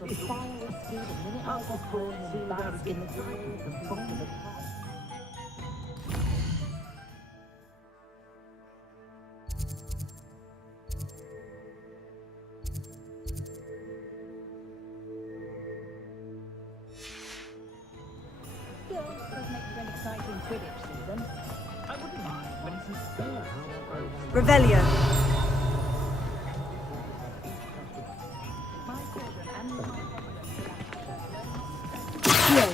The fire was speed, a minute I was born, and bask in the tide of the bottom of the past. Still, does make for an exciting Quidditch season. I wouldn't mind when it's a spare. Revelio. My children and my Heal.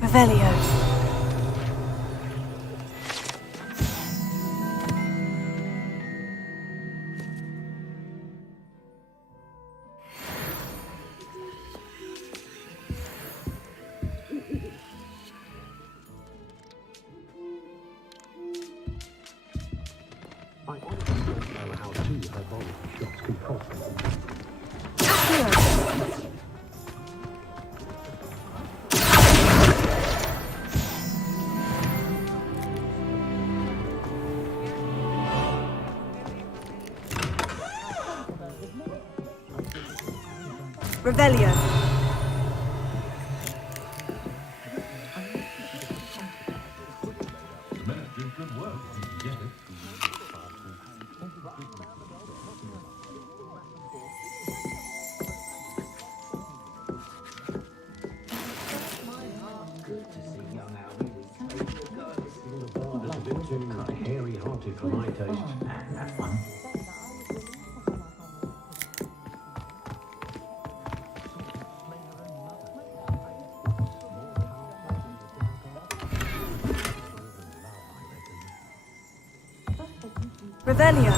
Revelio. I honestly don't know how two herbology shops can profit. Revelio. Good work. Get it. That's a bit too hairy-hearted for my taste. That one. Revelio.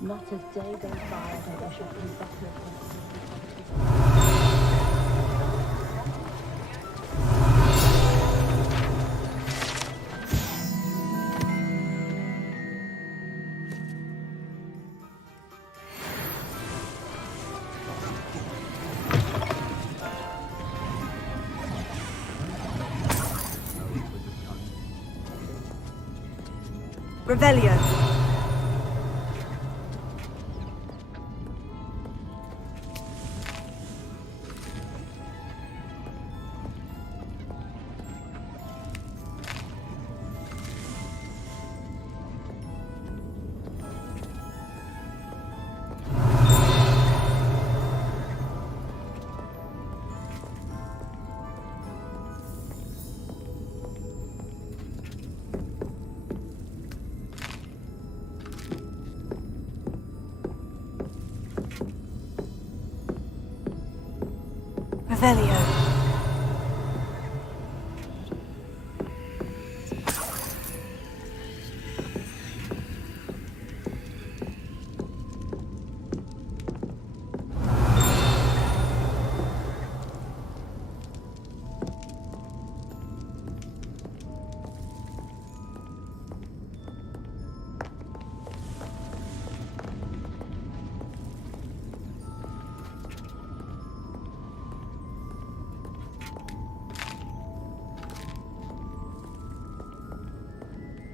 Not a day goes by I don't wish I could be better at Revelio. Revelio.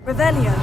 Revelio.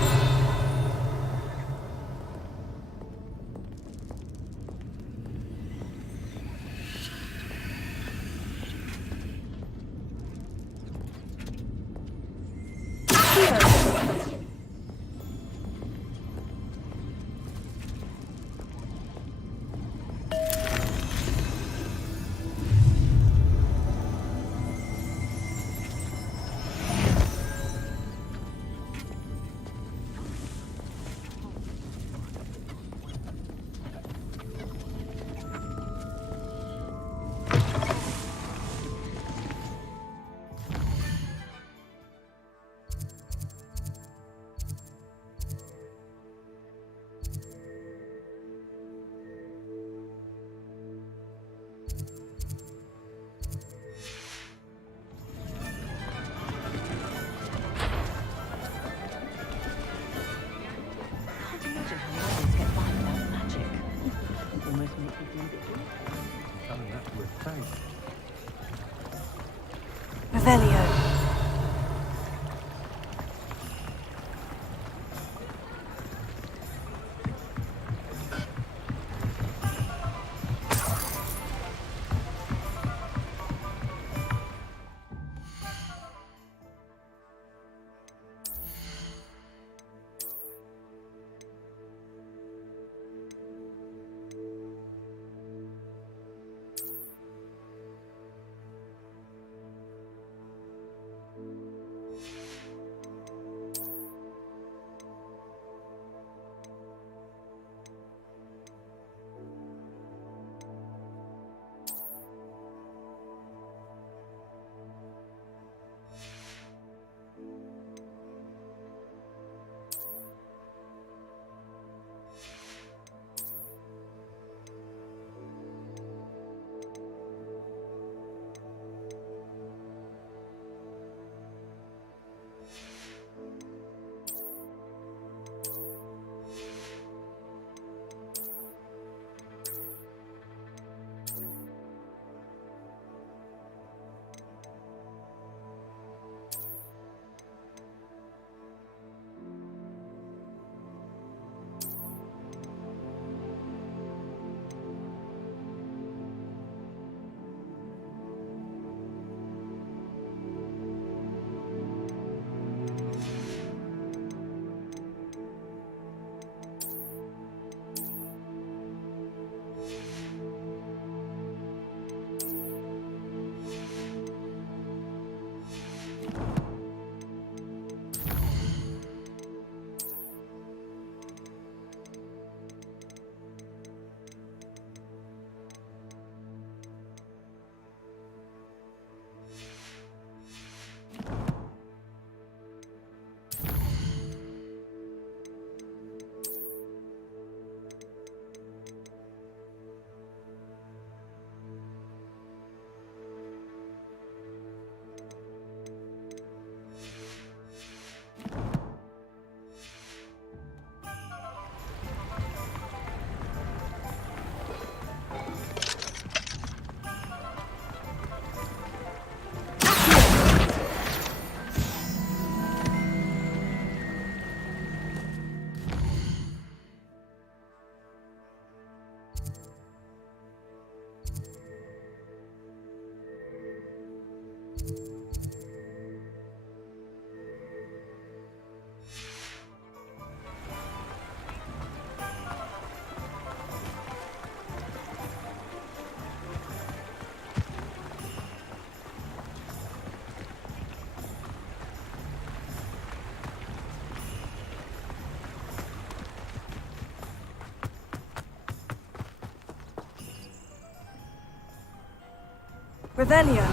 Revelio.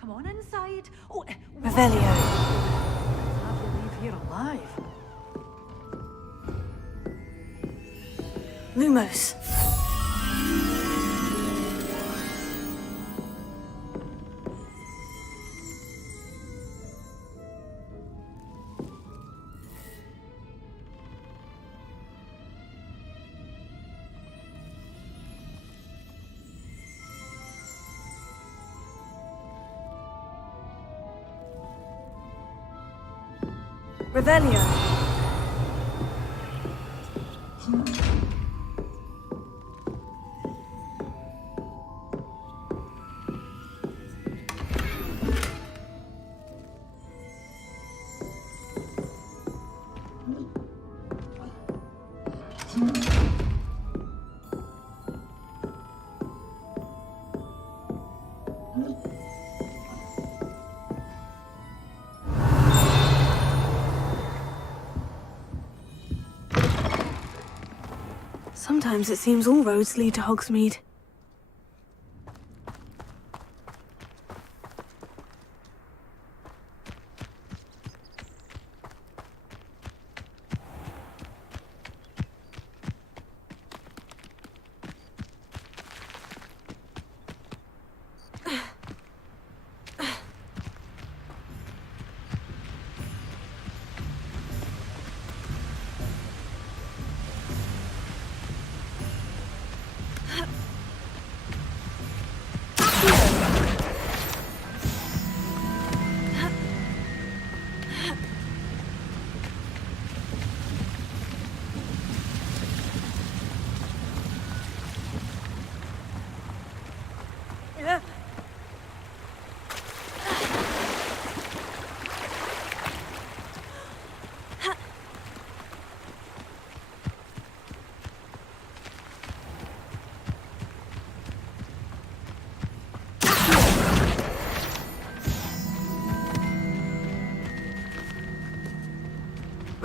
Come on inside. Oh, Revelio. how do you leave here alive? Lumos. Revelio. Sometimes it seems all roads lead to Hogsmeade.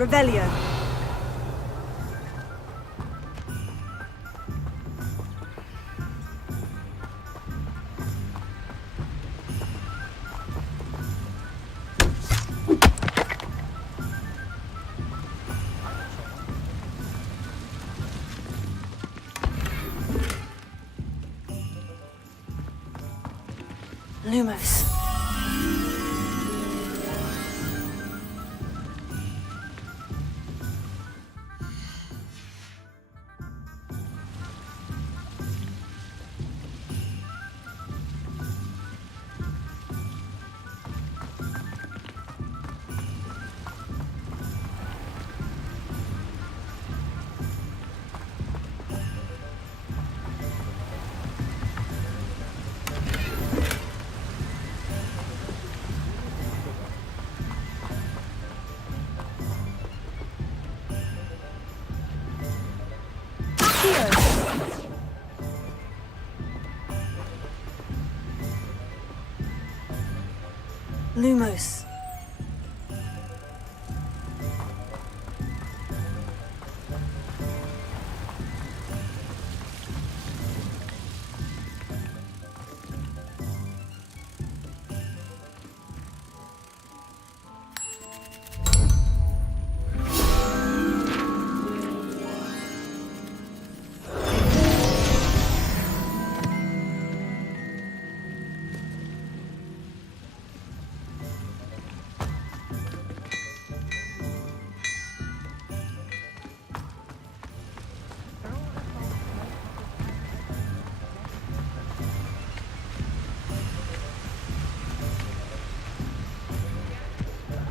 Revelio. Lumos. Lumos.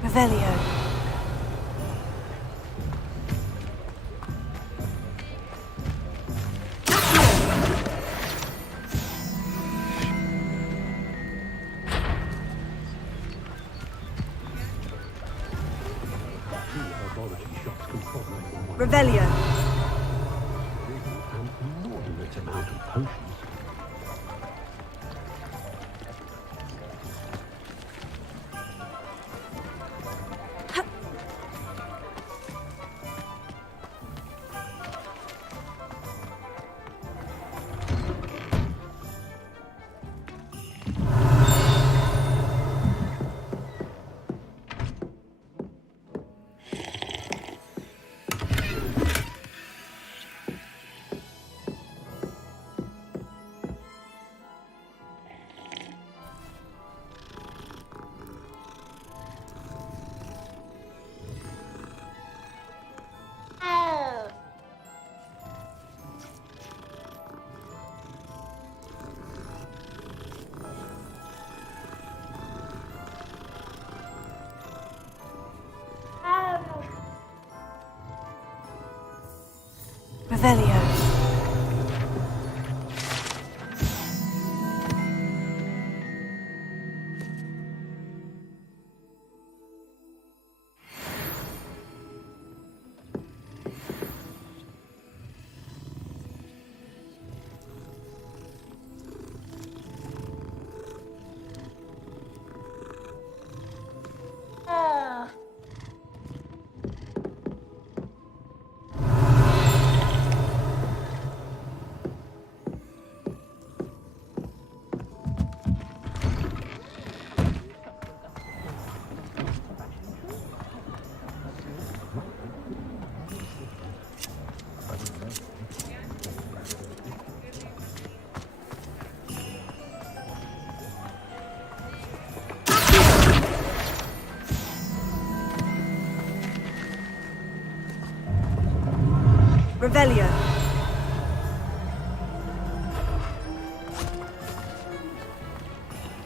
Revelio. Herbology shops can profit from Revelio. an inordinate amount of potions. Revelio. Revelio.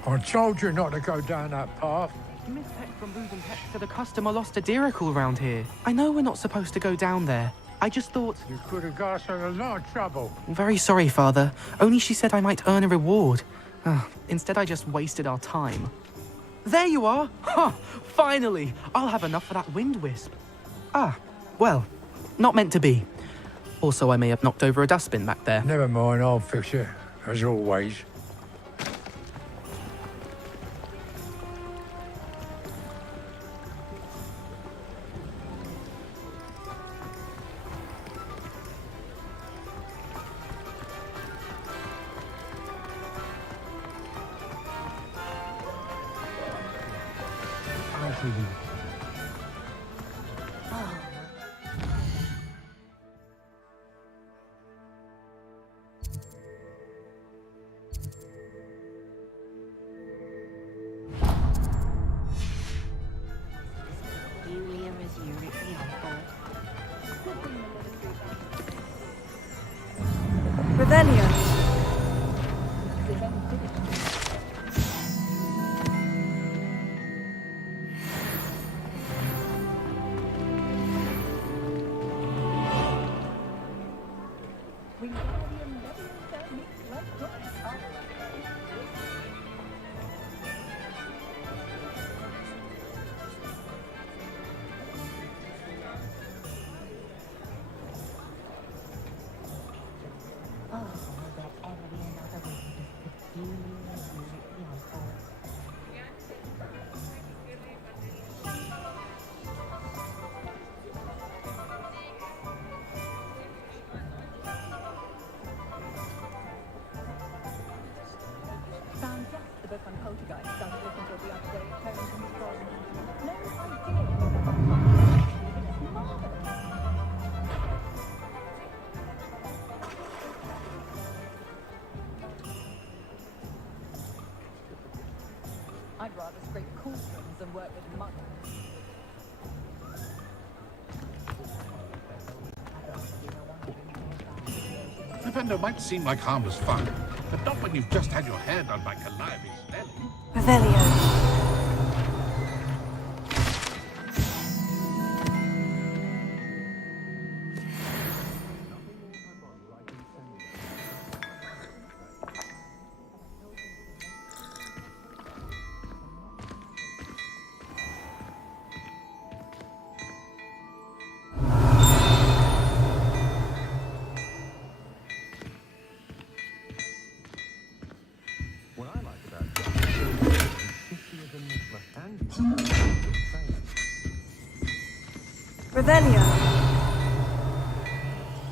I told you not to go down that path. Miss Peck from Booze and Pets said a customer lost a deeracle round here. I know we're not supposed to go down there. I just thought... You could have got us in a lot of trouble. Very sorry, Father. Only she said I might earn a reward. Instead, I just wasted our time. There you are! Ha! Finally! I'll have enough for that wind wisp. Well, not meant to be. Also, I may have knocked over a dustbin back there. Never mind, I'll fix it, as always. Revelio. the book on poltergeist doesn't look until the other day it turns from the problem. No idea it's marvelous. I'd rather scrape cauldrons than work with monks. Flipendo might seem like harmless fun, but not when you've just had your hair done by Calliope's belly. Revelio. What I like about John is the Nicholas and Revelio.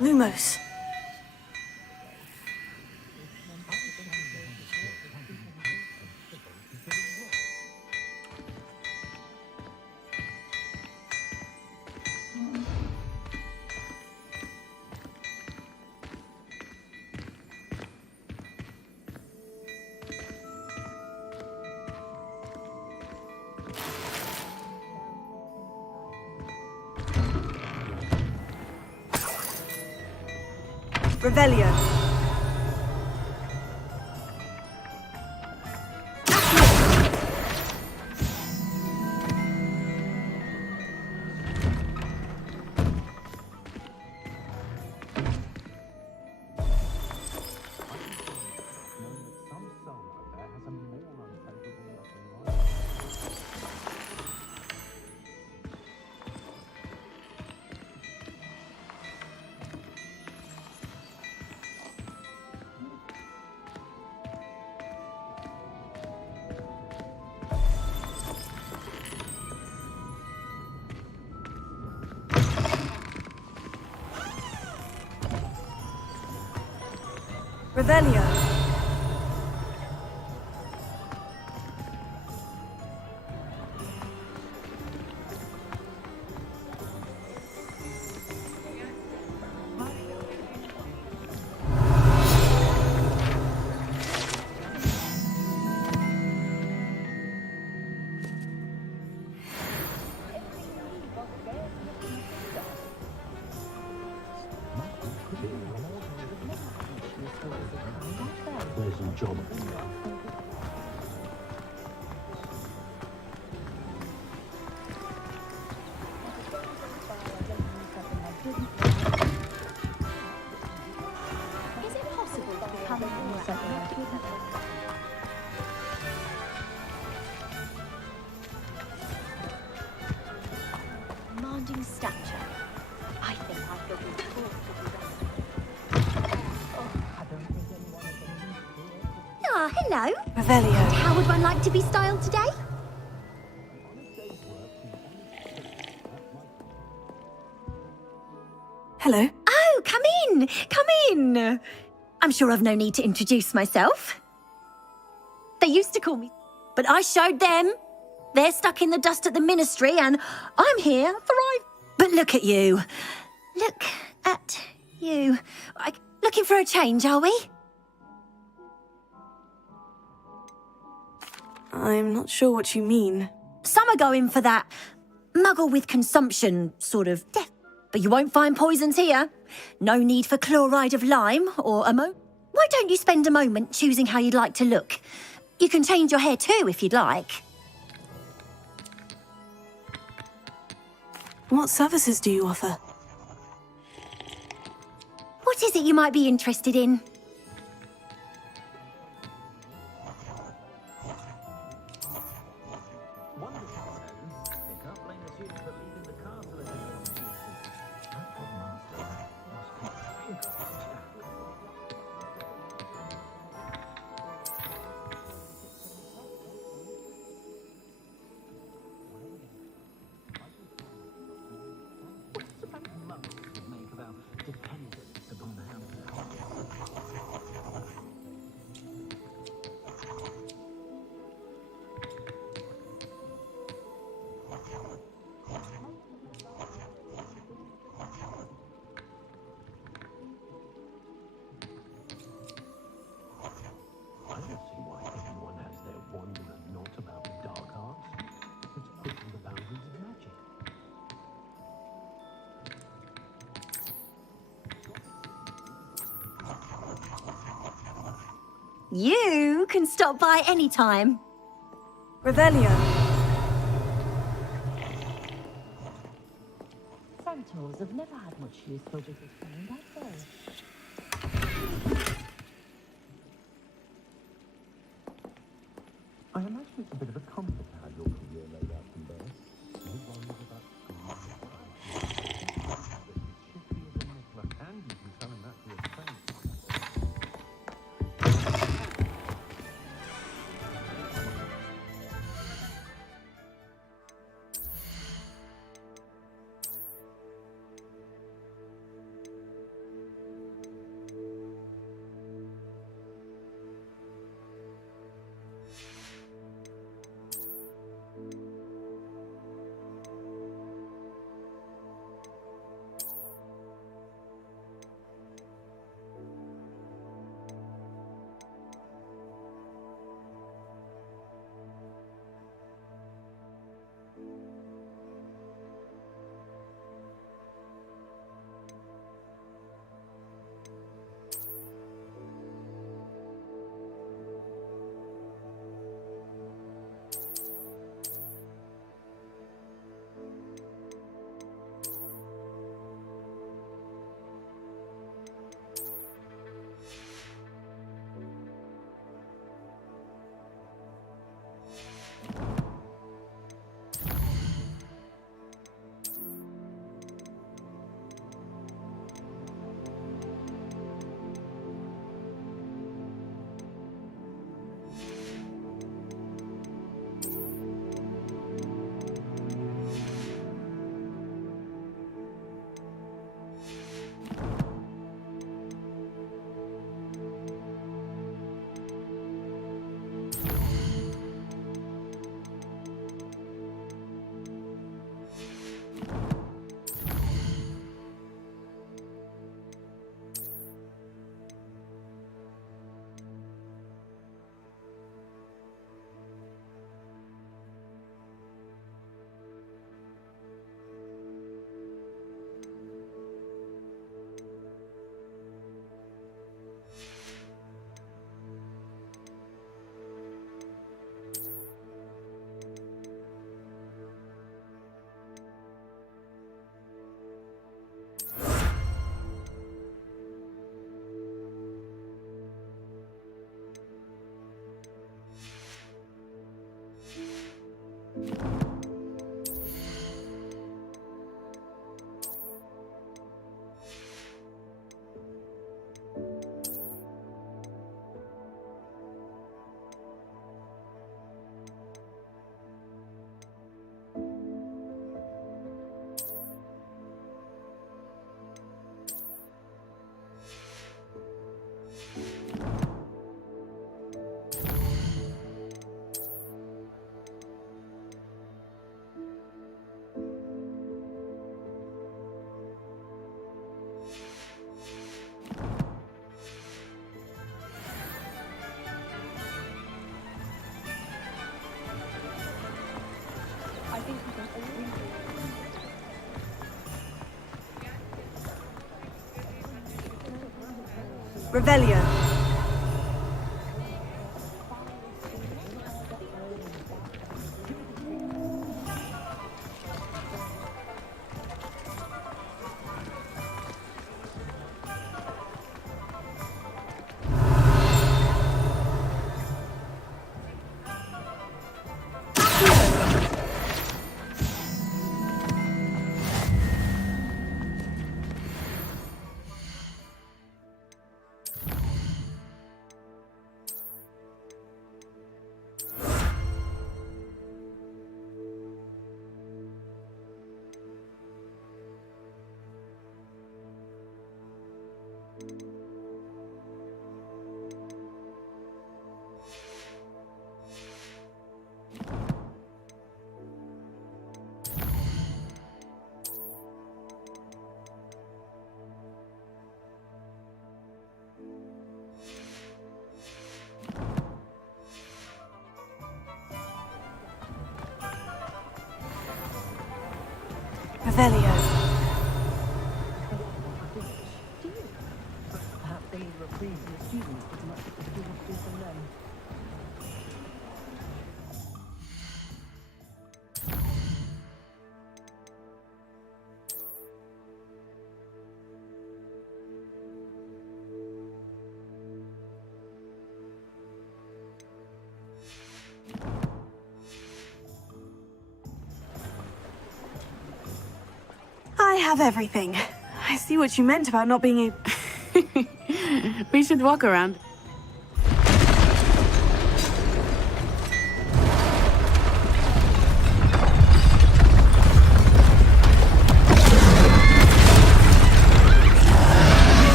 Lumos. Revelio. some soul out there has a more unfavorable lot than mine. Revelio. Pleasant job. Is it possible to become more accurate? Commanding stature. I think I could be taught to do that. Ah, hello. Revelio. How would one like to be styled today? Hello. Oh, come in. Come in. I'm sure I've no need to introduce myself. They used to call me, but I showed them. They're stuck in the dust at the ministry, and I'm here But look at you. Look at you. Looking for a change, are we? I'm not sure what you mean. Some are going for that muggle with consumption sort of death. But you won't find poisons here. No need for chloride of lime or Why don't you spend a moment choosing how you'd like to look? You can change your hair too if you'd like. What services do you offer? What is it you might be interested in? You can stop by any time. Revelio. Centaurs have never had much use for little friend, have they? I imagine it's a bit of a comfort to have your career laid out from birth. No worries about school. But he's shifty as a nickler, and you can tell him that to his face. I think we can all Revelio. Revelio. Perhaps they need a reprieve from the students as much as the students do from them. I have everything. I see what you meant about not being able... We should walk around.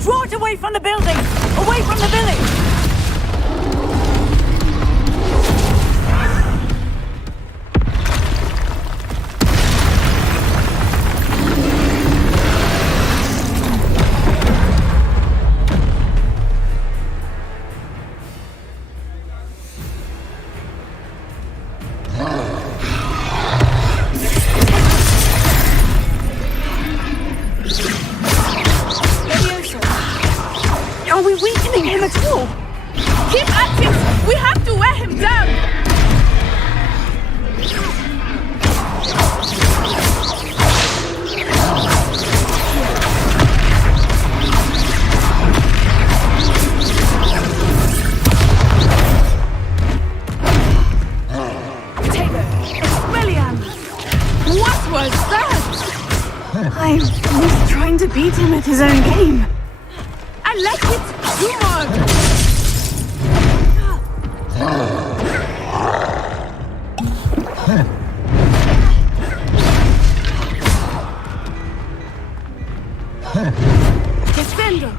Draw it away from the building! Away from the village! Are we weakening him at all? Keep at it! We have to wear him down! What was that? I was trying to beat him at his own game. I like it! Do more! Defendo!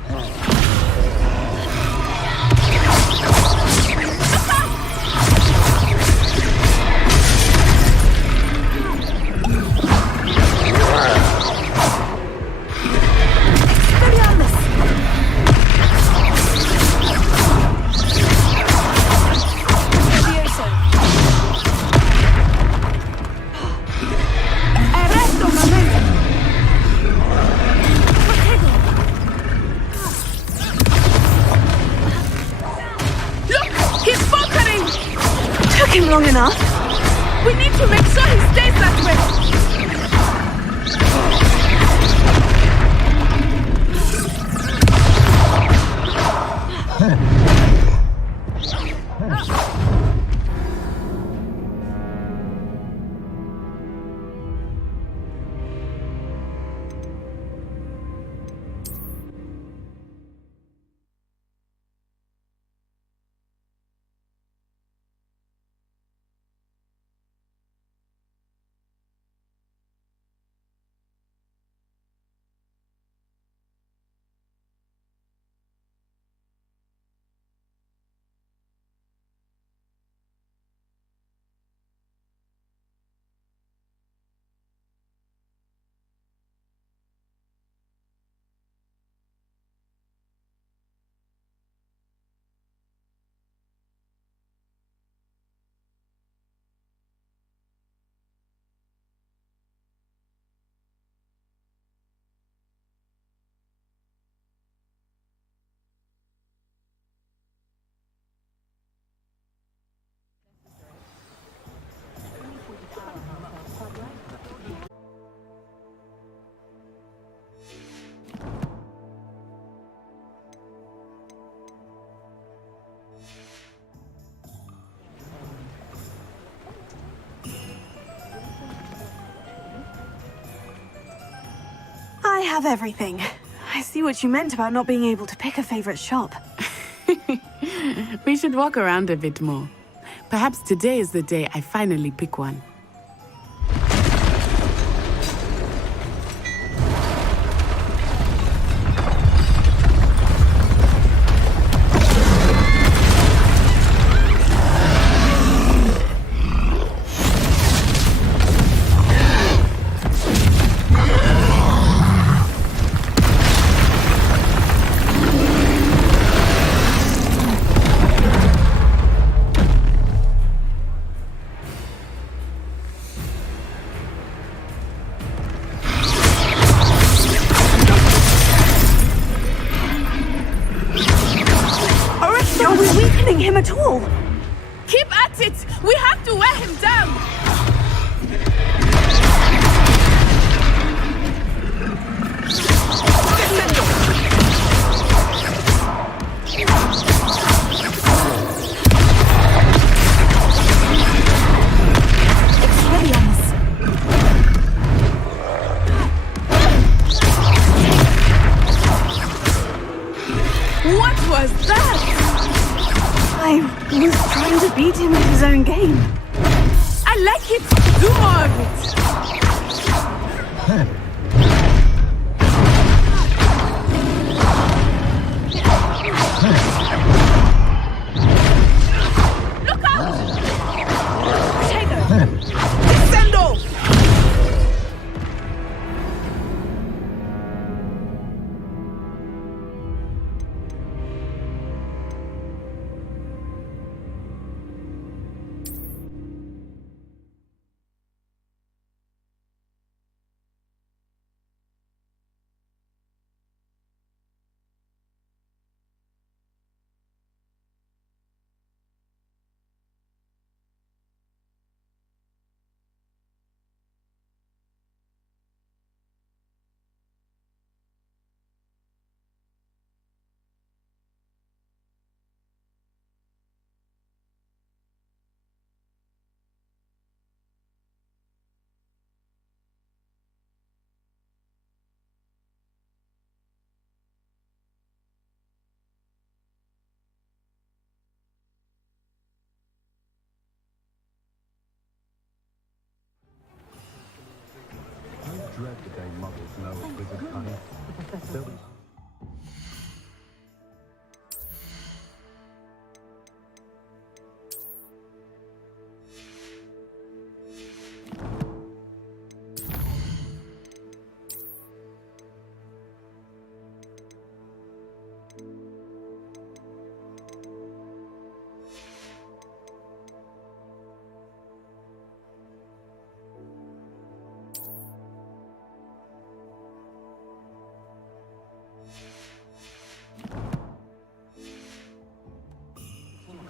Him long enough. We need to make sure he stays that way. I have everything. I see what you meant about not being able to pick a favorite shop. We should walk around a bit more. Perhaps today is the day I finally pick one. wear him down! What was that? I was trying to beat him at his own game. I like it! Do more of it! Look out! Take her! Descendo! I dread the day muggles know of wizard cunning. They'll be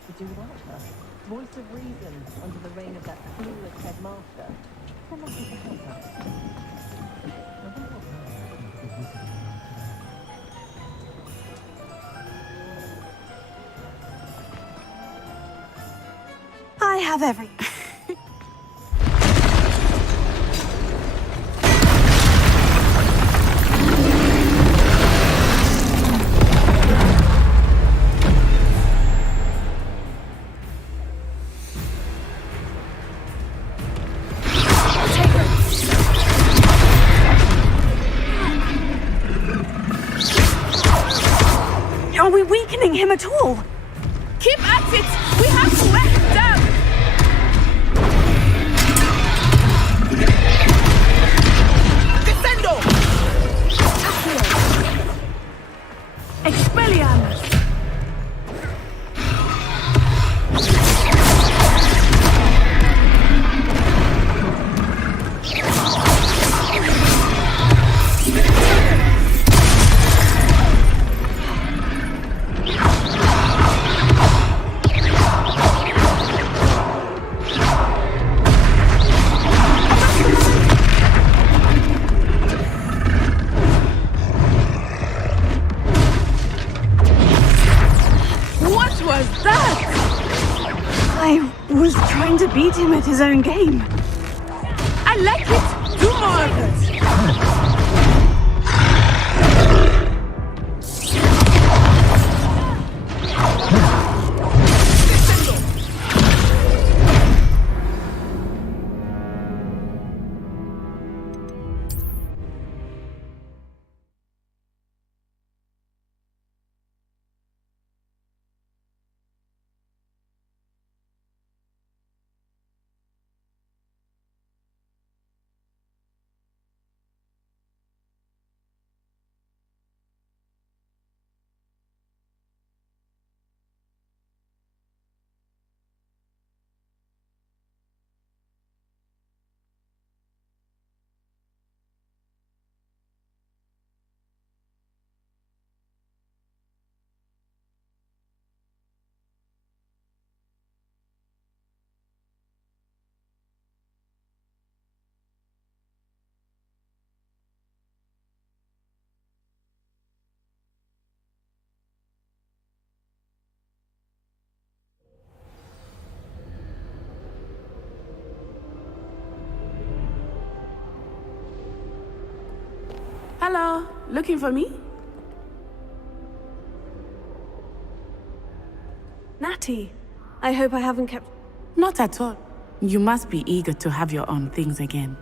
to do without her. Voice of reason under the reign of that clueless headmaster. How much is the help her? I wonder what I have every... Are we weakening him at all? Keep at it! We have to wear him down! Descendo! Expelliarmus! What was that? I was trying to beat him at his own game. I like it! Do more of it! Hello, looking for me? Natty, I hope I haven't kept... Not at all. You must be eager to have your own things again.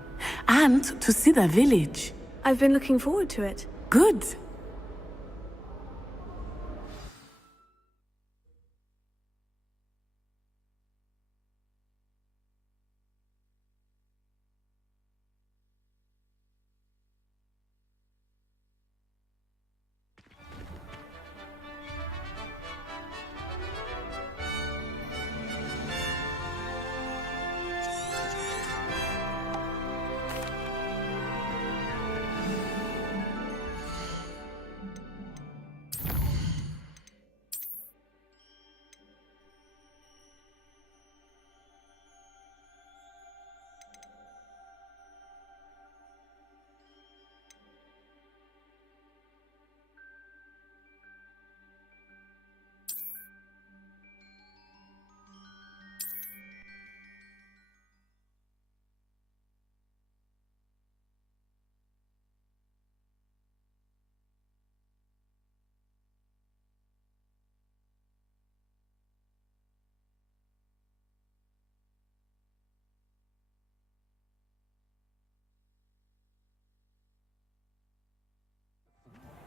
And to see the village. I've been looking forward to it. Good.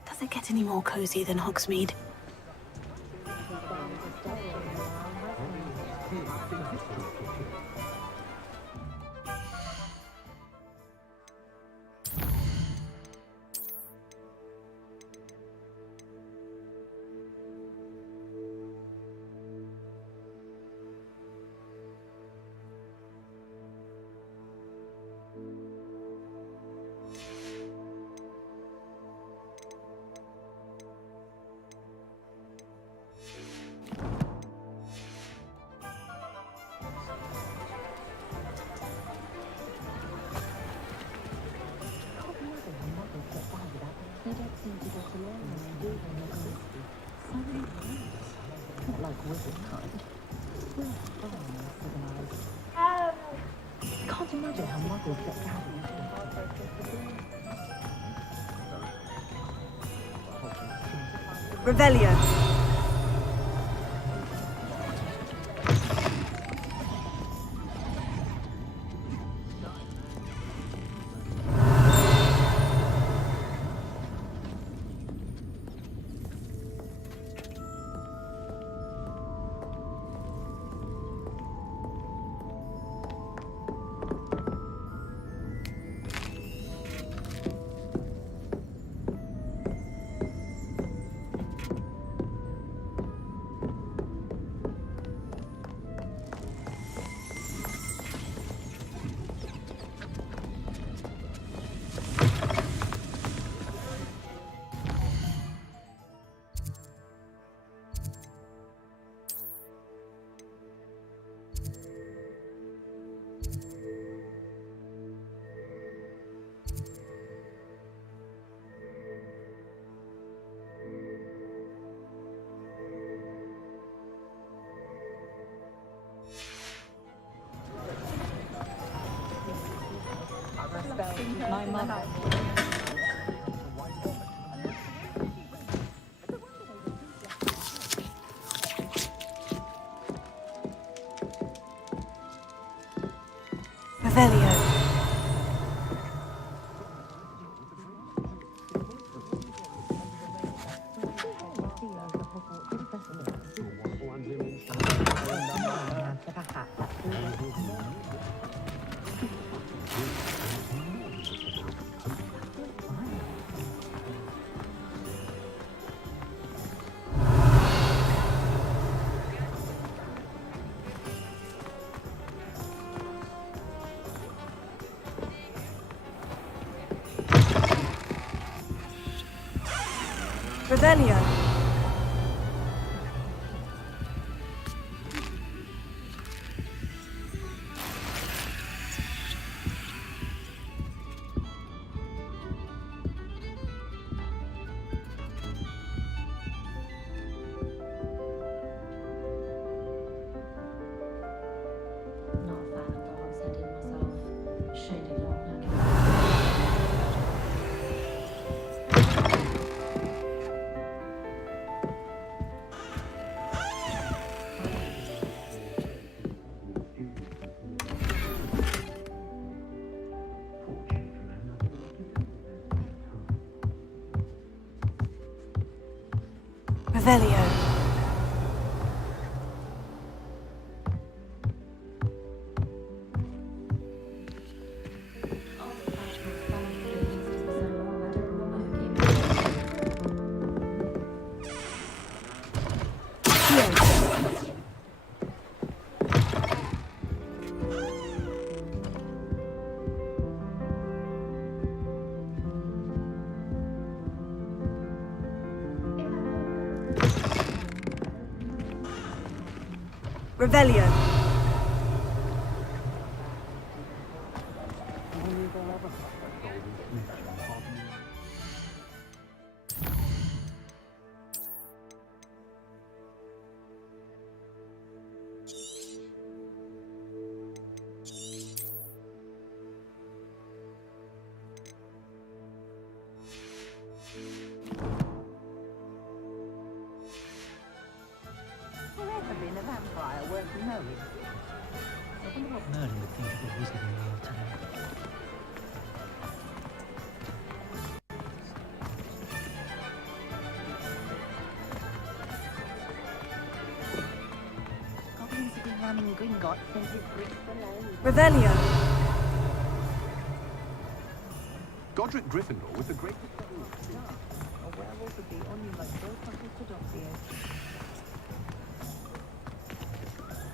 Does it get any more cozy than Hogsmeade? Can't imagine how muggles get down. Revelio. My mother. Revelio. Revelio. Not a fan of the Hogshead in myself. Shady long. Revelio. Revelio. Only they'll ever have that golden future in Hogwarts. Forever been a vampire worth knowing. I wonder what Merlin would think of the wizarding world today. Goblins have been running Gringotts since his bricks were laid. Revelio. Godric Gryffindor with the greatest... A werewolf would be on you like Bill Puckle's dossier.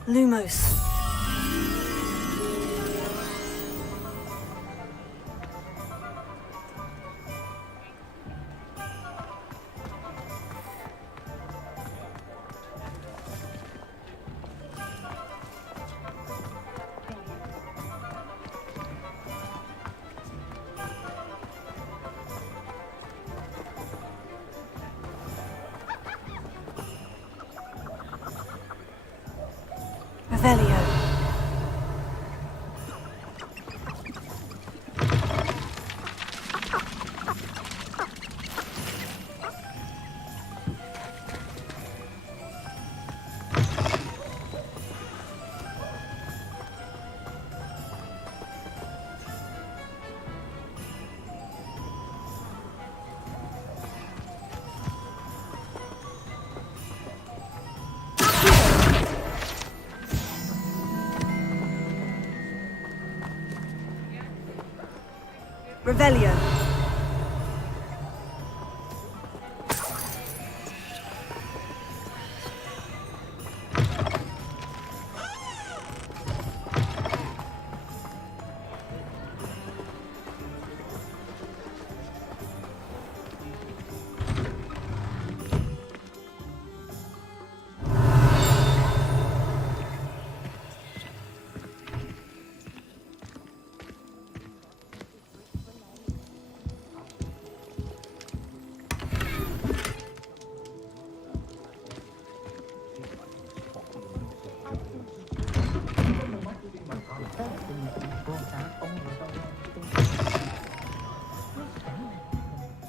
Lumos. Revelio. Revelio.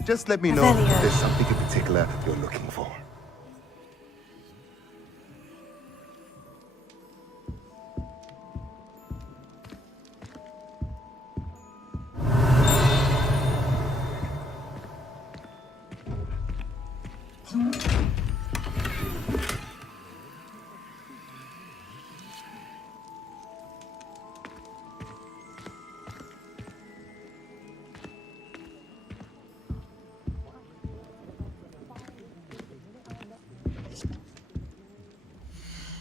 Just let me know if there's something in particular you're looking for.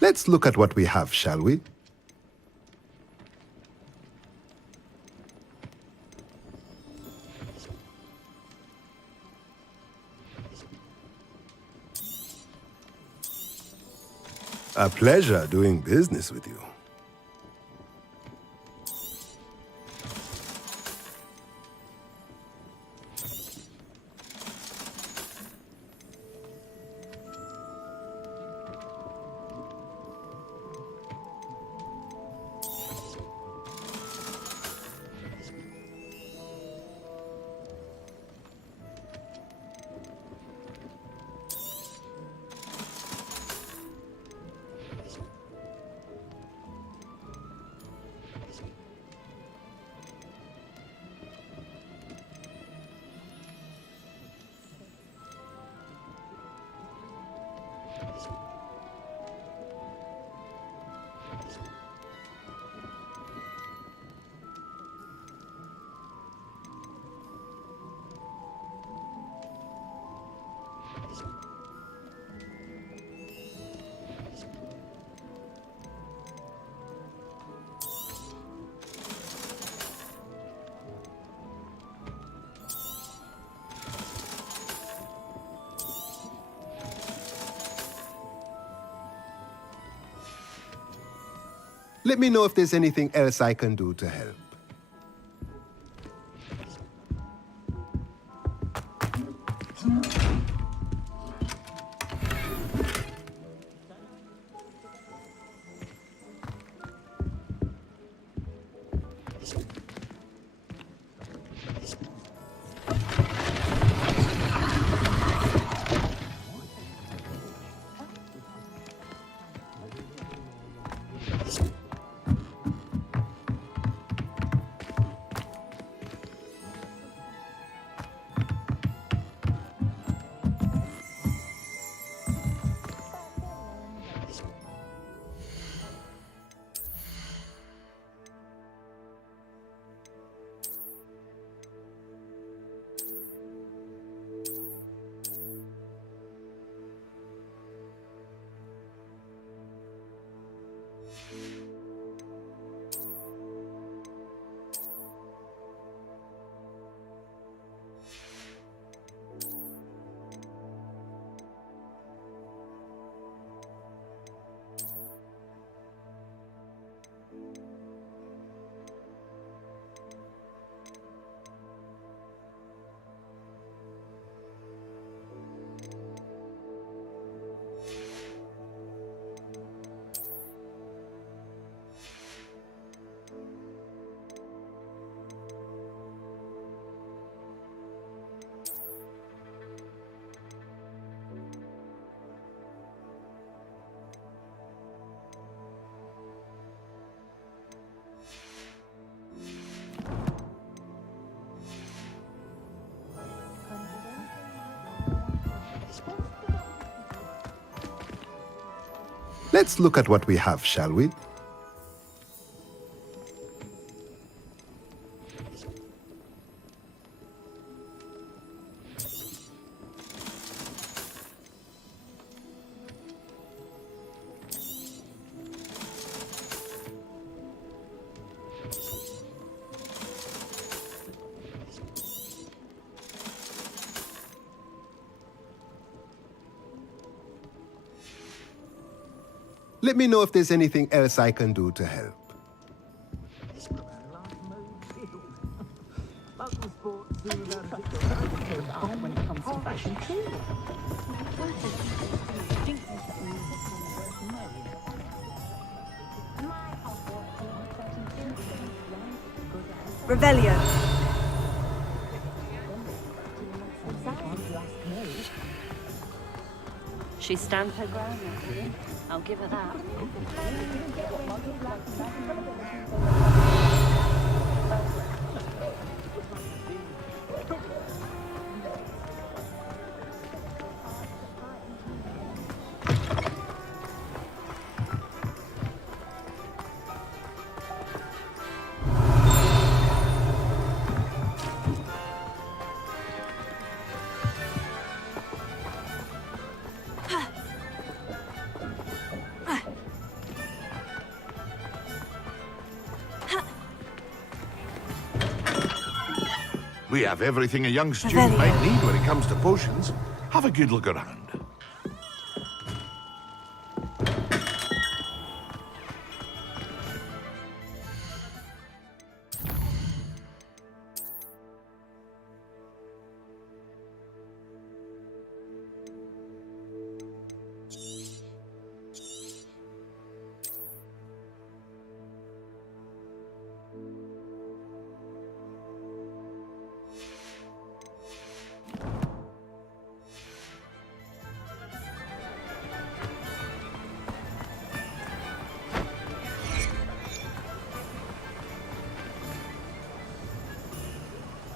Let's look at what we have, shall we? A pleasure doing business with you. Let me know if there's anything else I can do to help. Let's look at what we have, shall we? Let me know if there's anything else I can do to help. When it comes to fashion too. Revelio. She stands her ground, I'll give her that. We have everything a young student might need when it comes to potions. Have a good look around.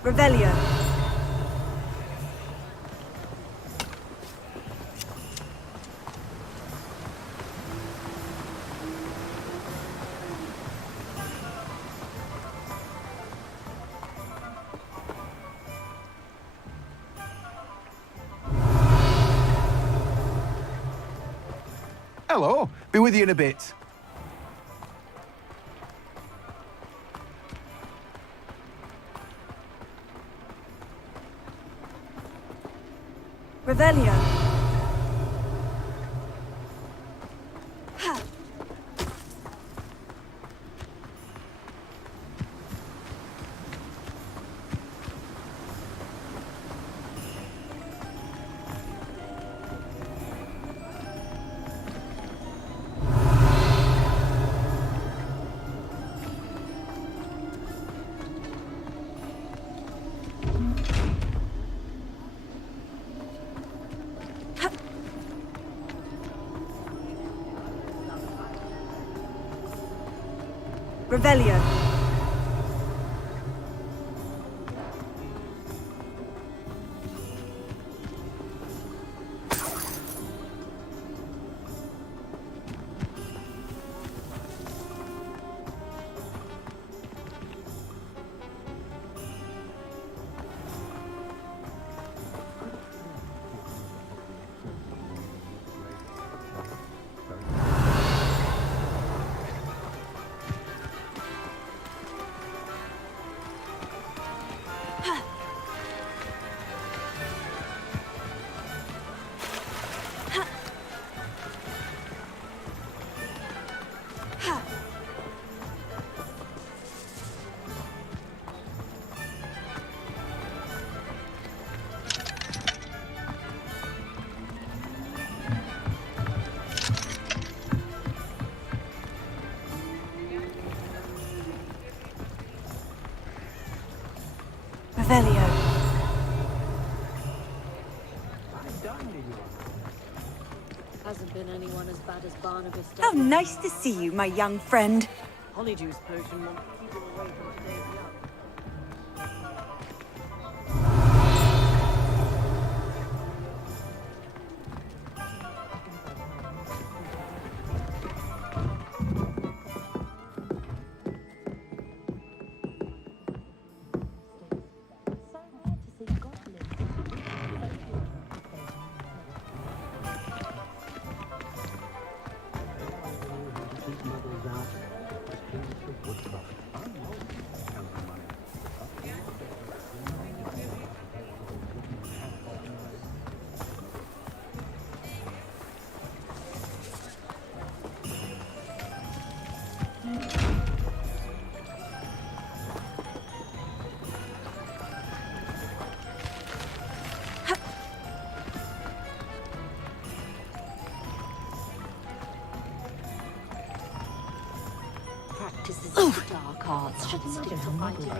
Revelio. Hello. Be with you in a bit. Revelio. Revelio. Revelio. Hasn't been anyone as bad as Barnabas. How nice to see you, my young friend. Honeyjuice potion won't keep you away from today's young. Practices of the dark arts should stick to fighting.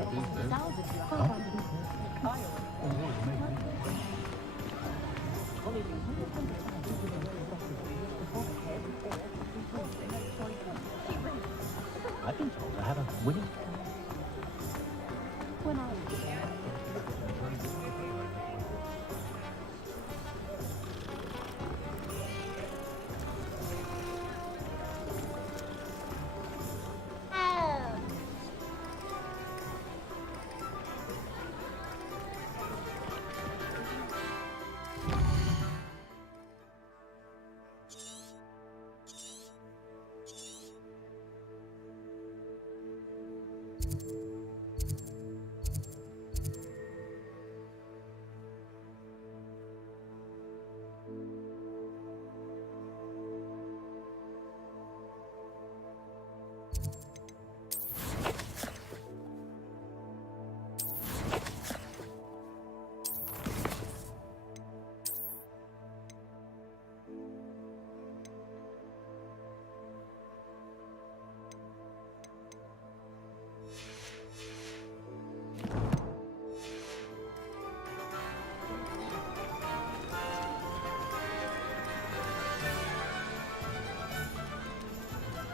I've been told I have a winning. When I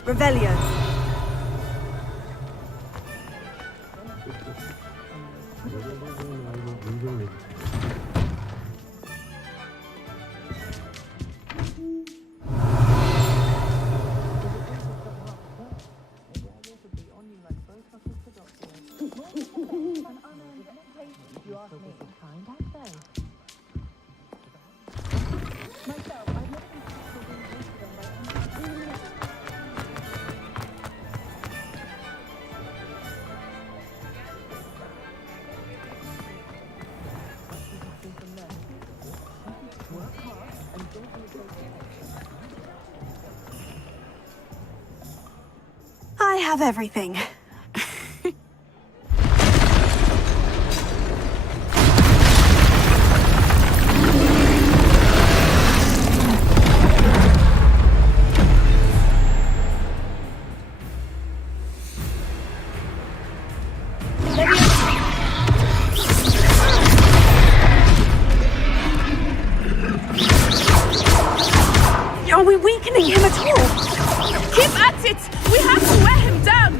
Revelio. I have everything. Are we weakening him at all? Keep at it! We have to wear him down!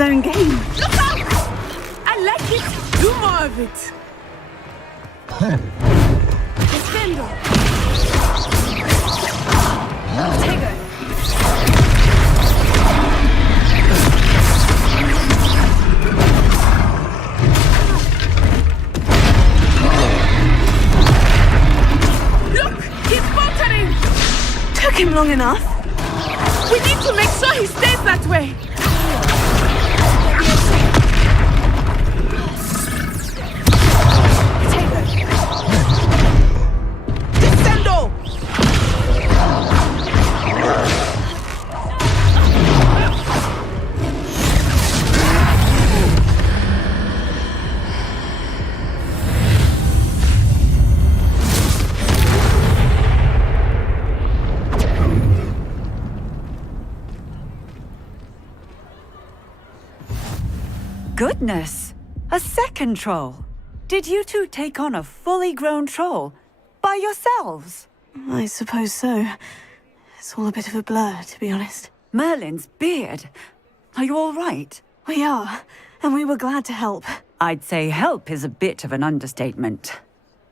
his own game. Look out! I like it. Do more of it. Defendo. Look! He's faltering! Took him long enough. We need to make sure he stays that way. Descendo! Goodness! A second troll! Did you two take on a fully grown troll? By yourselves? I suppose so. It's all a bit of a blur, to be honest. Merlin's beard. Are you all right? We are, and we were glad to help. I'd say help is a bit of an understatement.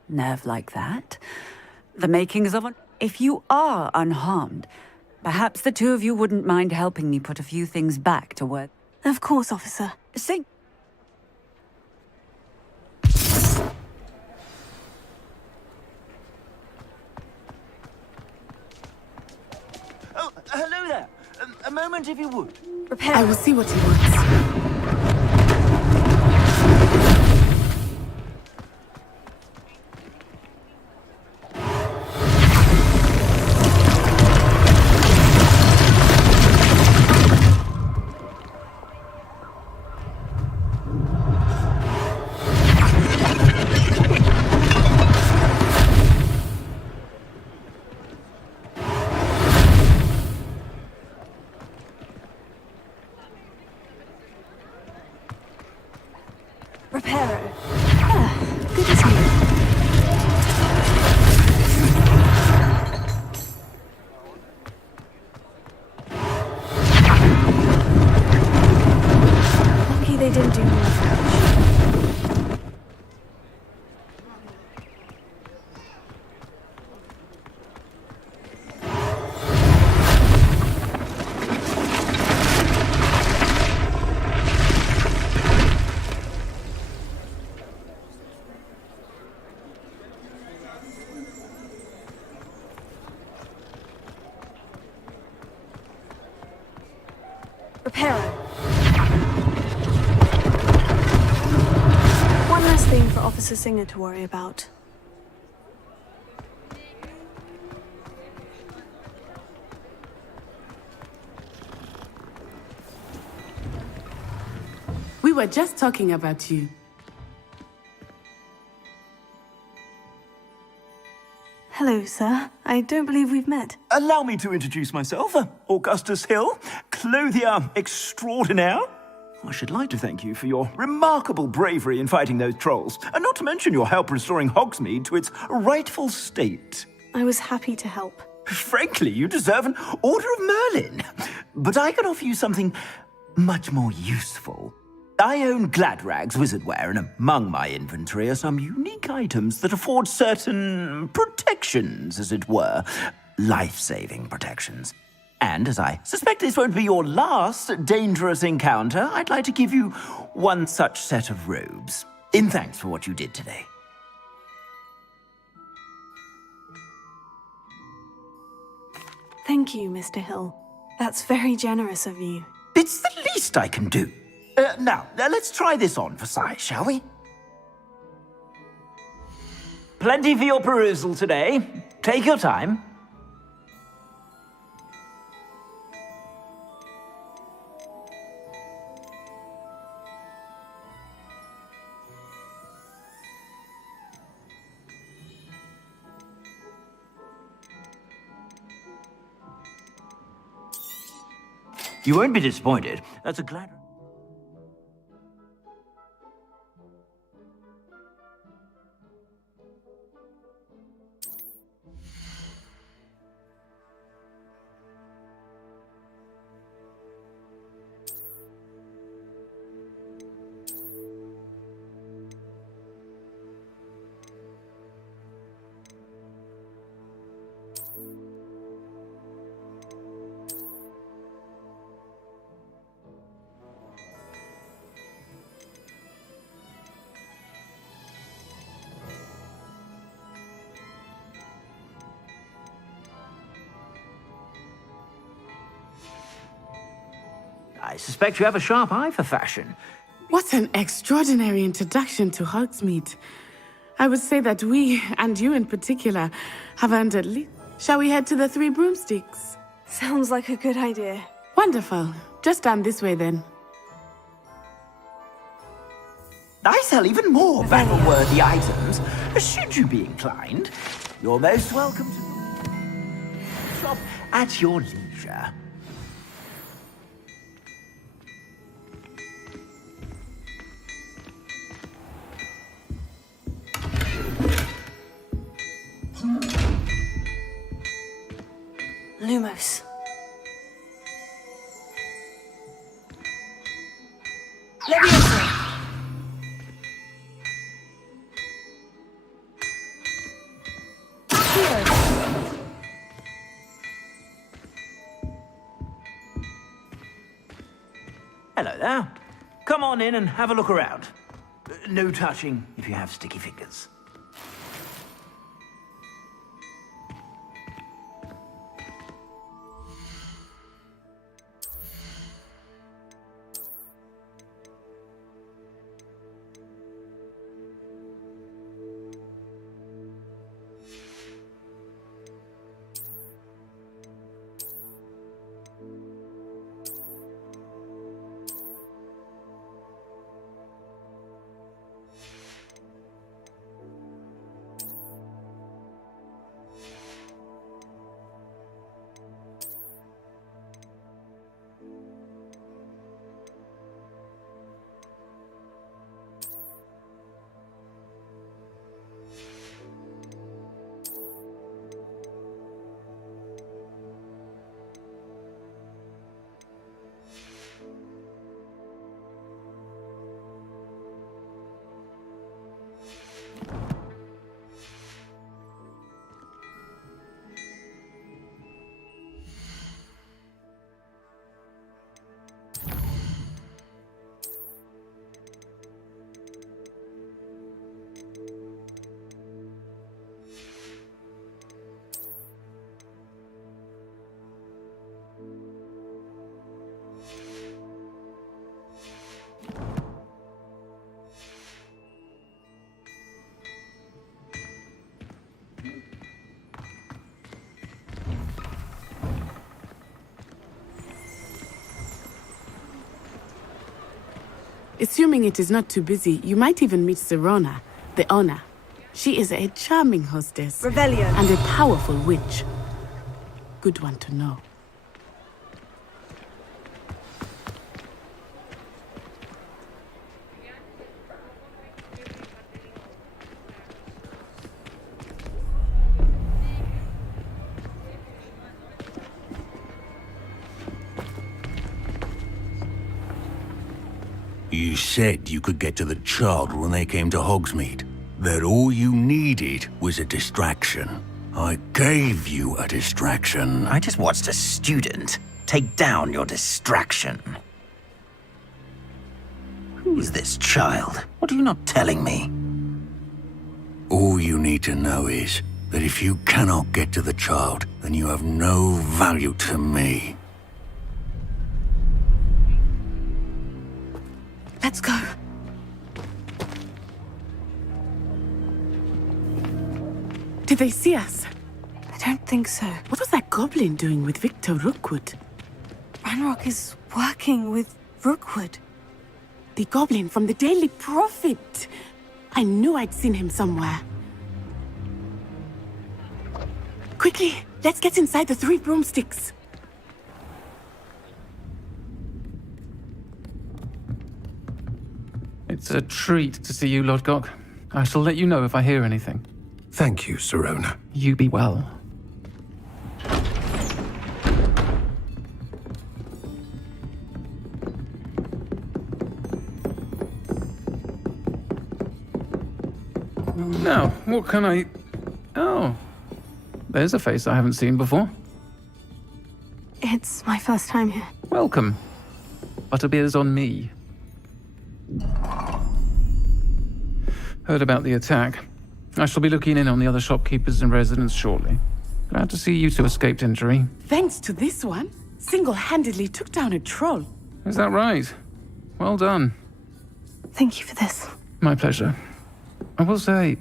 Nerve like that. The makings of an... If you are unharmed, perhaps the two of you wouldn't mind helping me put a few things back to work. Of course, officer. Sing. Oh, hello there. A moment, if you would. Repair. I will see what he wants. Reparo. Ah, good as new. Lucky they didn't do more damage. Reparo. One less thing for Officer Singer to worry about. We were just talking about you. Hello, sir. I don't believe we've met. Allow me to introduce myself. Augustus Hill, clothier extraordinaire. I should like to thank you for your remarkable bravery in fighting those trolls, and not to mention your help restoring Hogsmeade to its rightful state. I was happy to help. Frankly, you deserve an Order of Merlin. But I can offer you something much more useful. I own Gladrag's wizardware, and among my inventory are some unique items that afford certain protections, as it were. Life-saving protections. And as I suspect this won't be your last dangerous encounter, I'd like to give you one such set of robes, in thanks for what you did today. Thank you, Mr. Hill. That's very generous of you. It's the least I can do. Now, let's try this on for size, shall we? Plenty for your perusal today. Take your time. You won't be disappointed. That's a glad... I suspect you have a sharp eye for fashion. What an extraordinary introduction to Hogsmeade. I would say that we, and you in particular, have earned at least. Shall we head to the Three Broomsticks? Sounds like a good idea. Wonderful. Just down this way then. I sell even more battle-worthy items, should you be inclined. You're most welcome to shop at your leisure. Lumos. Leviosa. Hello there. Come on in and have a look around. No touching if you have sticky fingers. Assuming it is not too busy, you might even meet Serona, the owner. She is a charming hostess. Revelio. And a powerful witch. Good one to know. You said you could get to the child when they came to Hogsmeade. That all you needed was a distraction. I gave you a distraction. I just watched a student take down your distraction. Who is this child? What are you not telling me? All you need to know is that if you cannot get to the child, then you have no value to me. Let's go. Did they see us? I don't think so. What was that goblin doing with Victor Rookwood? Ranrock is working with Rookwood. The goblin from the Daily Prophet. I knew I'd seen him somewhere. Quickly, let's get inside the Three Broomsticks. It's a treat to see you, Lodgok. I shall let you know if I hear anything. Thank you, Serona. You be well. Now, what can I... Oh, there's a face I haven't seen before. It's my first time here. Welcome. Butterbeer's on me. Heard about the attack. I shall be looking in on the other shopkeepers and residents shortly. Glad to see you two escaped injury. Thanks to this one, single-handedly took down a troll. Is that right? Well done. Thank you for this. My pleasure. I will say,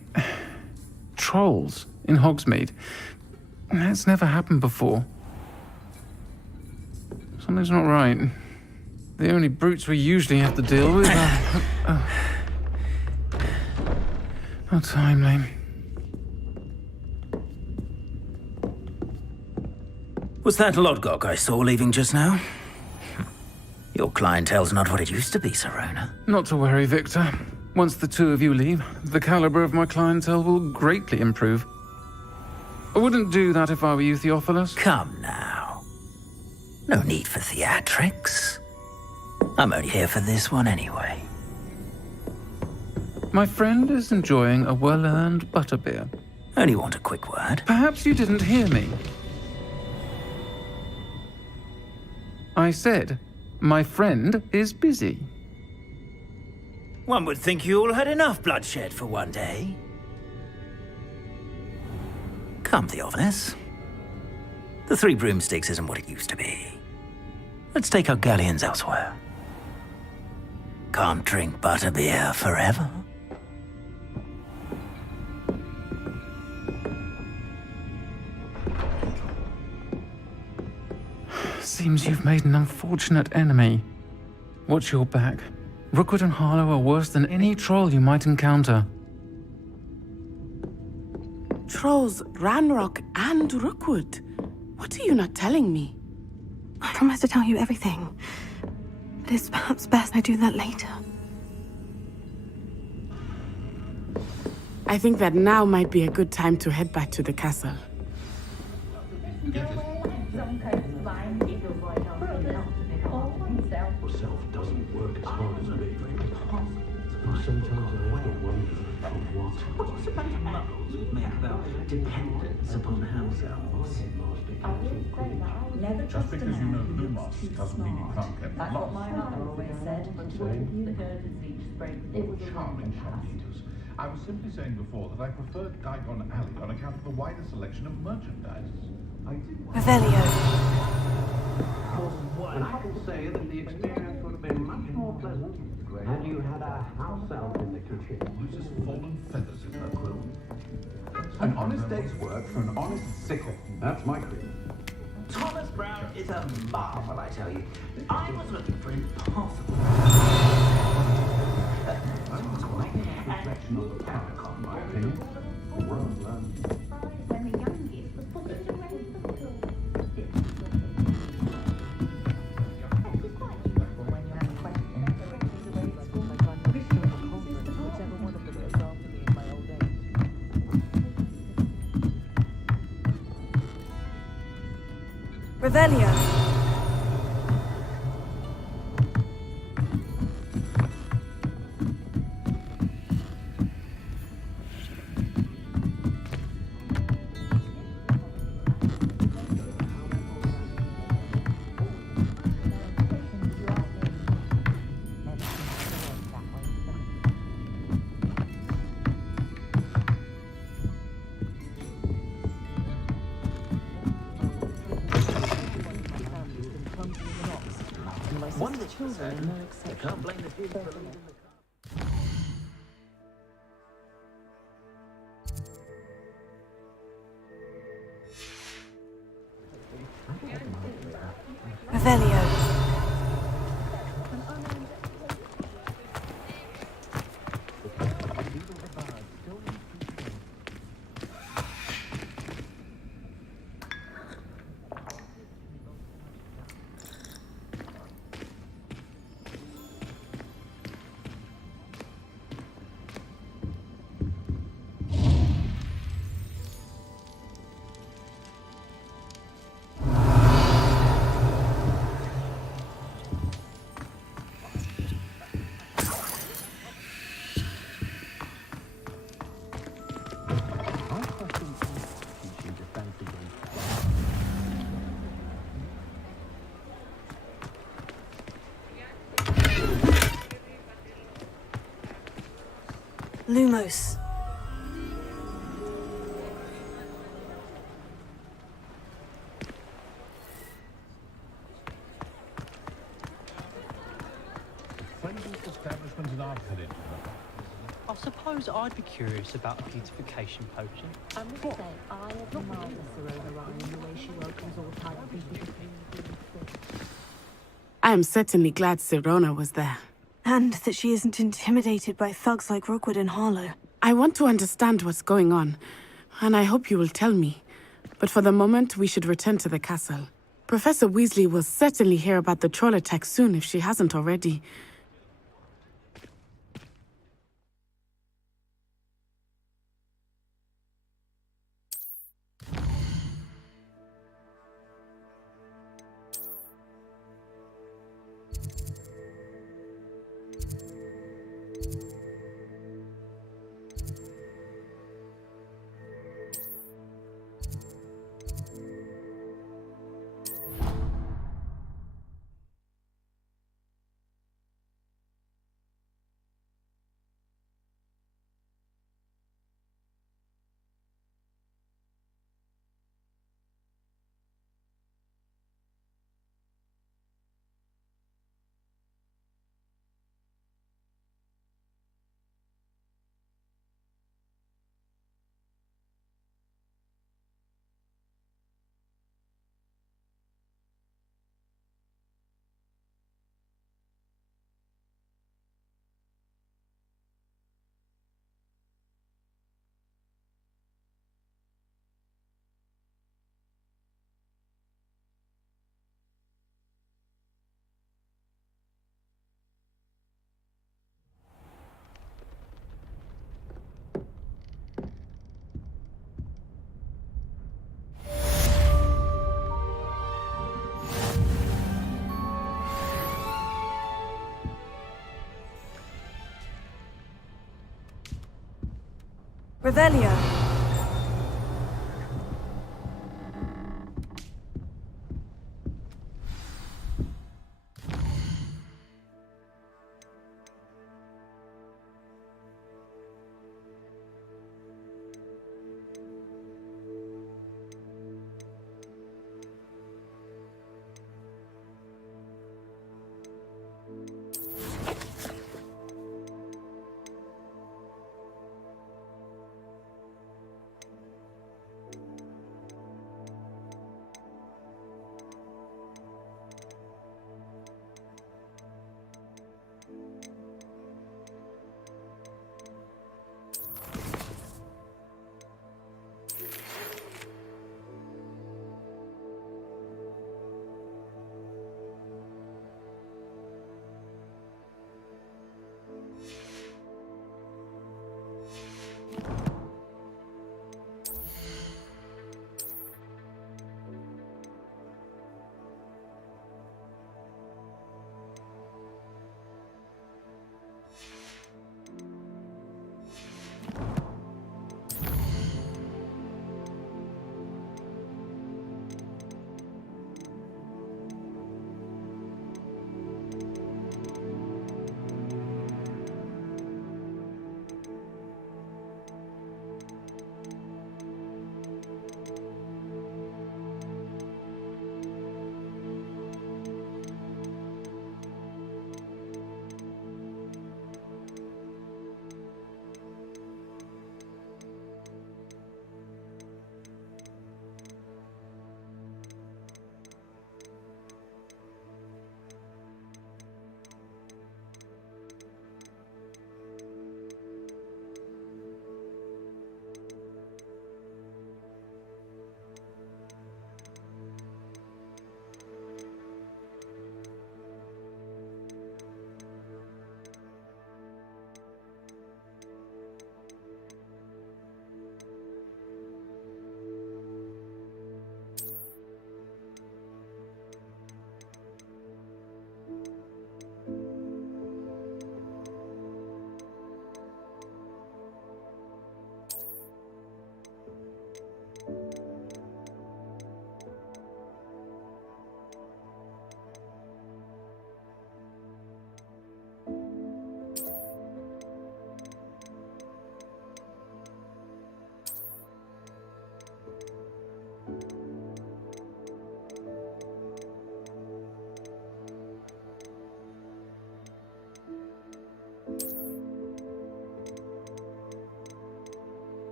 trolls in Hogsmeade. That's never happened before. Something's not right. The only brutes we usually have to deal with are... How timely. Was that Lodgok I saw leaving just now? Your clientele's not what it used to be, Serona. Not to worry, Victor. Once the two of you leave, the caliber of my clientele will greatly improve. I wouldn't do that if I were you, Theophilus. Come now. No need for theatrics. I'm only here for this one anyway. My friend is enjoying a well-earned butterbeer. Only want a quick word. Perhaps you didn't hear me. I said, my friend is busy. One would think you all had enough bloodshed for one day. Come, Theophilus. The Three Broomsticks isn't what it used to be. Let's take our galleons elsewhere. Can't drink butterbeer forever. Seems you've made an unfortunate enemy. Watch your back. Rookwood and Harlow are worse than any troll you might encounter. Trolls, Ranrock, and Rookwood. What are you not telling me? I promise to tell you everything. But it's perhaps best I do that later. I think that now might be a good time to head back to the castle. Self doesn't work as hard as me. Sometimes I have to wonder for what. Make about dependence upon house elves. Just because you know Lumos doesn't mean you can't get That's what lost. my mother always said. The curtains each spring. It was Charming shop eaters. I was simply saying before that I preferred Diagon Alley on account of the wider selection of merchandise. Revelio. And I can say that the experience would have been much more pleasant had you had a house elf in the kitchen. Uses fallen feathers in her quill. An honest day's work for an honest sickle. That's my creed. Thomas Brown is a marvel, I tell you. I was looking for impossible. Reflection of the character, in my opinion. Well done. Revelio. One of the children in no exception. I can't blame the kids for leaving the... Revelio. Lumos. trendiest establishment in Arcadin. I suppose I'd be curious about a beautification potion. I must say, I admire Serona Ryan and the way she welcomes all types of people. I am certainly glad Sirona was there. And that she isn't intimidated by thugs like Rookwood and Harlow. I want to understand what's going on, and I hope you will tell me. But for the moment, we should return to the castle. Professor Weasley will certainly hear about the troll attack soon if she hasn't already. Revelio.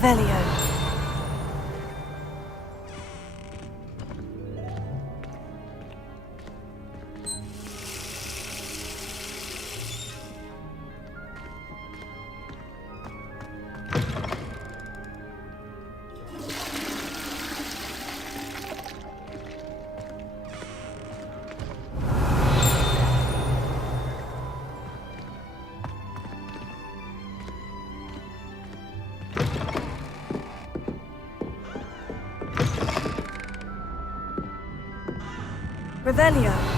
Revelio. Revelio.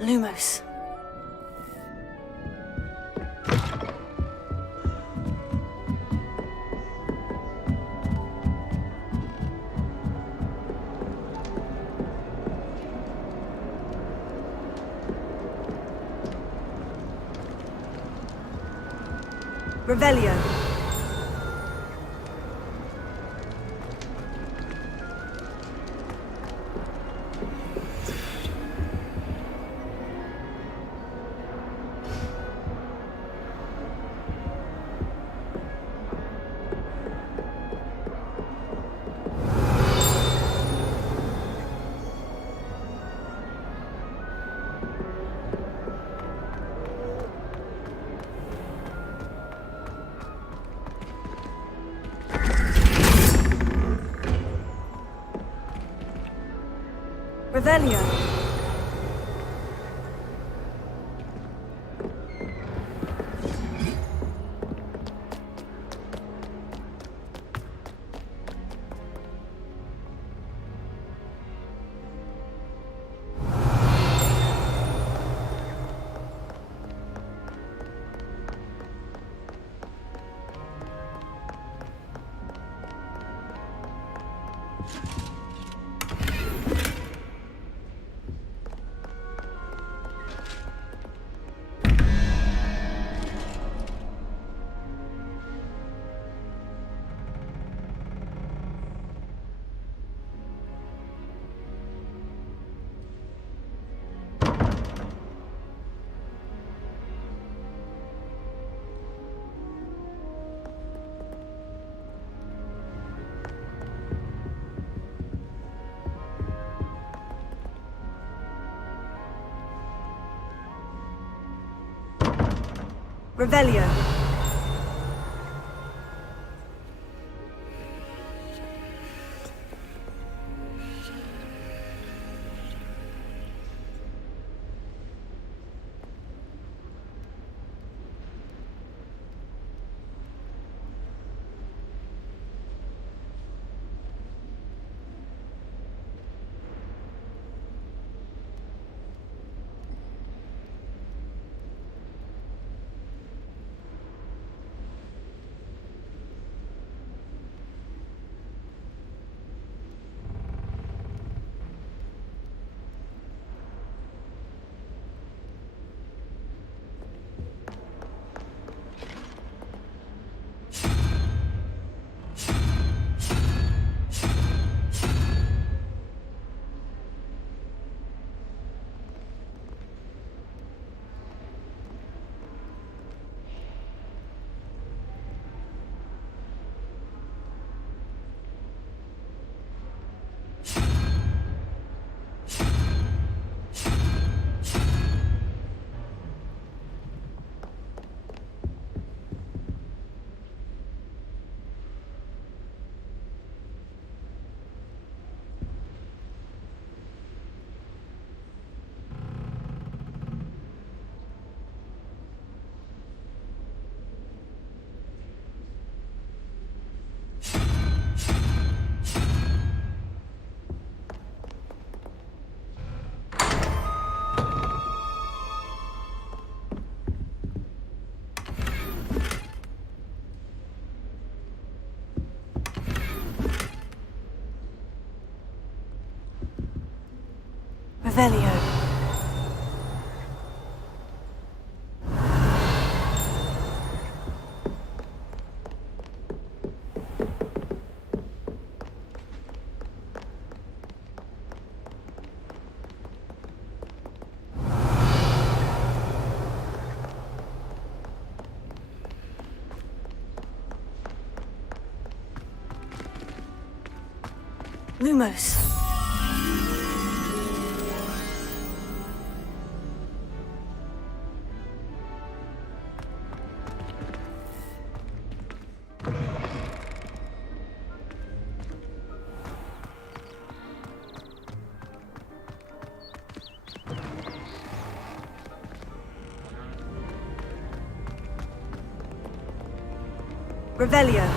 Lumos. Revelio. Revelio. Revelio. Revelio. Lumos. Revelio.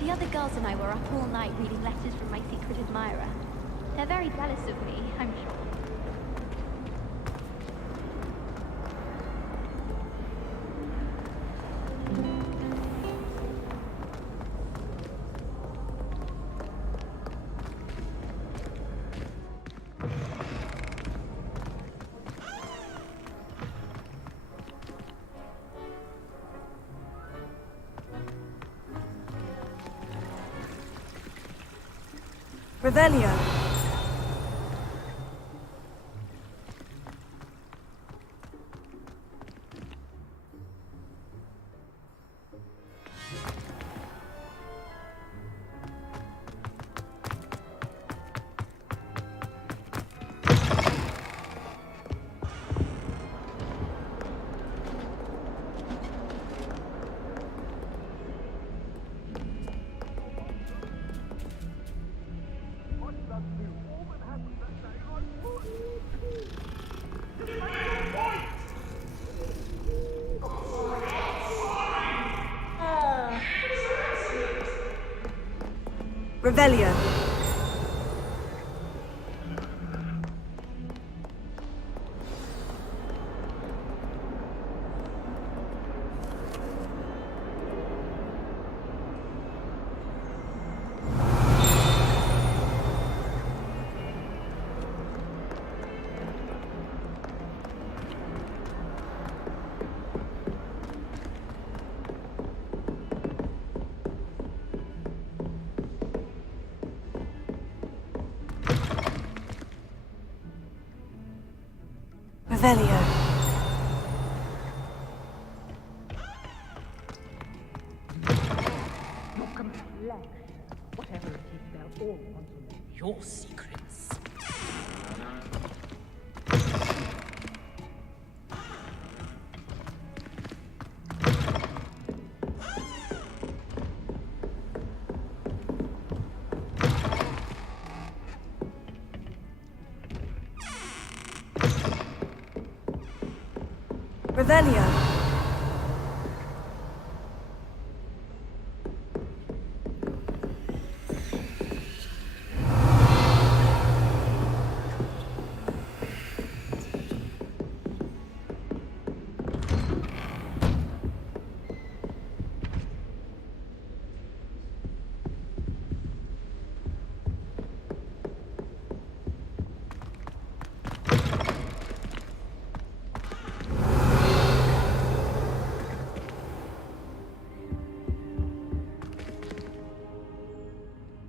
The other girls and I were up all night reading letters from my secret admirer. They're very jealous of me, I'm sure. Revelio. Revelio. Revelio. Look at my flesh. Whatever it is, they'll all want to know your secrets. Revelio.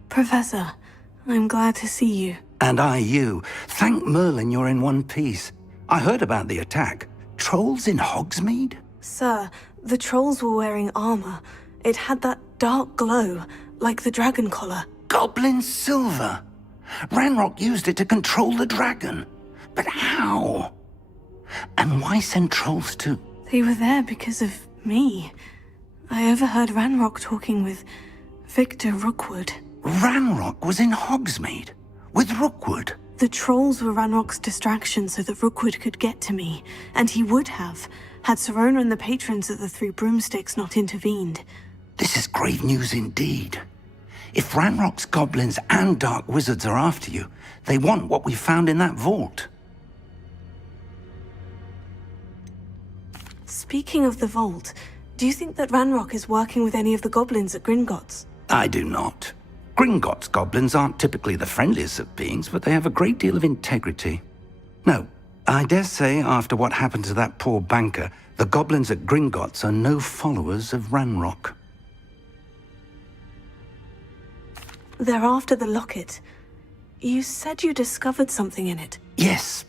Professor, I'm glad to see you. And I you. Thank Merlin you're in one piece. I heard about the attack. Trolls in Hogsmeade? Sir, the trolls were wearing armor. It had that dark glow, like the dragon collar. Goblin silver? Ranrock used it to control the dragon. But how? And why send trolls to... They were there because of me. I overheard Ranrock talking with Victor Rookwood. Ranrock was in Hogsmeade with Rookwood. The trolls were Ranrock's distraction so that Rookwood could get to me, and he would have, had Sirona and the patrons of the Three Broomsticks not intervened. This is grave news indeed. If Ranrock's goblins and dark wizards are after you, they want what we found in that vault. Speaking of the vault, do you think that Ranrock is working with any of the goblins at Gringotts? I do not. Gringotts goblins aren't typically the friendliest of beings, but they have a great deal of integrity. No, I dare say after what happened to that poor banker, the goblins at Gringotts are no followers of Ranrock. They're after the locket. You said you discovered something in it. Yes.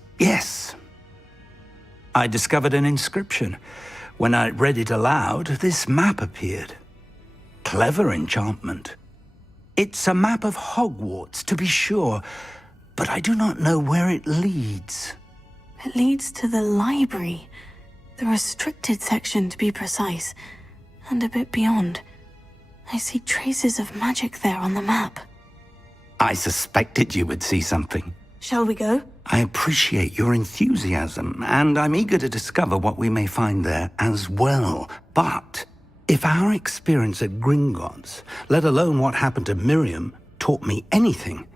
I discovered an inscription. When I read it aloud, this map appeared. Clever enchantment. It's a map of Hogwarts, to be sure, but I do not know where it leads. It leads to the library. The restricted section, to be precise. And a bit beyond. I see traces of magic there on the map. I suspected you would see something. Shall we go? I appreciate your enthusiasm, and I'm eager to discover what we may find there as well. But if our experience at Gringotts, let alone what happened to Miriam, taught me anything,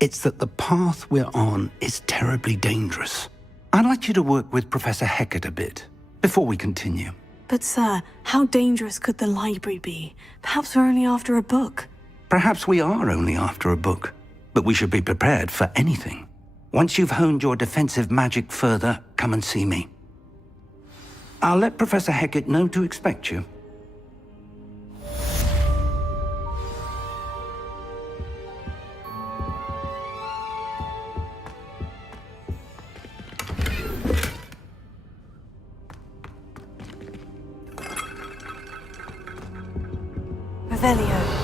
it's that the path we're on is terribly dangerous. I'd like you to work with Professor Hecat a bit, before we continue. But sir, how dangerous could the library be? Perhaps we're only after a book. Perhaps we are only after a book, but we should be prepared for anything. Once you've honed your defensive magic further, come and see me. I'll let Professor Hecat know to expect you. Revelio.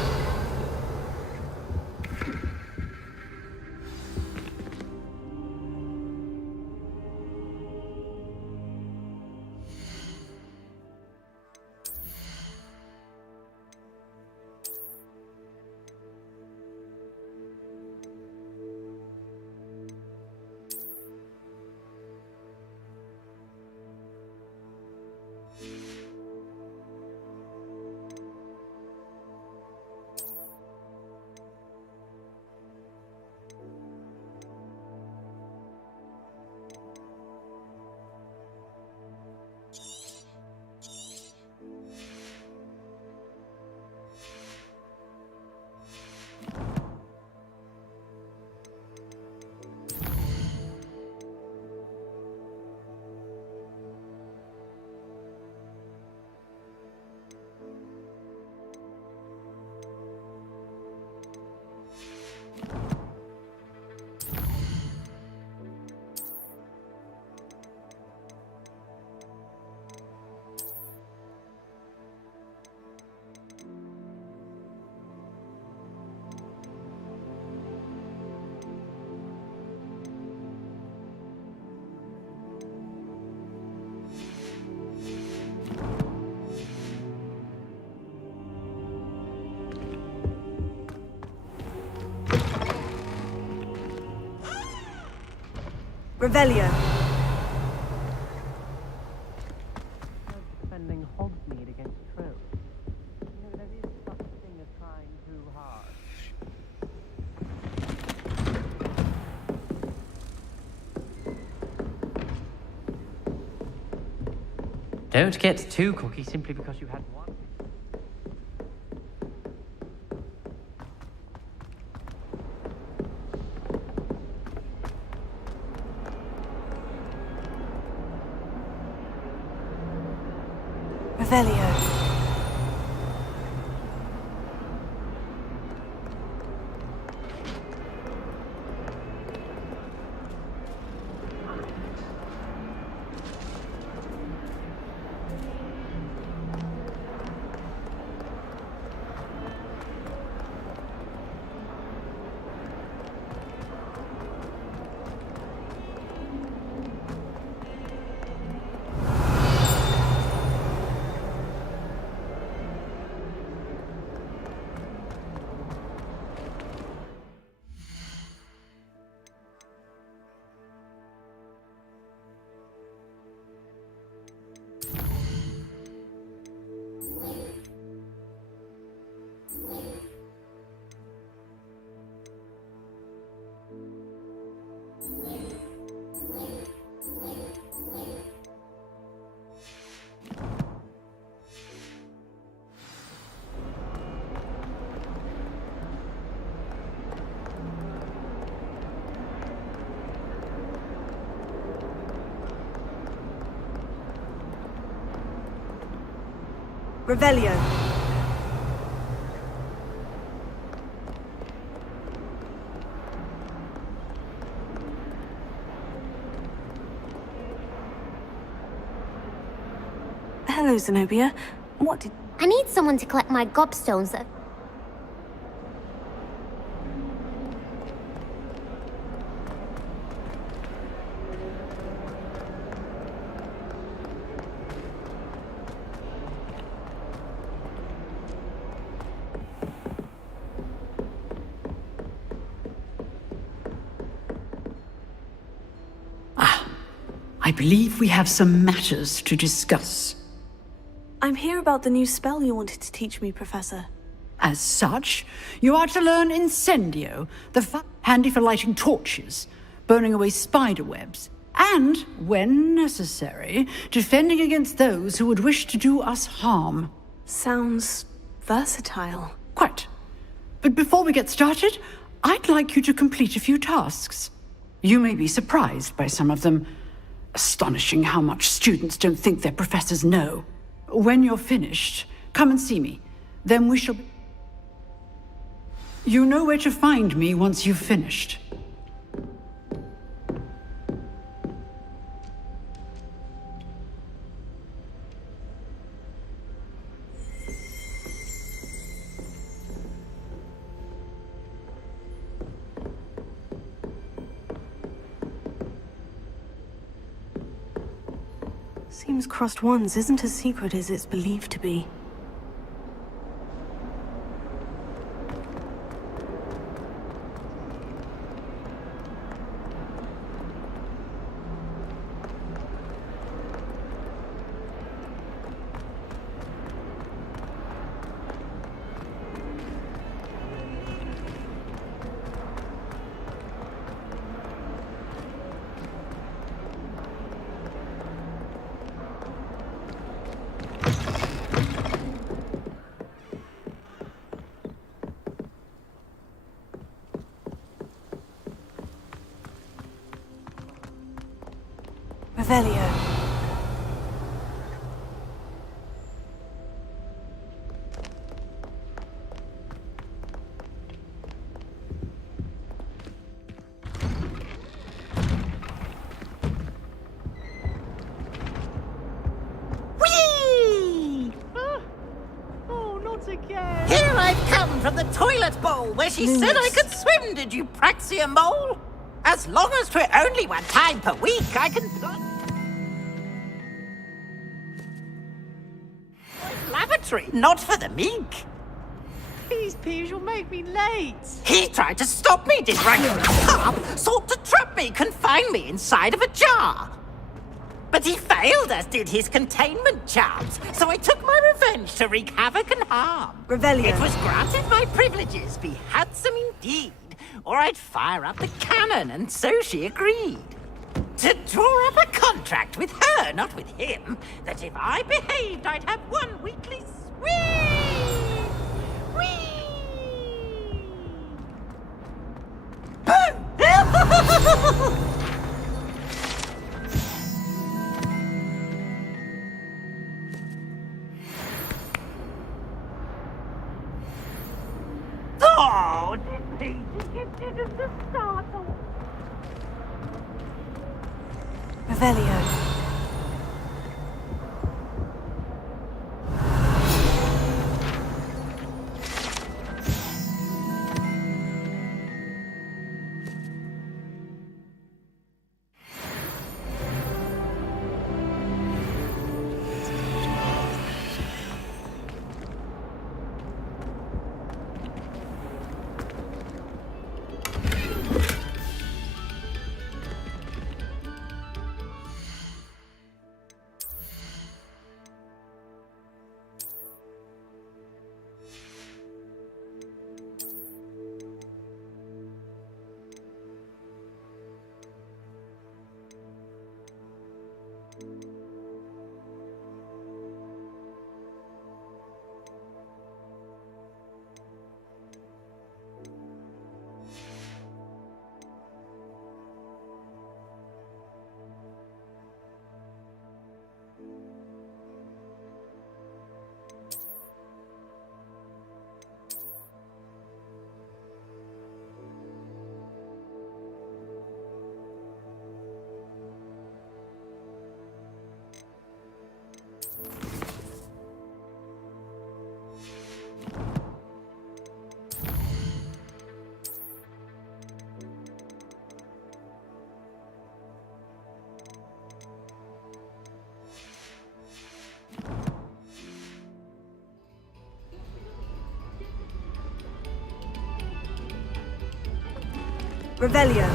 Revelio. Defending Hogsmeade against trolls. You know, there is such a thing as trying too hard. Don't get too cocky simply because you had one. Revelio. Revelio. Hello, Zenobia. What did... I need someone to collect my gobstones that... I believe we have some matters to discuss. I'm here about the new spell you wanted to teach me, Professor. As such, you are to learn Incendio, handy for lighting torches, burning away spider webs, and, when necessary, defending against those who would wish to do us harm. Sounds versatile. Quite. But before we get started, I'd like you to complete a few tasks. You may be surprised by some of them. Astonishing how much students don't think their professors know. When you're finished, come and see me. Then we shall... You know where to find me once you've finished. Seems Crossed Wands isn't as secret as it's believed to be. Revelio. Whee! Oh, not again! Here I've come from the toilet bowl where she said I could swim, did you Praxia mole? As long as we're only one time per week, I can... Lavatory, not for the meek. Please, Peeves, you'll make me late. He tried to stop me, did Ragnarok Carp, sought to trap me, confine me inside of a jar. But he failed, as did his containment charms, so I took my revenge to wreak havoc and harm. Revelio. It was granted my privileges be handsome indeed, or I'd fire up the cannon, and so she agreed. To draw up a contract with her, not with him, that if I behaved, I'd have one weekly swing! Whee! Boom! Oh, did Peter gifted us the startle? Revelio. Revelio.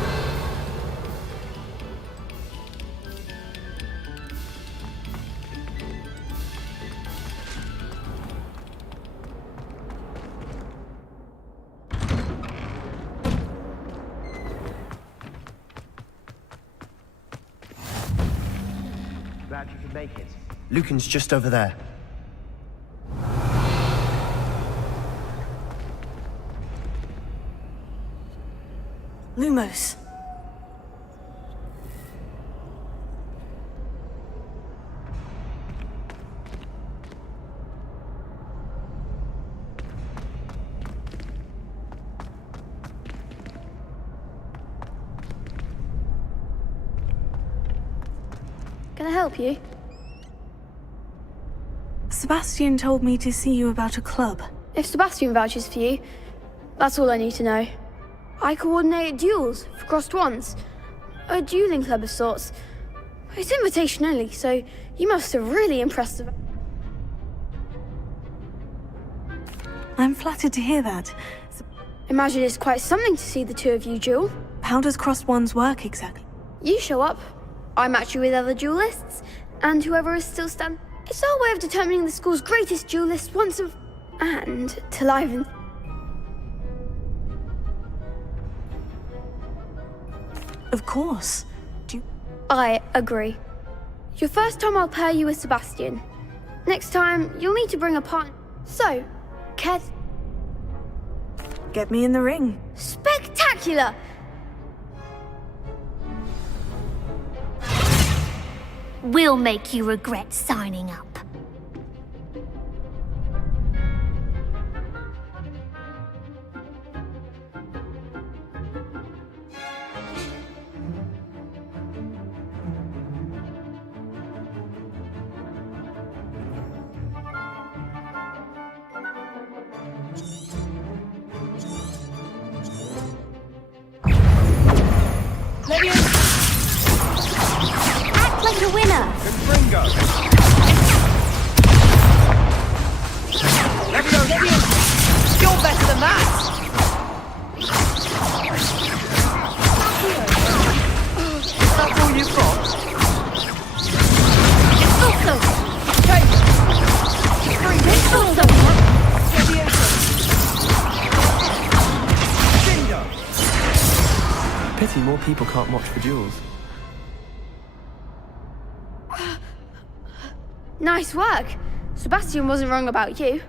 Glad you could make it. Lucan's just over there. Lumos. Can I help you? Sebastian told me to see you about a club. If Sebastian vouches for you, that's all I need to know. I coordinate duels for crossed ones. A dueling club of sorts. It's invitation only, so you must have really impressed them. I'm flattered to hear that. Imagine it's quite something to see the two of you duel. How does crossed ones work exactly? You show up, I match you with other duelists, and whoever is still standing. It's our way of determining the school's greatest duelist once of... and to liven... Of course. I agree. Your first time I'll pair you with Sebastian. Next time, you'll need to bring a partner. So, Ked... Get me in the ring. Spectacular! We'll make you regret signing up. Act like a winner. Confringo. Levio! You're better than that! That's all you've got? It's also... Okay! It's also... Pity more people can't watch for duels. Nice work. Sebastian wasn't wrong about you.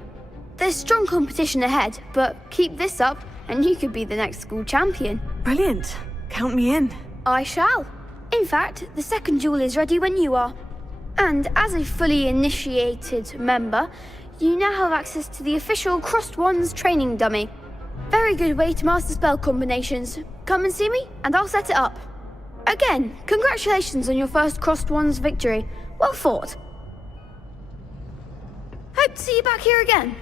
There's strong competition ahead, but keep this up and you could be the next school champion. Brilliant. Count me in. I shall. In fact, the second duel is ready when you are. And as a fully initiated member, you now have access to the official Crossed Wands training dummy. Very good way to master spell combinations. Come and see me, and I'll set it up. Again, congratulations on your first Crossed Wands victory. Well fought. Hope to see you back here again.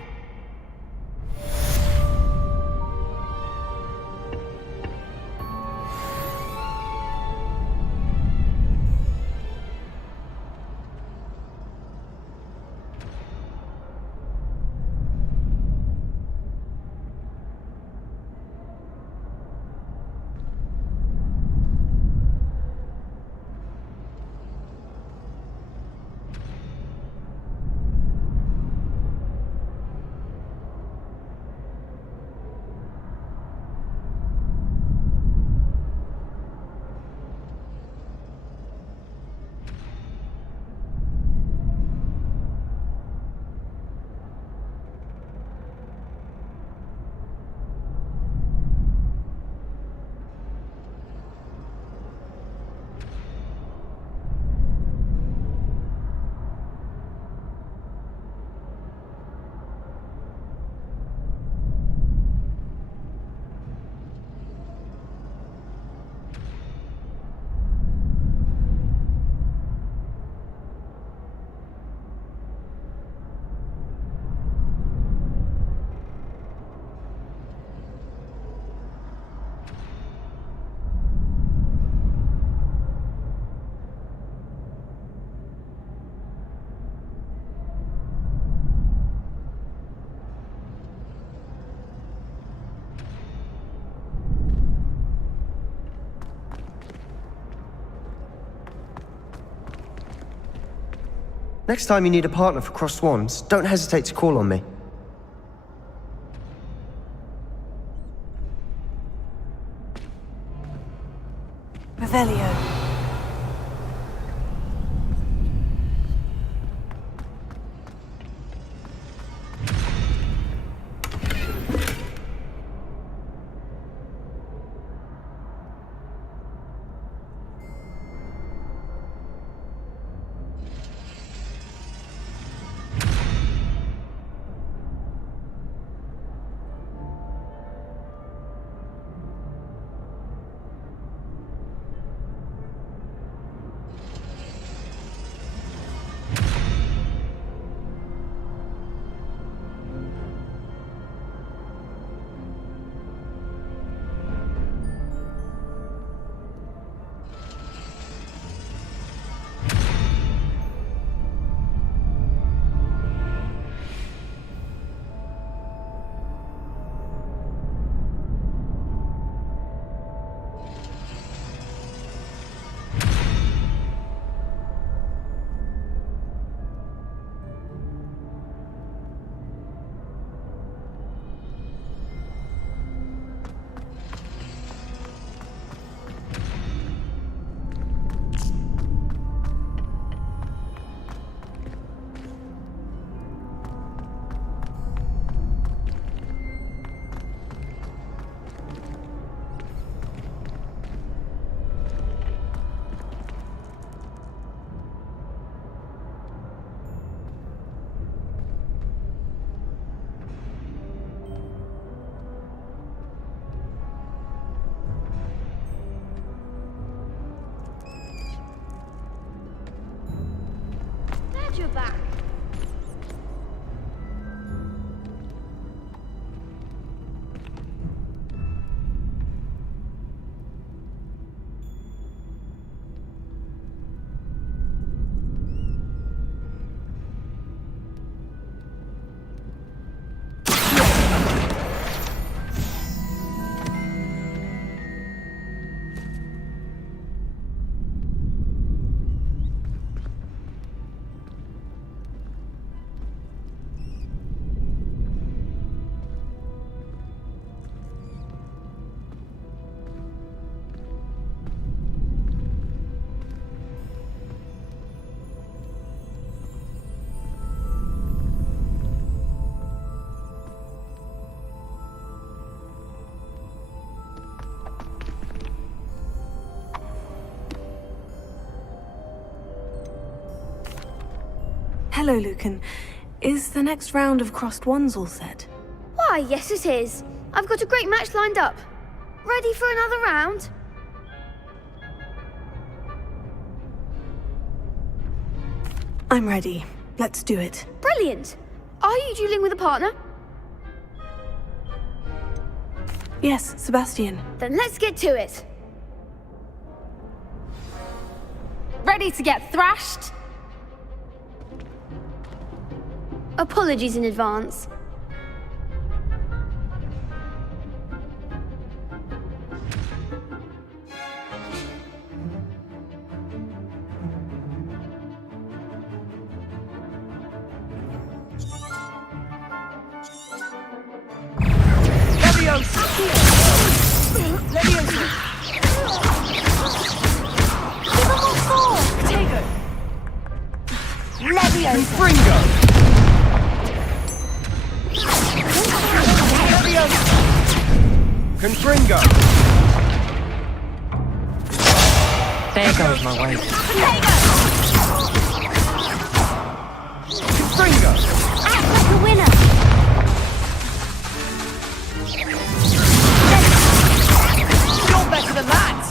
Next time you need a partner for Crossed Wands, don't hesitate to call on me. Revelio. Glad you're back. Hello, Lucan. Is the next round of Crossed Wands all set? Why, yes it is. I've got a great match lined up. Ready for another round? I'm ready. Let's do it. Brilliant. Are you dueling with a partner? Yes, Sebastian. Then let's get to it. Ready to get thrashed? Apologies in advance. Leviosa! Leviosa! Give them all four! Potato! Leviosa! Confringo! Confringo! There goes my way. Confringo! Act like a winner! You're better than that!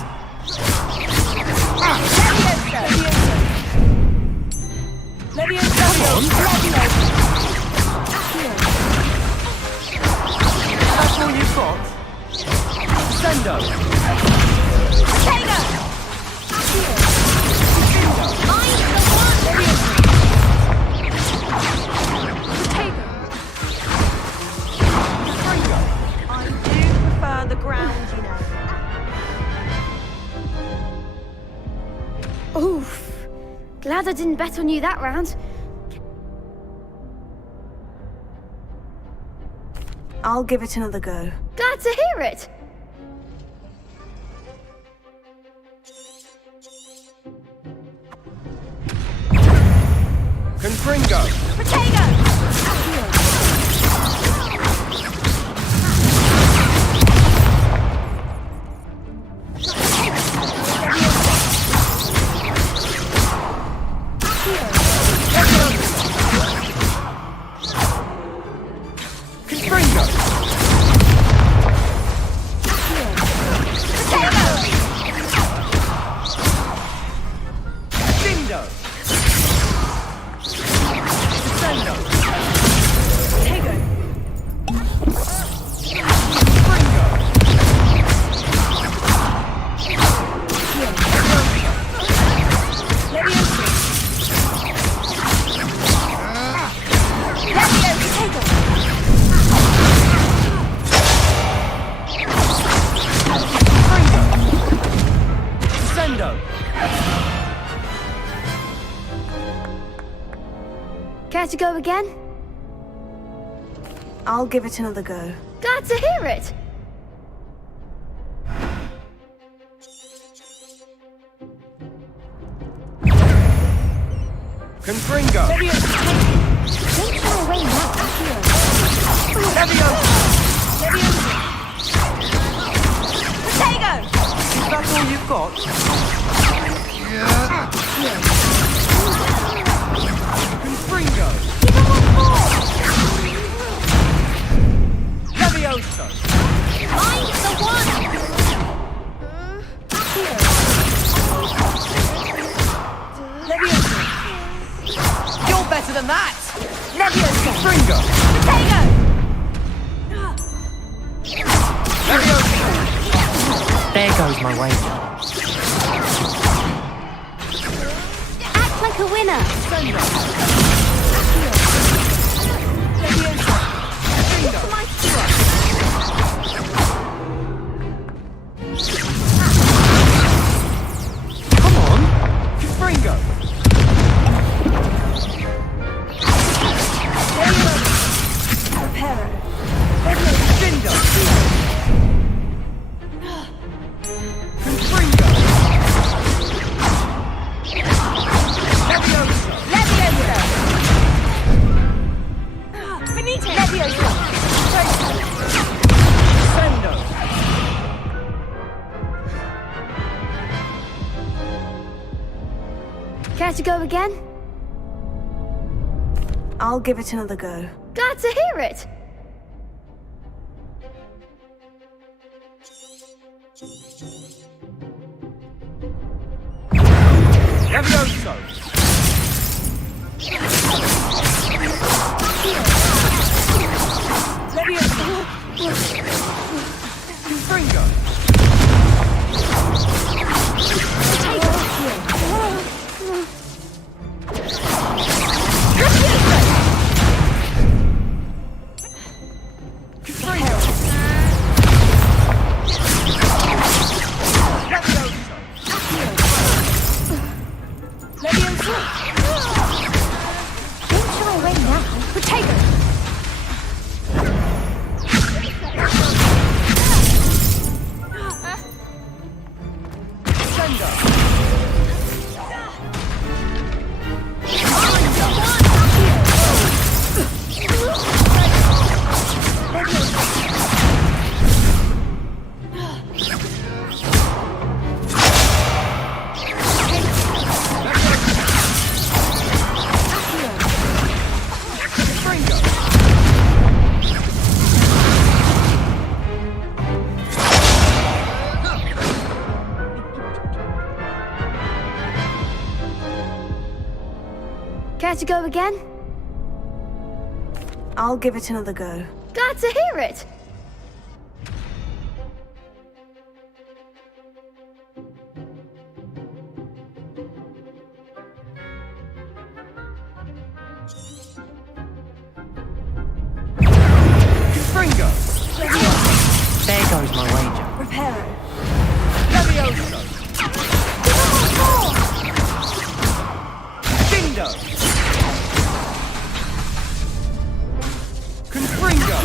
Leviosa! Leviosa! That's all you've got? Sendo! Potato! I'm the one! I do prefer the ground, you know. Oof. Glad I didn't bet on you that round. I'll give it another go. Glad to hear it. Confringo! Potato! Care to go again? I'll give it another go. Glad to hear it. Confringo! Don't throw away now. Leviosa! Potato! Is that all you've got? Confringo! Give him one more! Leviosa! Find the one! Leviosa! You're better than that! Leviosa! Confringo! Potato! Leviosa! There goes my wager. Act like a winner! For my cure! Come on! Confringo! Reparo. Jindo! Confringo! Leviosa! Leviosa! Finito! Leviosa! Sendo! Care to go again? I'll give it another go. Glad to hear it. Levioso! Levioso! Confringo! Care to go again? I'll give it another go. Glad to hear it. Confringo! There goes my wager. Reparo. Levioso! Jindo! Confringo!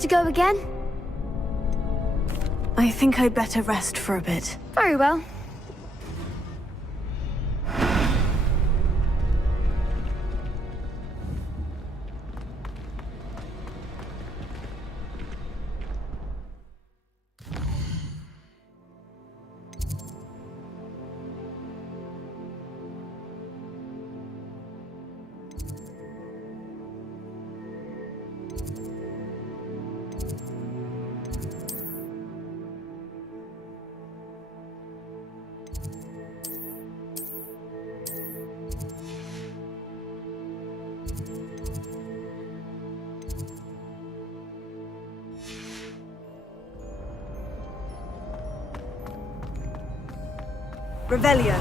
to go again? I think I'd better rest for a bit. Very well. Revelio.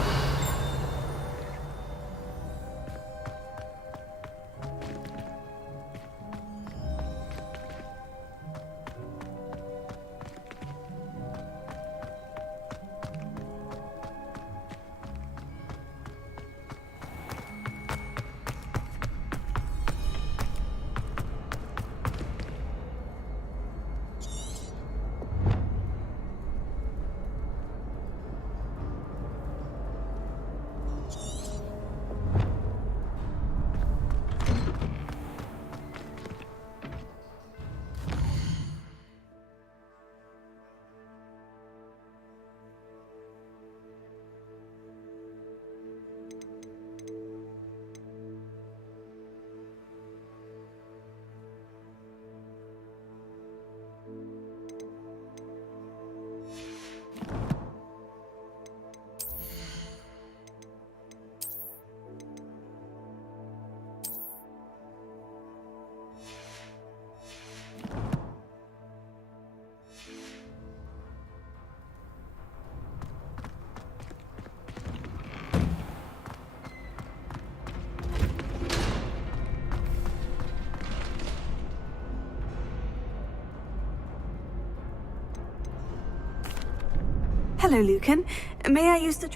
Hello, Lucan. May I use the...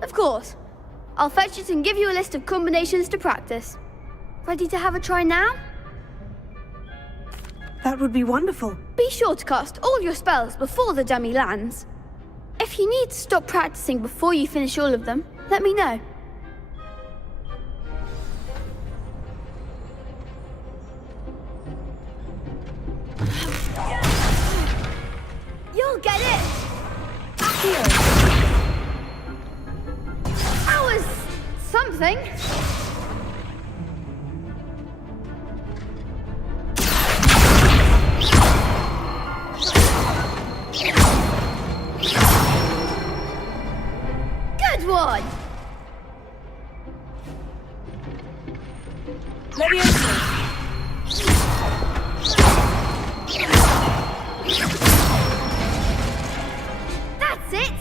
Of course. I'll fetch it and give you a list of combinations to practice. Ready to have a try now? That would be wonderful. Be sure to cast all your spells before the dummy lands. If you need to stop practicing before you finish all of them, let me know. You'll get it! That was something. Good one. That's it.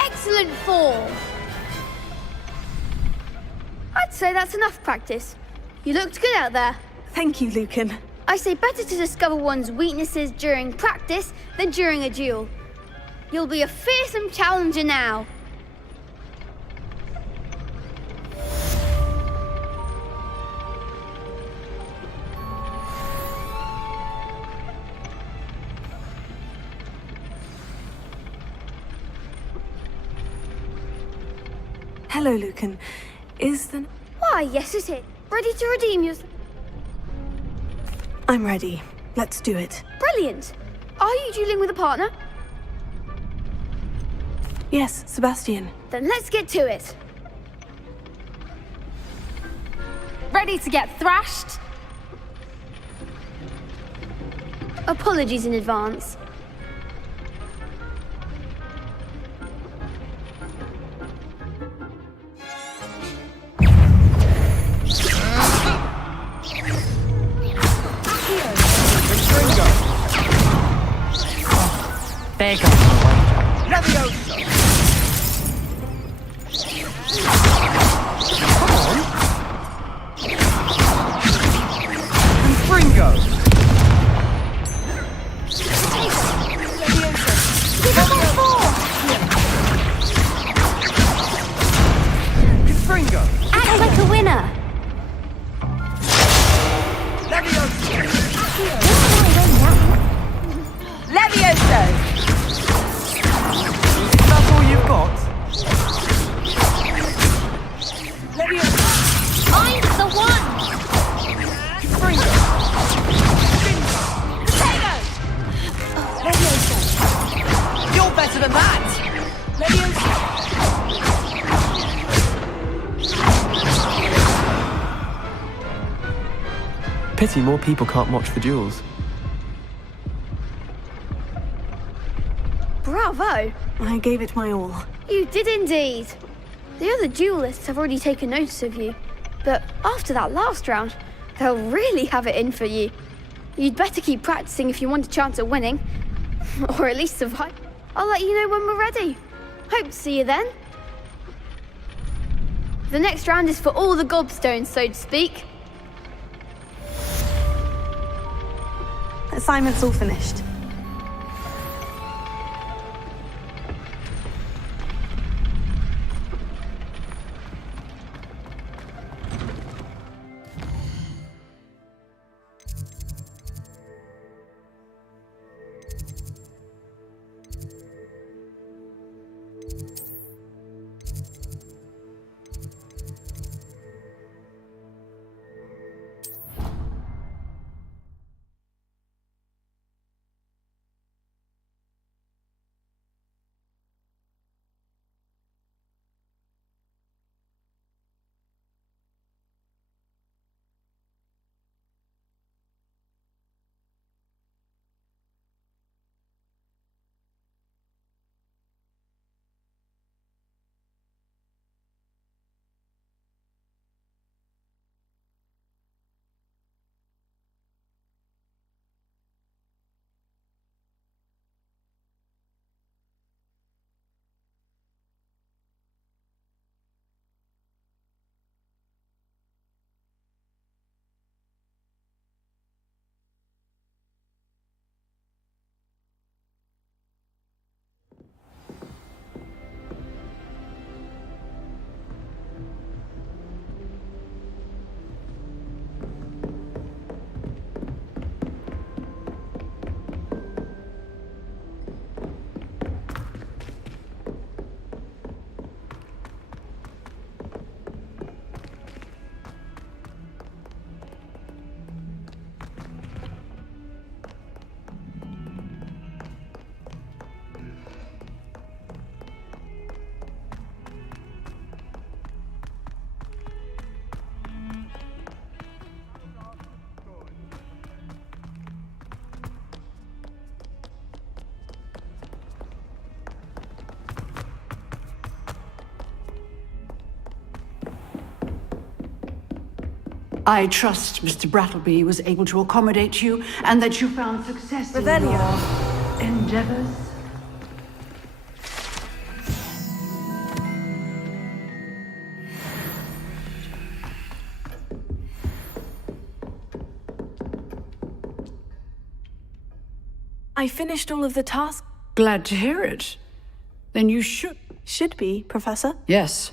Excellent form. I'd say that's enough practice. You looked good out there. Thank you, Lucan. I say better to discover one's weaknesses during practice than during a duel. You'll be a fearsome challenger now. Hello, Lucan. Is the... Why, yes, it is. Ready to redeem yourself? I'm ready. Let's do it. Brilliant. Are you dueling with a partner? Yes, Sebastian. Then let's get to it. Ready to get thrashed? Apologies in advance. There goes the Leviosa! Come on! And Fringo! Pity more people can't watch the duels. Bravo! I gave it my all. You did indeed. The other duelists have already taken notice of you, but after that last round, they'll really have it in for you. You'd better keep practicing if you want a chance at winning, or at least survive. I'll let you know when we're ready. Hope to see you then. The next round is for all the gobstones, so to speak. Assignment's all finished. I trust Mr. Brattleby was able to accommodate you and that you found success in Revelio. your endeavors. I finished all of the tasks. Glad to hear it. Then you should... Should be, Professor. Yes.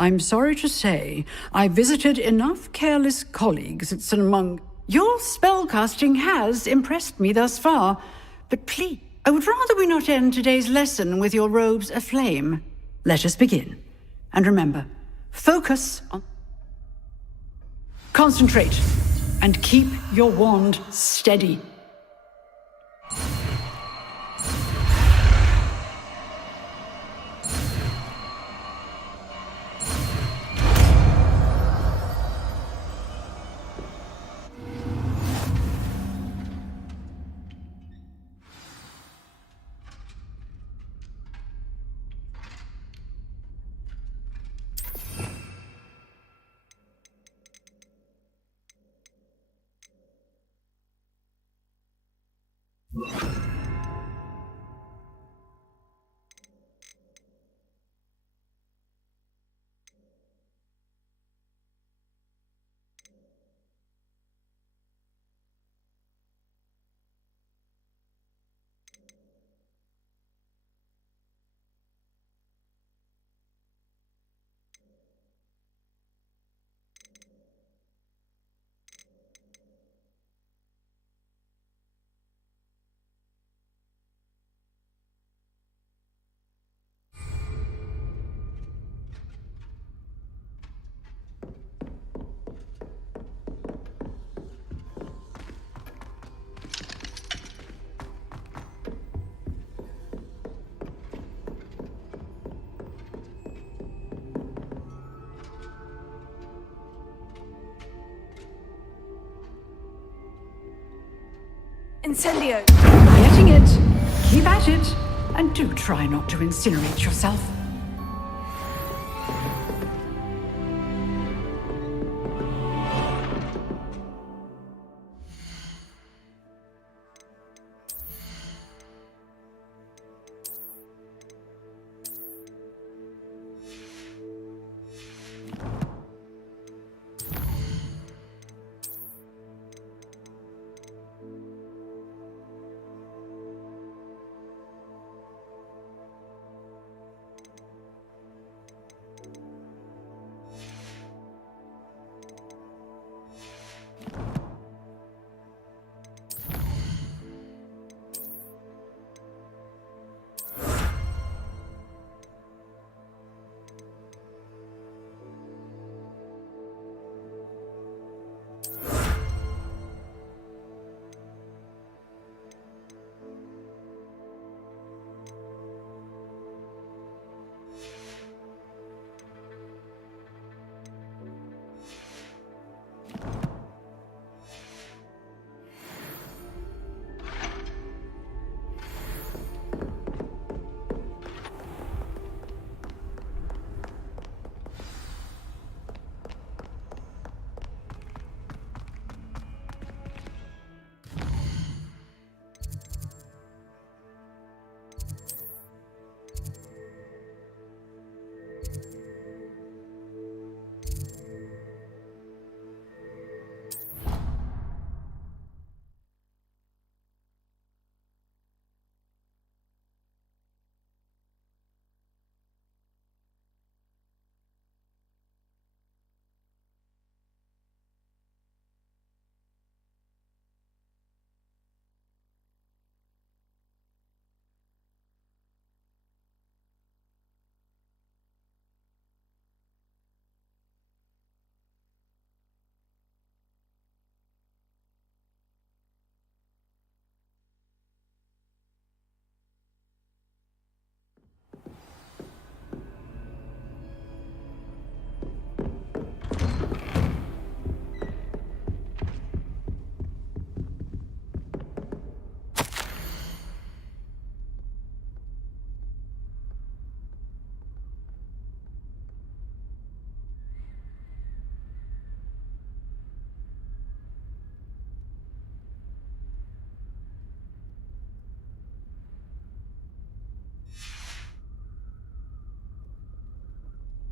I'm sorry to say, I visited enough careless colleagues at St. Among. Your spellcasting has impressed me thus far, but please, I would rather we not end today's lesson with your robes aflame. Let us begin. And remember, focus on... Concentrate, and keep your wand steady. Incendio! Getting it. Keep at it. And do try not to incinerate yourself.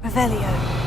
Revelio.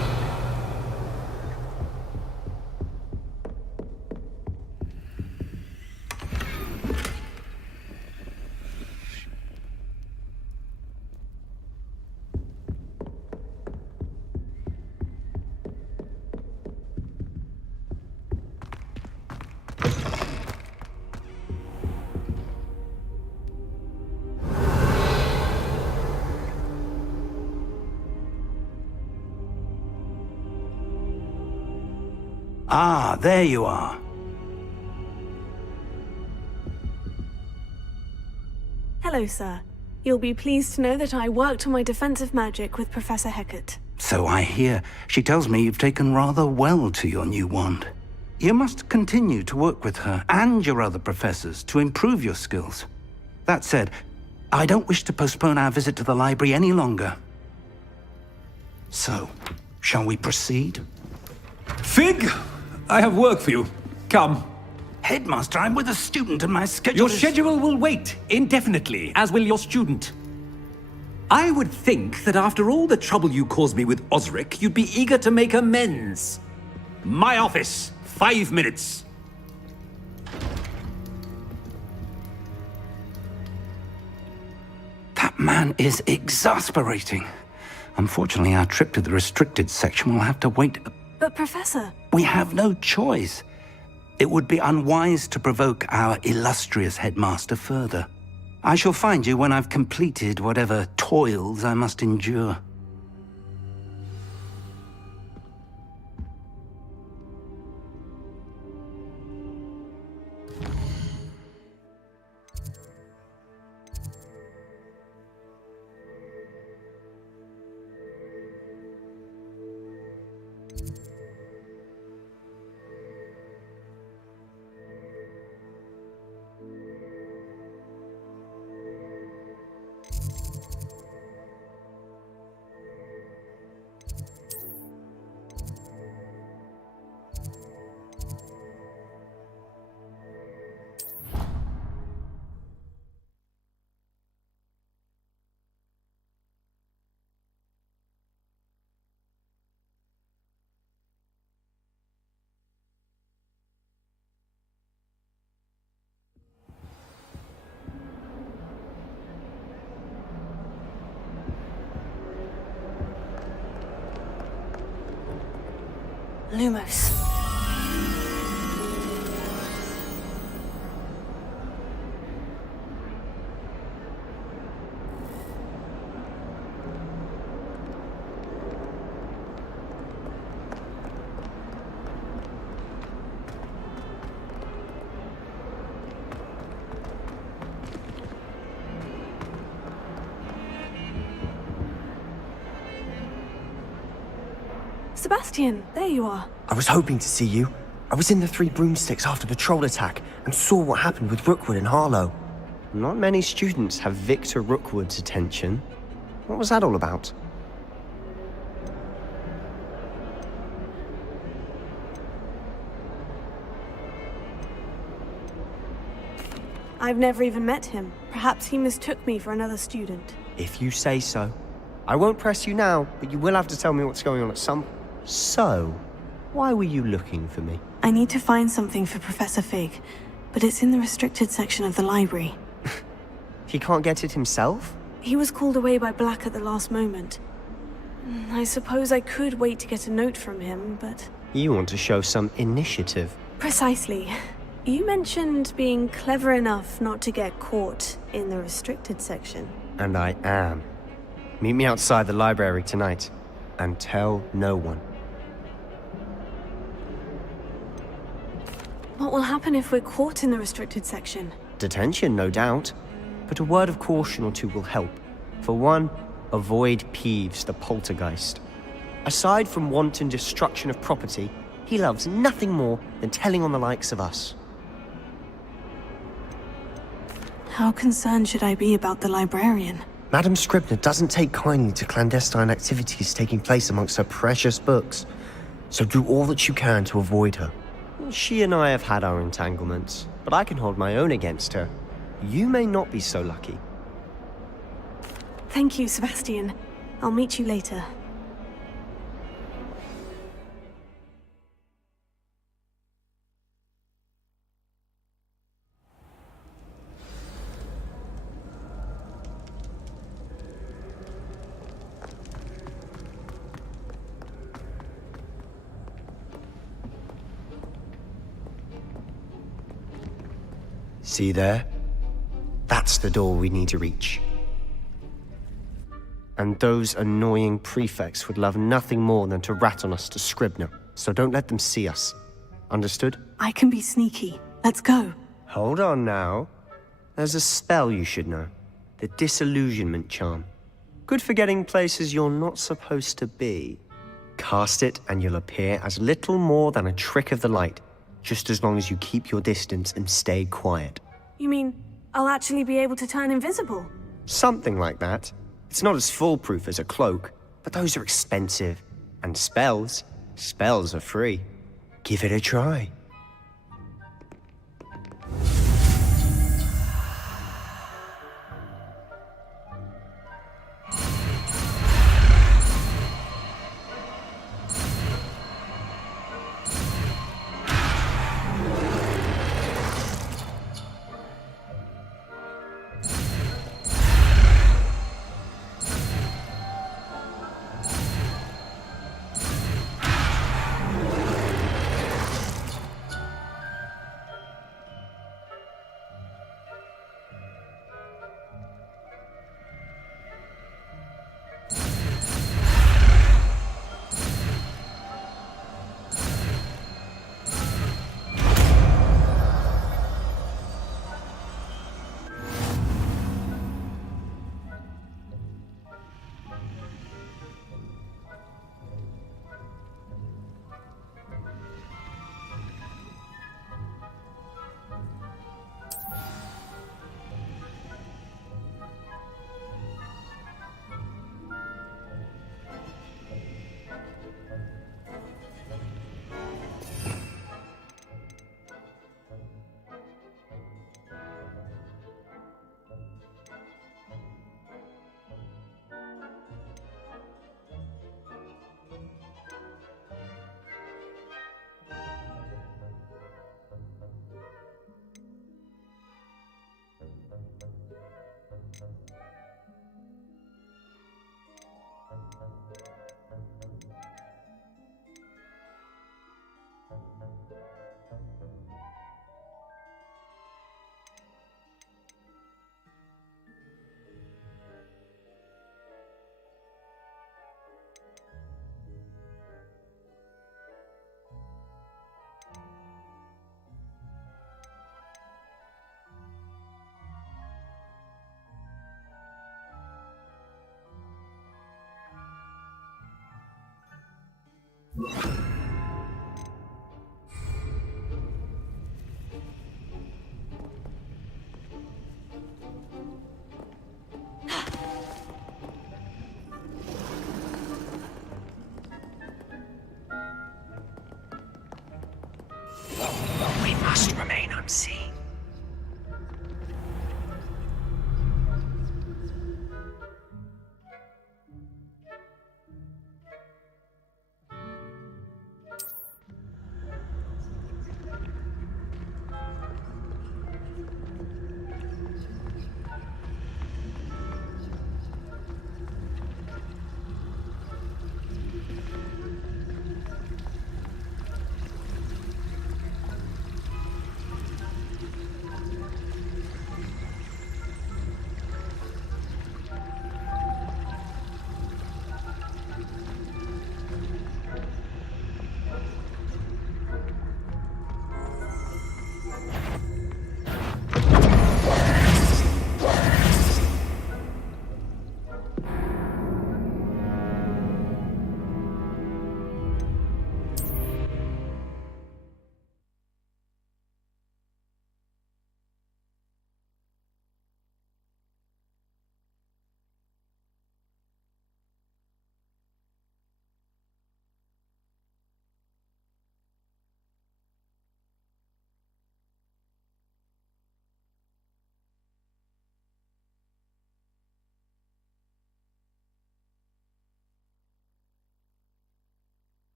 Ah, there you are. Hello, sir. You'll be pleased to know that I worked on my defensive magic with Professor Heckert. So I hear. She tells me you've taken rather well to your new wand. You must continue to work with her and your other professors to improve your skills. That said, I don't wish to postpone our visit to the library any longer. So, shall we proceed? Fig! I have work for you. Come. Headmaster, I'm with a student and my schedule Your is... schedule will wait indefinitely, as will your student. I would think that after all the trouble you caused me with Osric, you'd be eager to make amends. My office, 5 minutes. That man is exasperating. Unfortunately, our trip to the restricted section will have to wait. But, Professor... We have no choice. It would be unwise to provoke our illustrious headmaster further. I shall find you when I've completed whatever toils I must endure. Lumos. Sebastian, there you are. I was hoping to see you. I was in the Three Broomsticks after the troll attack and saw what happened with Rookwood and Harlow. Not many students have Victor Rookwood's attention. What was that all about? I've never even met him. Perhaps he mistook me for another student. If you say so. I won't press you now, but you will have to tell me what's going on at some... So, why were you looking for me? I need to find something for Professor Fig, but it's in the restricted section of the library. He can't get it himself? He was called away by Black at the last moment. I suppose I could wait to get a note from him, but... You want to show some initiative. Precisely. You mentioned being clever enough not to get caught in the restricted section. And I am. Meet me outside the library tonight, and tell no one. What will happen if we're caught in the restricted section? Detention, no doubt. But a word of caution or two will help. For one, avoid Peeves, the poltergeist. Aside from wanton destruction of property, he loves nothing more than telling on the likes of us. How concerned should I be about the librarian? Madame Scribner doesn't take kindly to clandestine activities taking place amongst her precious books, so do all that you can to avoid her. She and I have had our entanglements, but I can hold my own against her. You may not be so lucky. Thank you, Sebastian. I'll meet you later. See there? That's the door we need to reach. And those annoying prefects would love nothing more than to rat on us to Scribner, so don't let them see us. Understood? I can be sneaky. Let's go. Hold on now. There's a spell you should know. The Disillusionment Charm. Good for getting places you're not supposed to be. Cast it and you'll appear as little more than a trick of the light, just as long as you keep your distance and stay quiet. You mean I'll actually be able to turn invisible? Something like that. It's not as foolproof as a cloak, but those are expensive. And spells are free. Give it a try.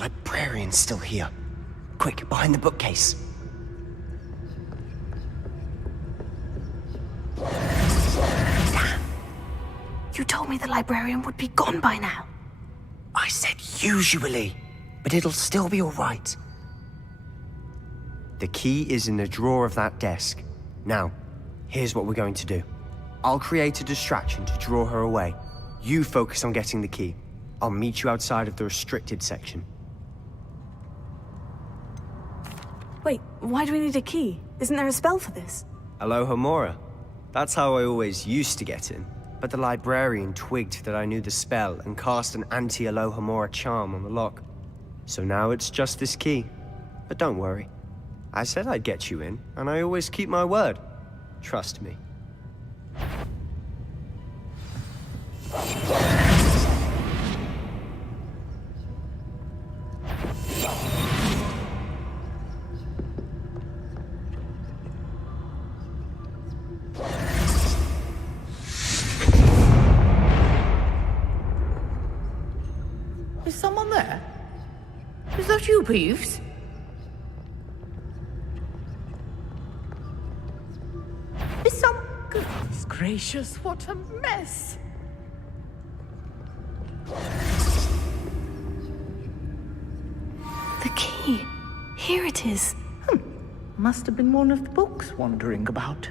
librarian's still here. Quick, behind the bookcase. You told me the librarian would be gone by now. I said usually, but it'll still be all right. The key is in the drawer of that desk. Now, here's what we're going to do. I'll create a distraction to draw her away. You focus on getting the key. I'll meet you outside of the restricted section. Wait, why do we need a key? Isn't there a spell for this? Alohomora. That's how I always used to get in. But the librarian twigged that I knew the spell and cast an anti-Alohomora charm on the lock. So now it's just this key. But don't worry. I said I'd get you in, and I always keep my word. Trust me. Is someone there? Is that you, Peeves? Is some... Goodness gracious, what a mess! The key. Here it is. Must have been one of the books wandering about.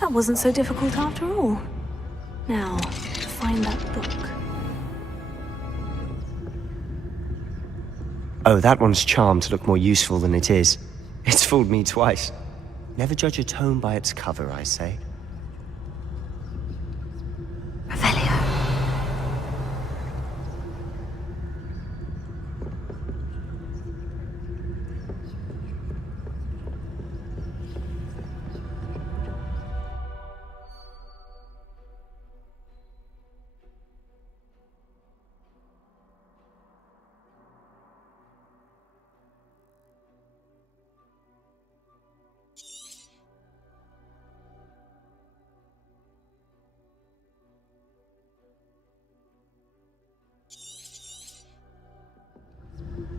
That wasn't so difficult after all. Now, find that book. Oh, that one's charmed to look more useful than it is. It's fooled me twice. Never judge a tome by its cover, I say.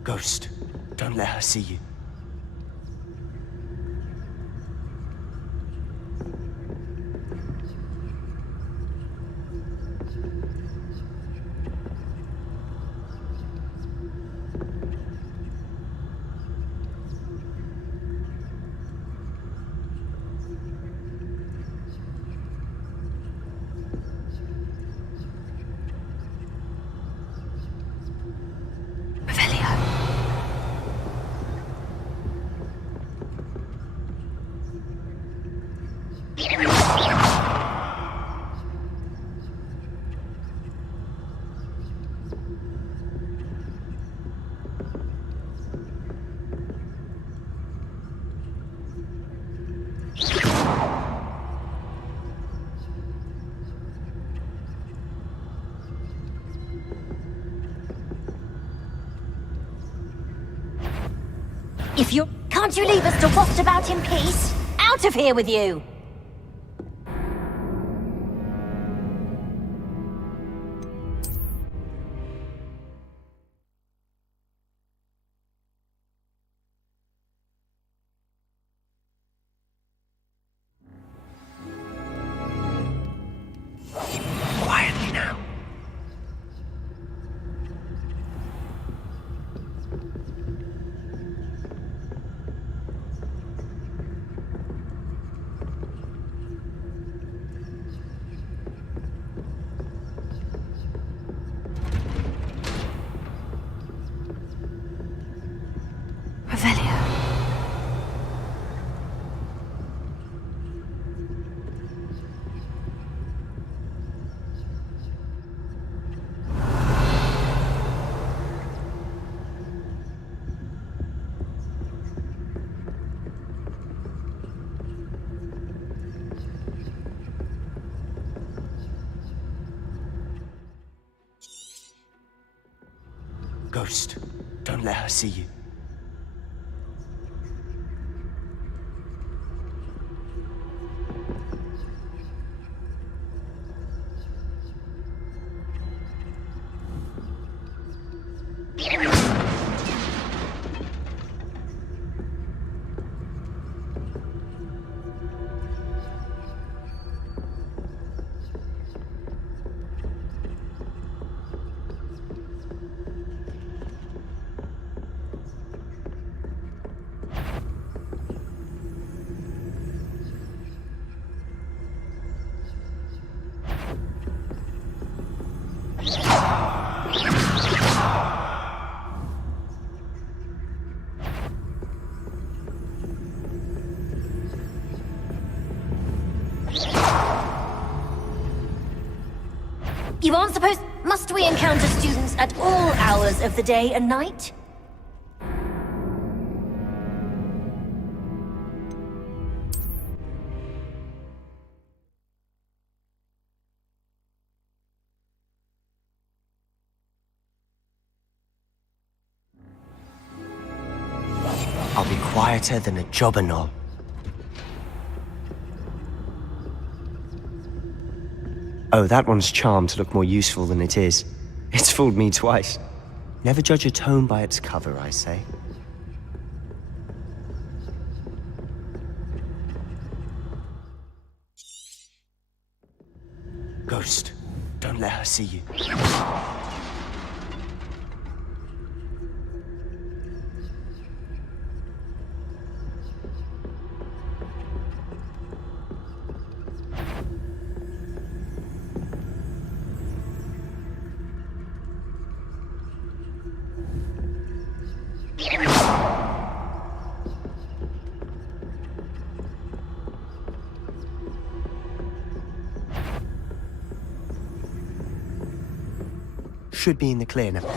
Ghost, don't let her see you. If you... Can't you leave us to waft about in peace? Out of here with you! Quietly now. Ghost, don't let her see you. You aren't supposed... Must we encounter students at all hours of the day and night? I'll be quieter than a jobberknoll. Oh, that one's charmed to look more useful than it is. It's fooled me twice. Never judge a tome by its cover, I say. Ghost, don't let her see you. Should be in the clear now. No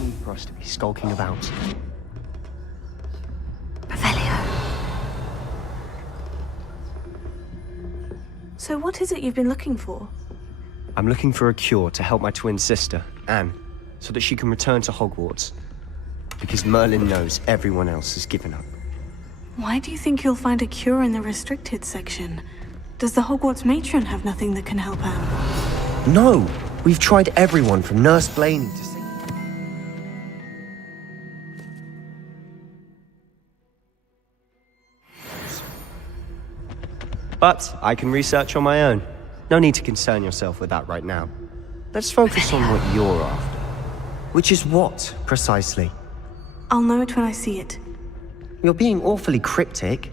need for us to be skulking about. So what is it you've been looking for? I'm looking for a cure to help my twin sister, Anne, so that she can return to Hogwarts. Because Merlin knows everyone else has given up. Why do you think you'll find a cure in the restricted section? Does the Hogwarts matron have nothing that can help Anne? No! We've tried everyone from Nurse Blaney to... But I can research on my own. No need to concern yourself with that right now. Let's focus on what you're after. Which is what, precisely? I'll know it when I see it. You're being awfully cryptic.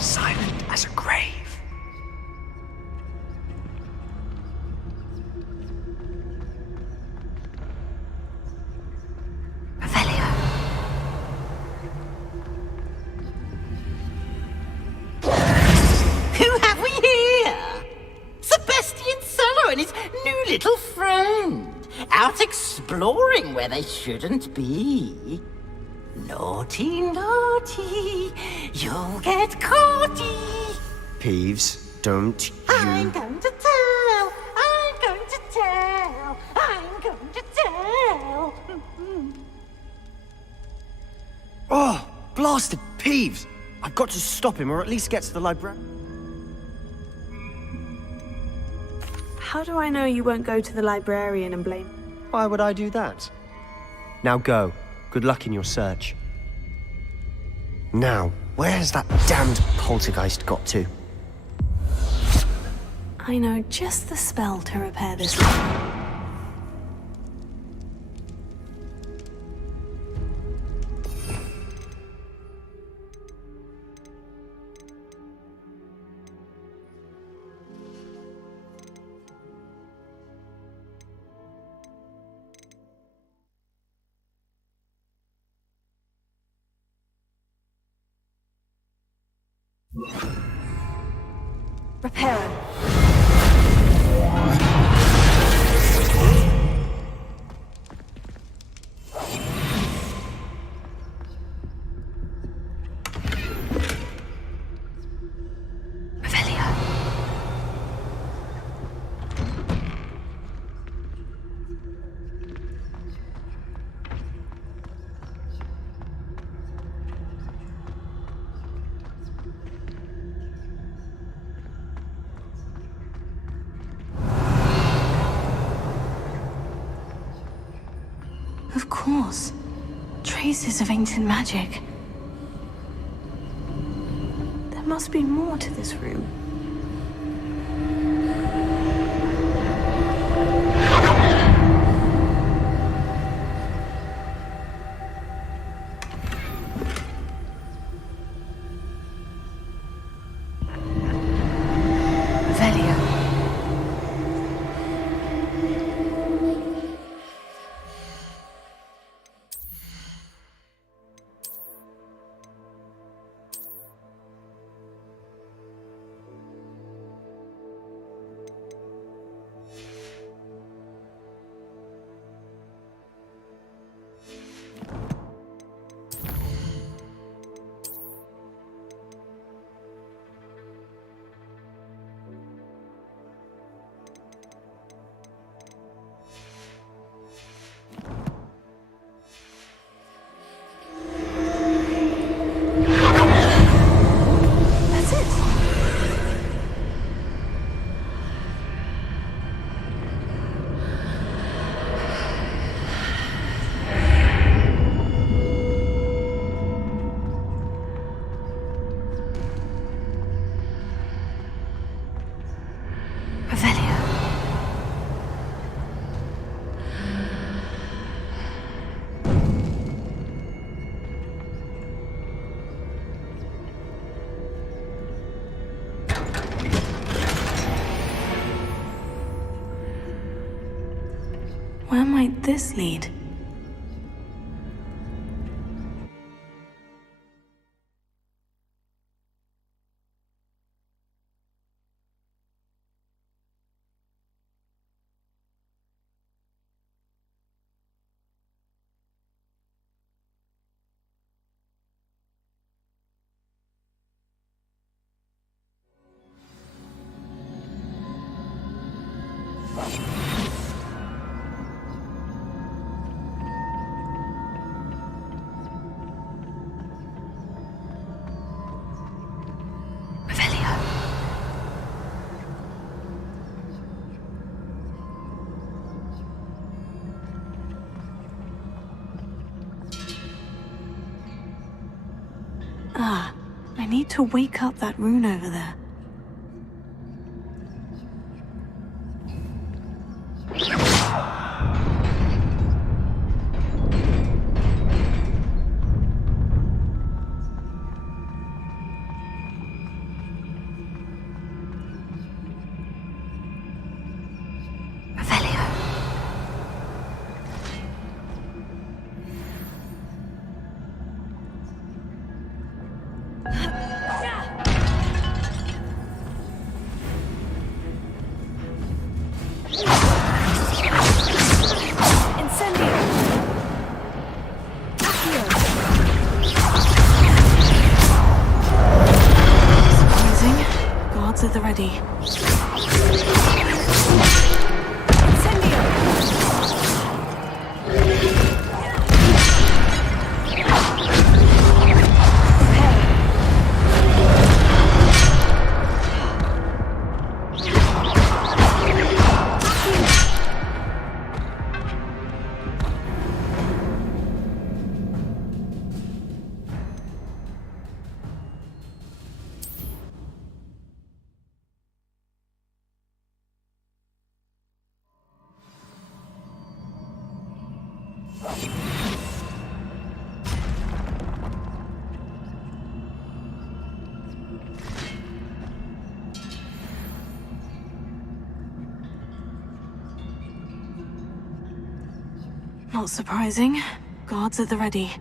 Silent as a grave. Who have we here? Sebastian Sallow and his new little friend. Out exploring where they shouldn't be. Naughty, naughty, you'll get caughty. Peeves, don't you... I'm going to tell, I'm going to tell, I'm going to tell. Oh, blasted Peeves! I've got to stop him, or at least get to the library. How do I know you won't go to the librarian and blame? Why would I do that? Now go. Good luck in your search. Now, where's that damned poltergeist got to? I know just the spell to repair this. Reparo. Of course. Traces of ancient magic. There must be more to this room. Where might this lead? Ah, I need to wake up that rune over there. Not surprising. Guards at the ready.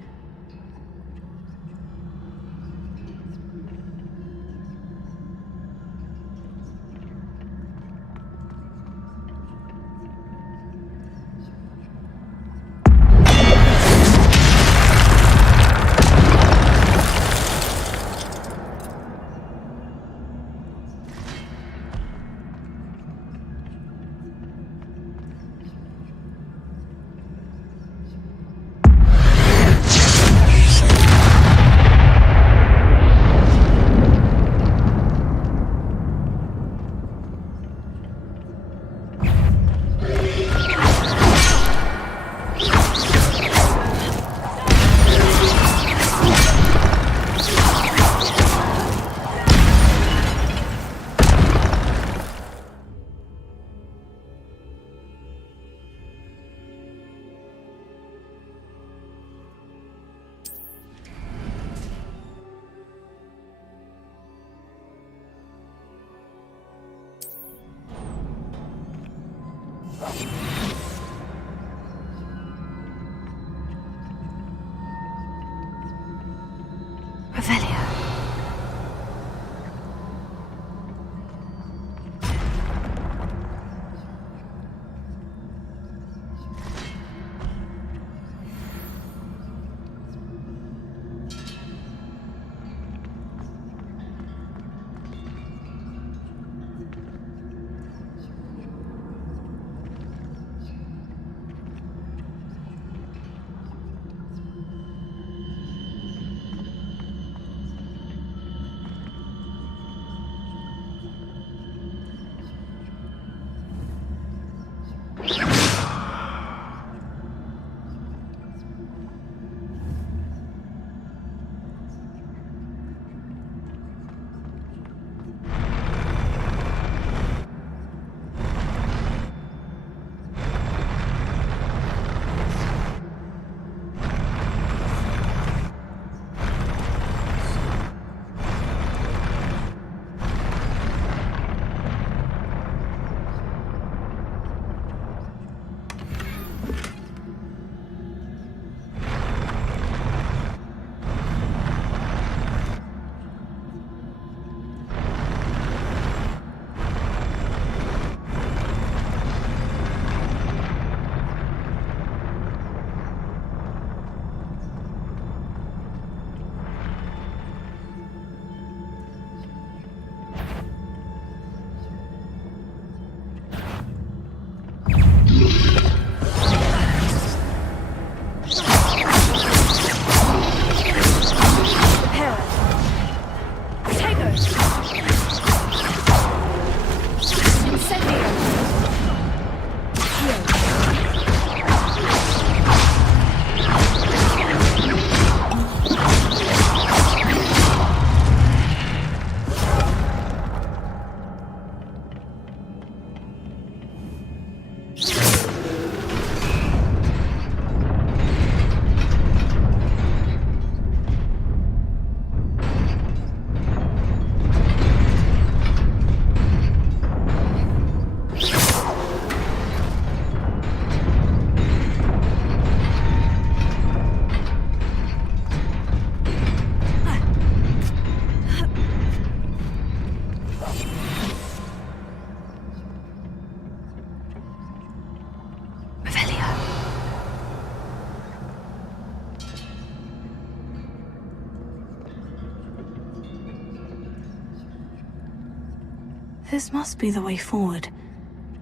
This must be the way forward.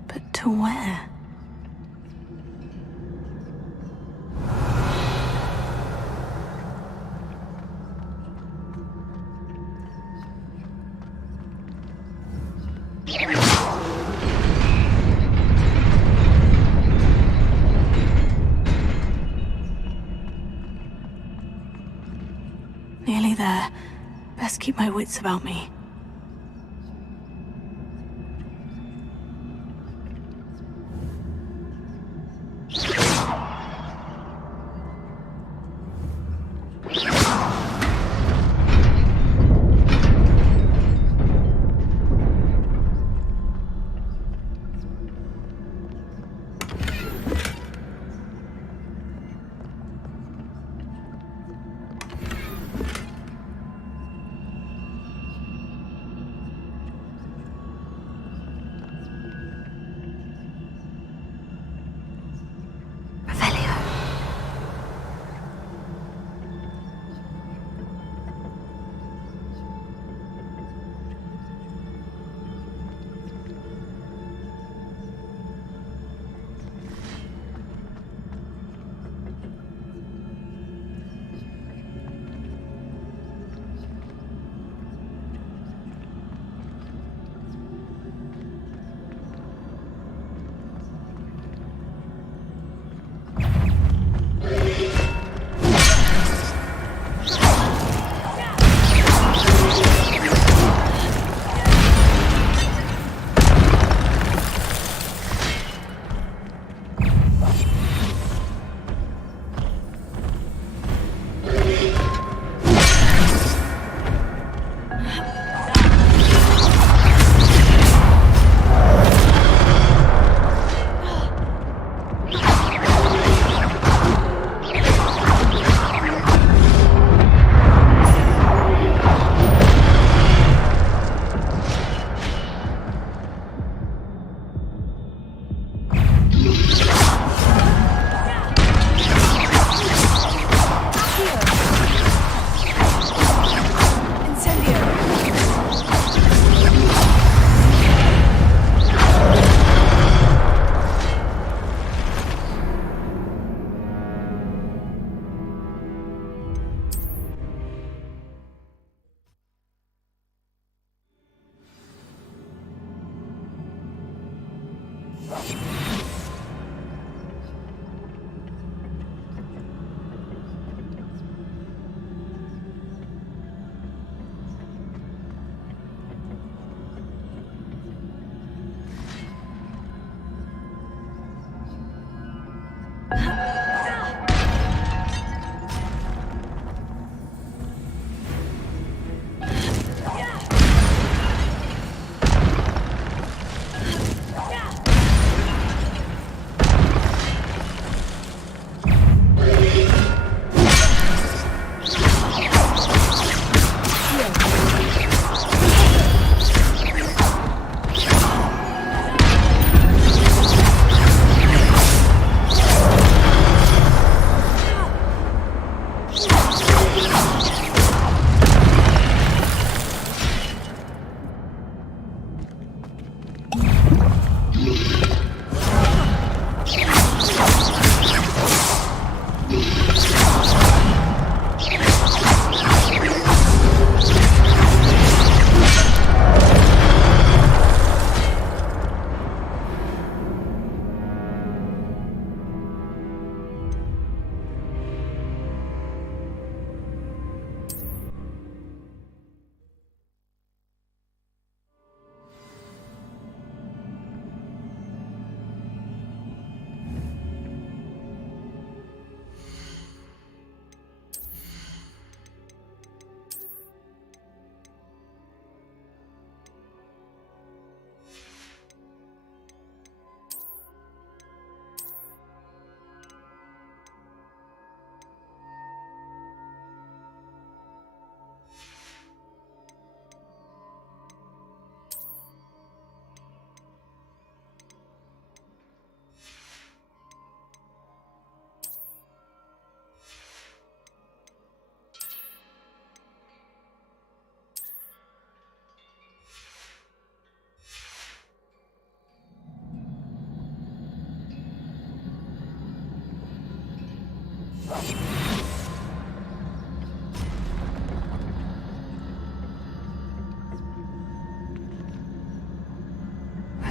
But to where? Nearly there. Best keep my wits about me.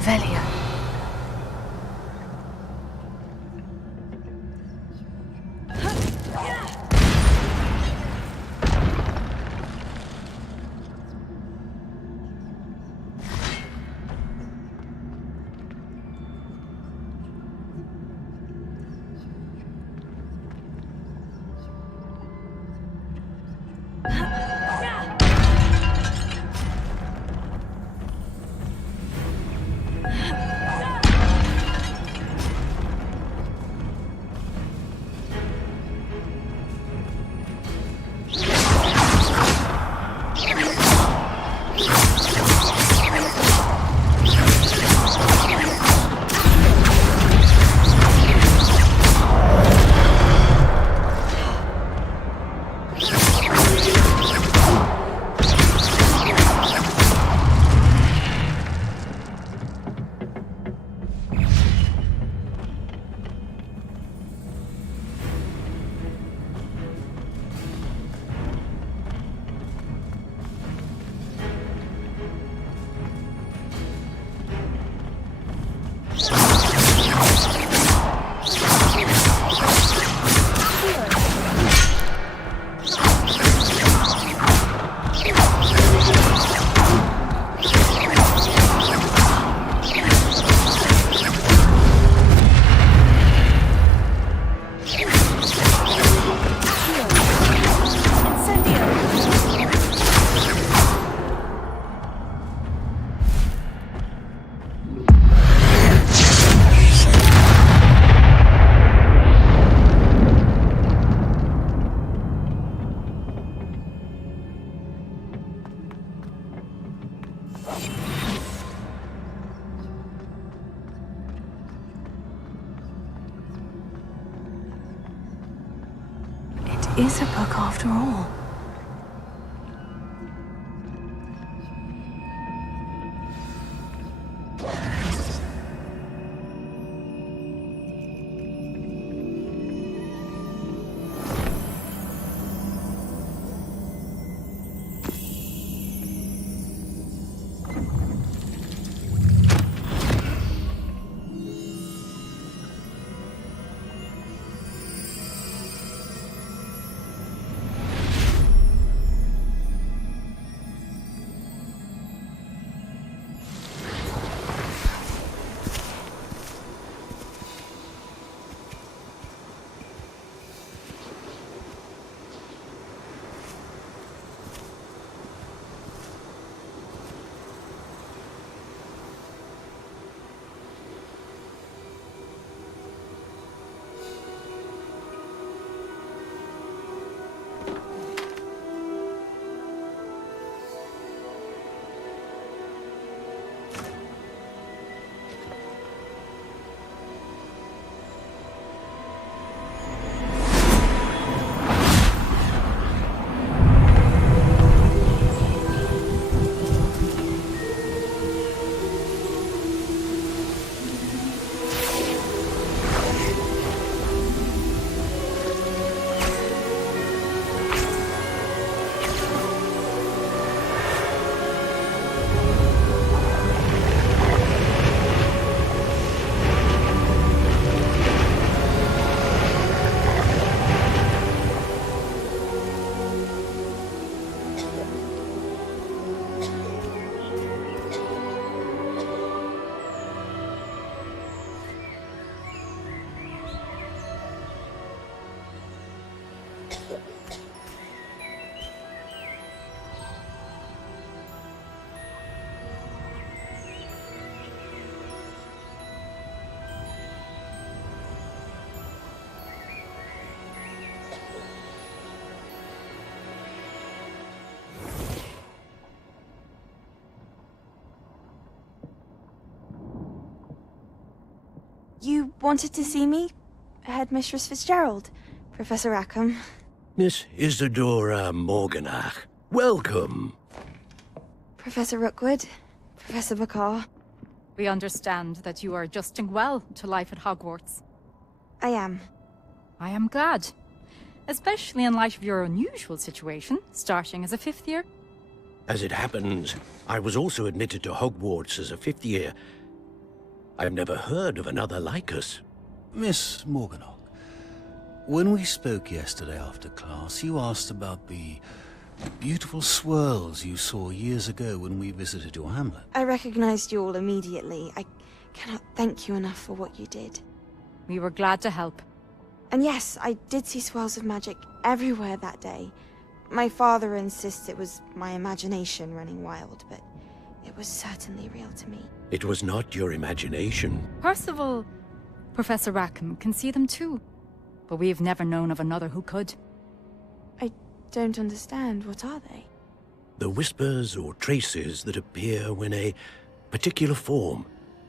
Revelio. Is a book after all. You wanted to see me? Headmistress Fitzgerald, Professor Rackham. Miss Isadora Morganach, welcome. Professor Rookwood, Professor Bakar. We understand that you are adjusting well to life at Hogwarts. I am. I am glad. Especially in light of your unusual situation, starting as a 5th year. As it happens, I was also admitted to Hogwarts as a 5th year. I've never heard of another like us. Miss Morganach, when we spoke yesterday after class, you asked about the beautiful swirls you saw years ago when we visited your hamlet. I recognized you all immediately. I cannot thank you enough for what you did. We were glad to help. And yes, I did see swirls of magic everywhere that day. My father insists it was my imagination running wild, but it was certainly real to me. It was not your imagination. Percival, Professor Rackham can see them too. But we've never known of another who could. I don't understand. What are they? The whispers or traces that appear when a particular form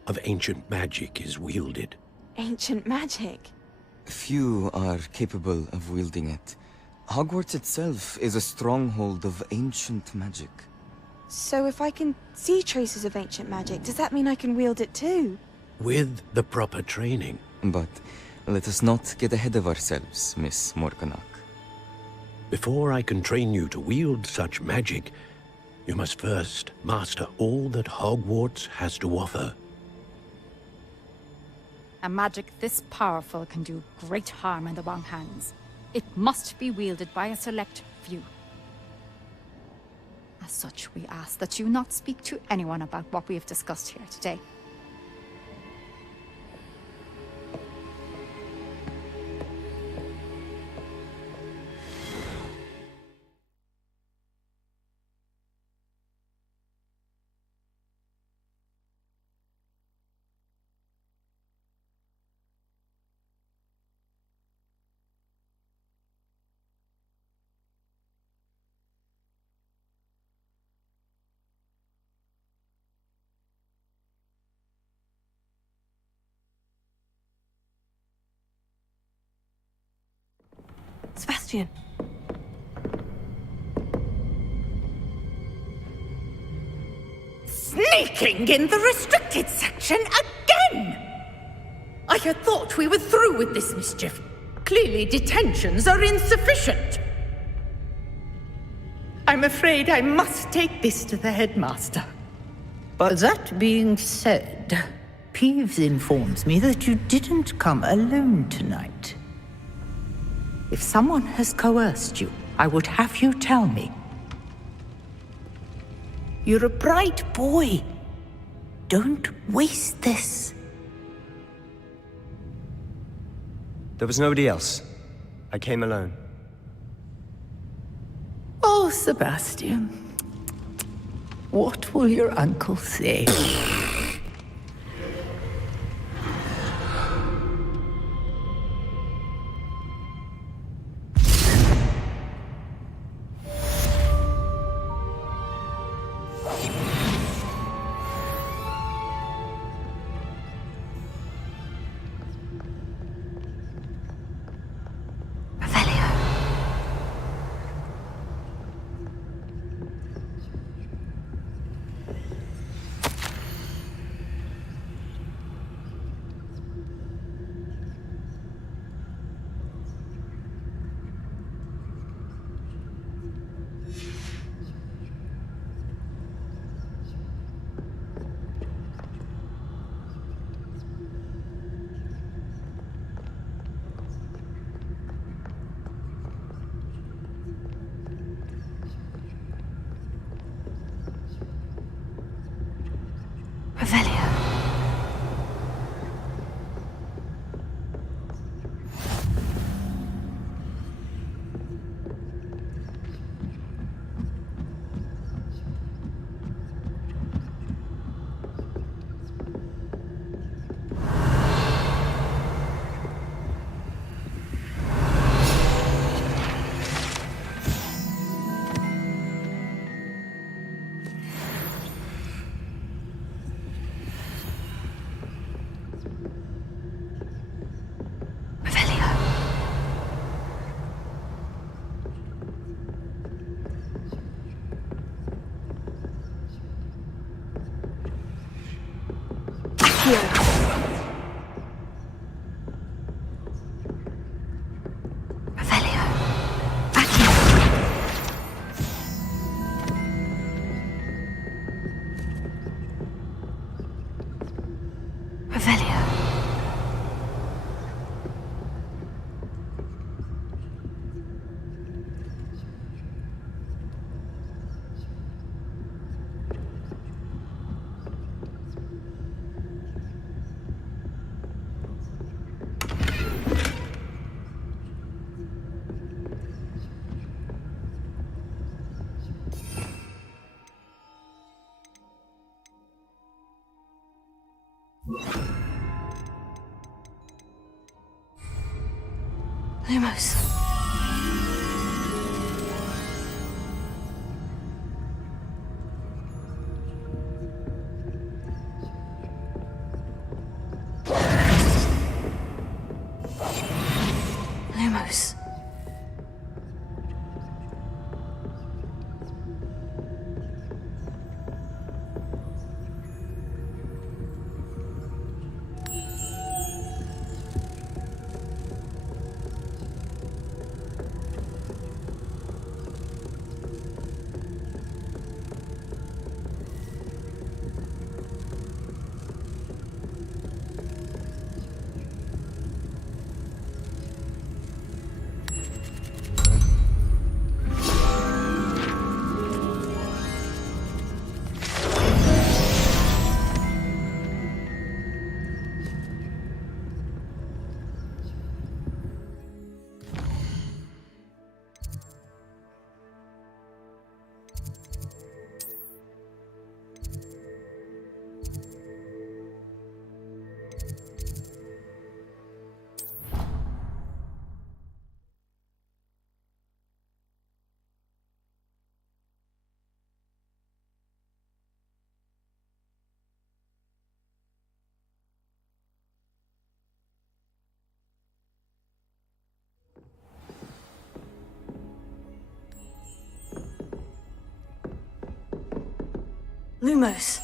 of ancient magic is wielded. Ancient magic? Few are capable of wielding it. Hogwarts itself is a stronghold of ancient magic. So if I can see traces of ancient magic, does that mean I can wield it too? With the proper training. But let us not get ahead of ourselves, Miss Morganach. Before I can train you to wield such magic, you must first master all that Hogwarts has to offer. A magic this powerful can do great harm in the wrong hands. It must be wielded by a select few. As such, we ask that you not speak to anyone about what we have discussed here today. Sebastian. Sneaking in the restricted section again! I had thought we were through with this mischief. Clearly detentions are insufficient. I'm afraid I must take this to the headmaster. But that being said, Peeves informs me that you didn't come alone tonight. If someone has coerced you, I would have you tell me. You're a bright boy. Don't waste this. There was nobody else. I came alone. Oh, Sebastian. What will your uncle say? Lumos. Lumos. Lumos.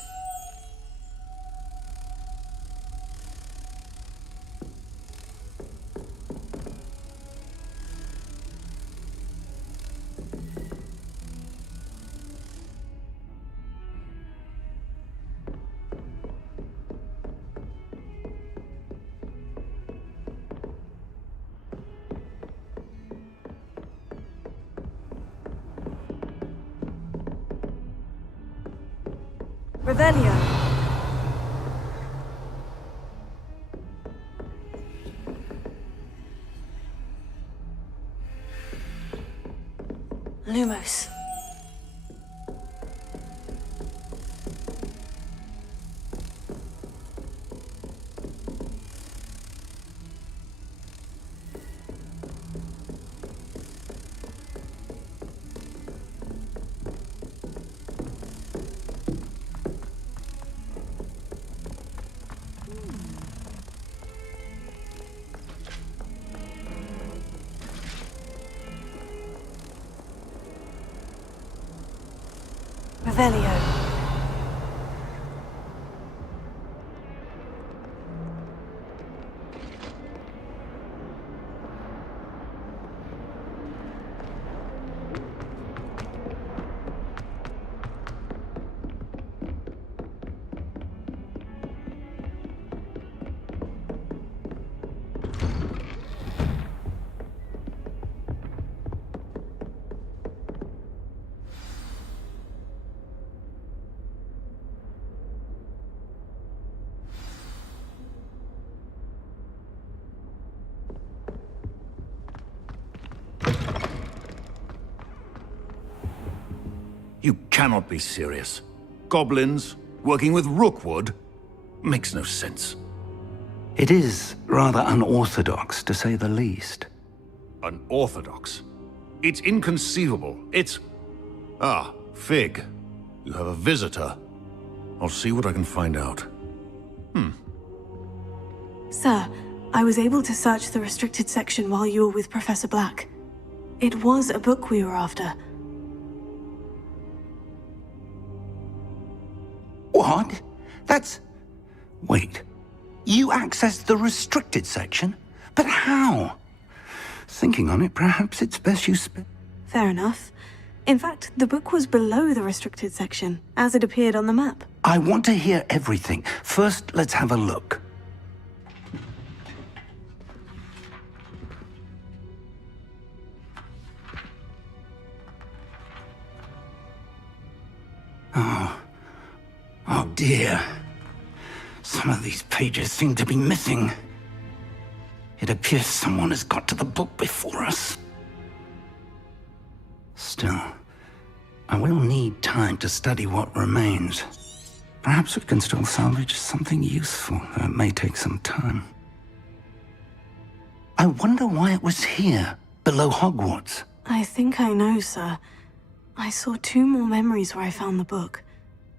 Revelio. Lumos. Revelio. You cannot be serious. Goblins, working with Rookwood? Makes no sense. It is rather unorthodox, to say the least. Unorthodox? It's inconceivable. It's... Ah, Fig. You have a visitor. I'll see what I can find out. Sir, I was able to search the restricted section while you were with Professor Black. It was a book we were after. What? That's... Wait. You accessed the restricted section? But how? Thinking on it, perhaps it's best you Fair enough. In fact, the book was below the restricted section, as it appeared on the map. I want to hear everything. First, let's have a look. Oh dear. Some of these pages seem to be missing. It appears someone has got to the book before us. Still, I will need time to study what remains. Perhaps we can still salvage something useful, though it may take some time. I wonder why it was here, below Hogwarts. I think I know, sir. I saw 2 more memories where I found the book.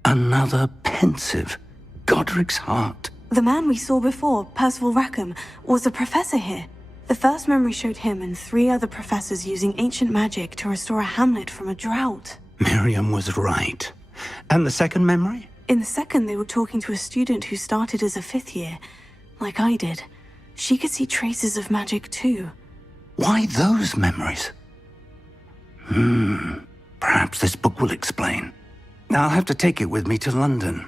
Another pensive. Godric's heart. The man we saw before, Percival Rackham, was a professor here. The first memory showed him and 3 other professors using ancient magic to restore a hamlet from a drought. Miriam was right. And the second memory? In the second, they were talking to a student who started as a 5th year, like I did. She could see traces of magic too. Why those memories? Perhaps this book will explain. I'll have to take it with me to London.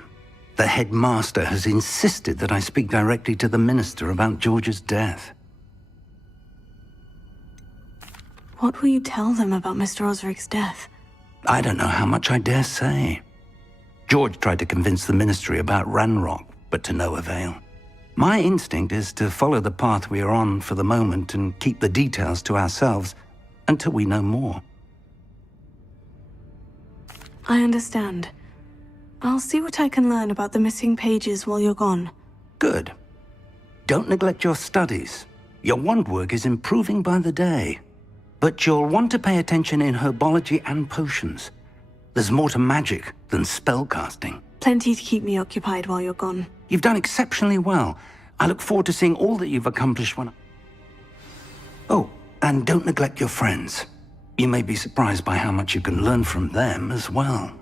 The headmaster has insisted that I speak directly to the minister about George's death. What will you tell them about Mr. Osric's death? I don't know how much I dare say. George tried to convince the ministry about Ranrock, but to no avail. My instinct is to follow the path we are on for the moment and keep the details to ourselves until we know more. I understand. I'll see what I can learn about the missing pages while you're gone. Good. Don't neglect your studies. Your wand work is improving by the day. But you'll want to pay attention in herbology and potions. There's more to magic than spellcasting. Plenty to keep me occupied while you're gone. You've done exceptionally well. I look forward to seeing all that you've accomplished when... Oh, and don't neglect your friends. You may be surprised by how much you can learn from them as well.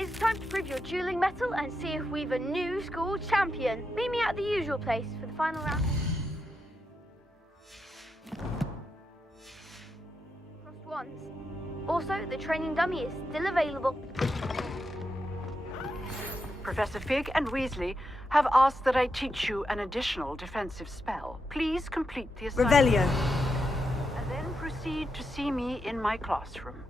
It's time to prove your dueling mettle and see if we've a new school champion. Meet me at the usual place for the final round. Crossed wands. Also, the training dummy is still available. Professor Fig and Weasley have asked that I teach you an additional defensive spell. Please complete the assignment. Revelio. And then proceed to see me in my classroom.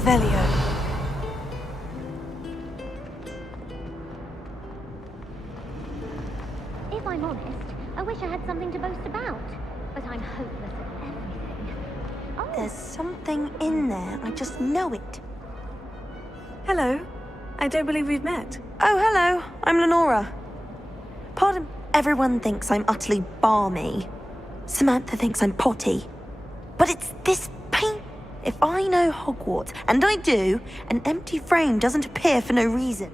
Revelio. If I'm honest, I wish I had something to boast about. But I'm hopeless at everything. Oh. There's something in there. I just know it. Hello. I don't believe we've met. Oh, hello. I'm Lenora. Pardon, everyone thinks I'm utterly balmy. Samantha thinks I'm potty. But it's this paint. If I know Hogwarts, and I do, an empty frame doesn't appear for no reason.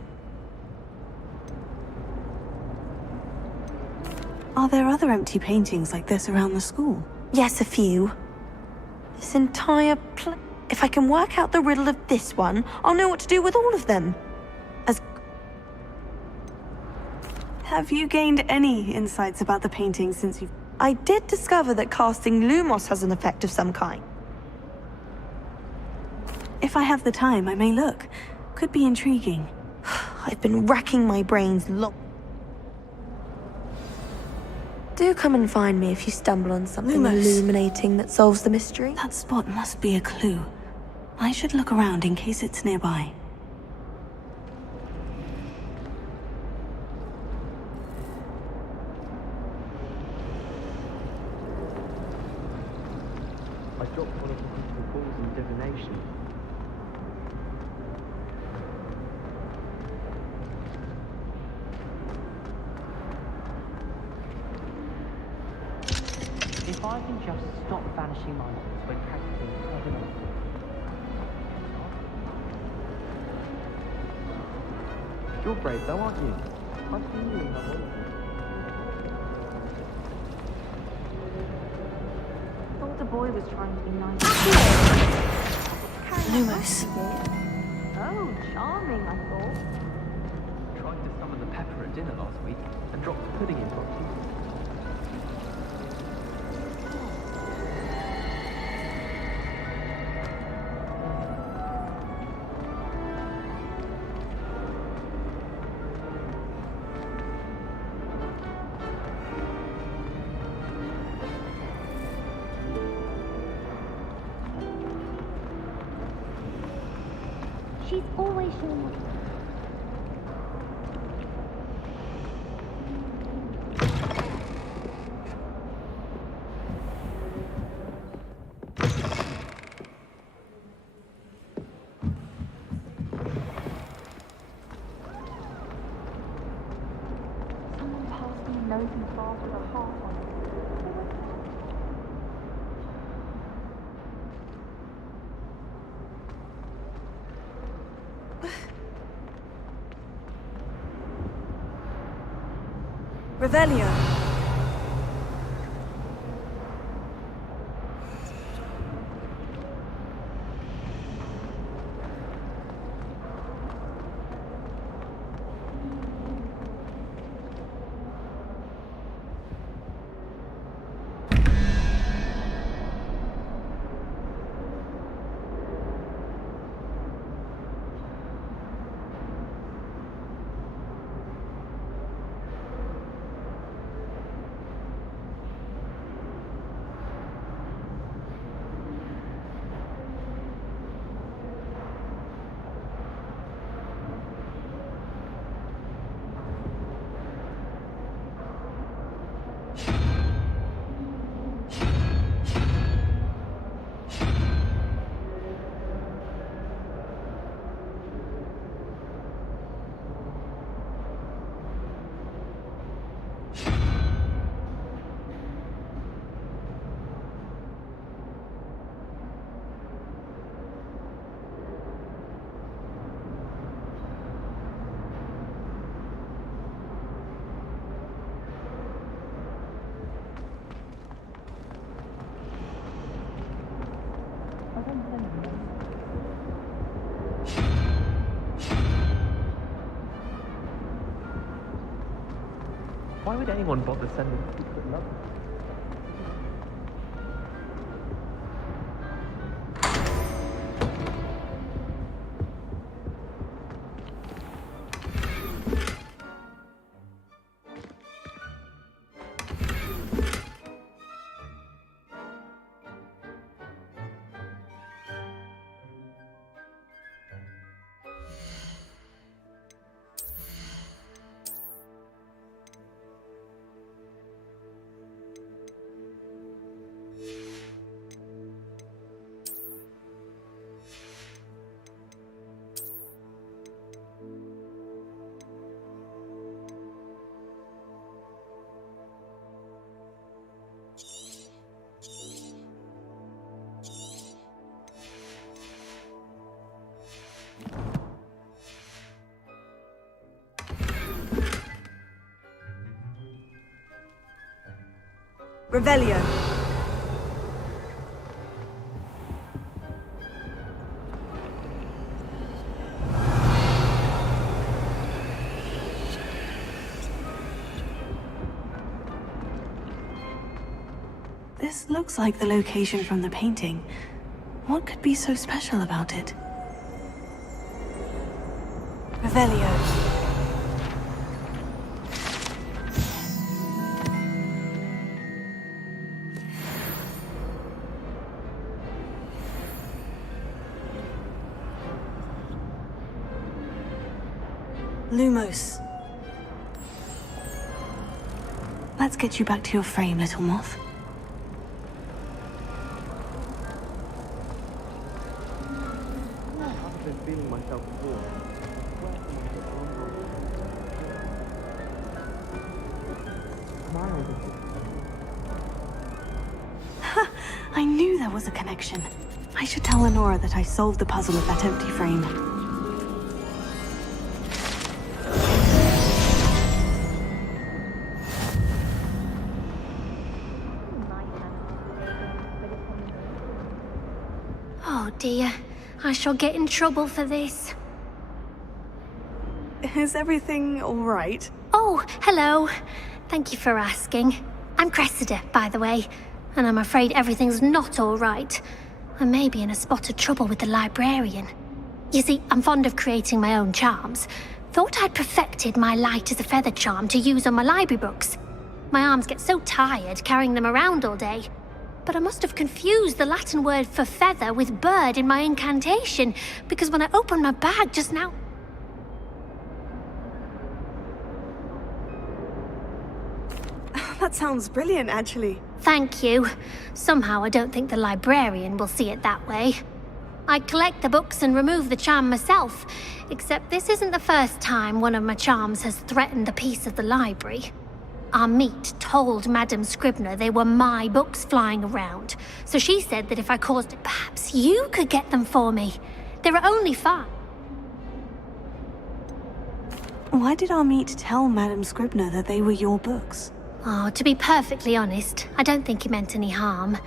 Are there other empty paintings like this around the school? Yes, a few. This entire if I can work out the riddle of this one, I'll know what to do with all of them. Have you gained any insights about the painting since you've... I did discover that casting Lumos has an effect of some kind. If I have the time, I may look. Could be intriguing. I've been racking my brains Do come and find me if you stumble on something Lumos. illuminating that solves the mystery. That spot must be a clue. I should look around in case it's nearby. I dropped one of the crystal balls in divination. If I can just stop vanishing items when practicing evidence. You're brave though, aren't you? I've seen you in the hall. Thought the boy was trying to be nice. Lumos. Oh, charming, I thought. Tried to summon the pepper at dinner last week and dropped the pudding in boxes. She's always showing up. Someone passed me a note in class with a heart on it. Revelio. Why would anyone bother sending secret love? Revelio. This looks like the location from the painting. What could be so special about it? Revelio. Lumos. Let's get you back to your frame, little moth. I've been feeling myself before. I knew there was a connection. I should tell Lenora that I solved the puzzle of that empty frame. Oh dear, I shall get in trouble for this. Is everything all right? Oh, hello. Thank you for asking. I'm Cressida, by the way, and I'm afraid everything's not all right. I may be in a spot of trouble with the librarian. You see, I'm fond of creating my own charms. Thought I'd perfected my light as a feather charm to use on my library books. My arms get so tired carrying them around all day. But I must have confused the Latin word for feather with bird in my incantation, because when I opened my bag just now... That sounds brilliant, actually. Thank you. Somehow I don't think the librarian will see it that way. I collect the books and remove the charm myself, except this isn't the first time one of my charms has threatened the peace of the library. Our meet told Madame Scribner they were my books flying around, so she said that if I caused it, perhaps you could get them for me. There are only 5. Why did our meet tell Madame Scribner that they were your books? Oh, to be perfectly honest, I don't think he meant any harm.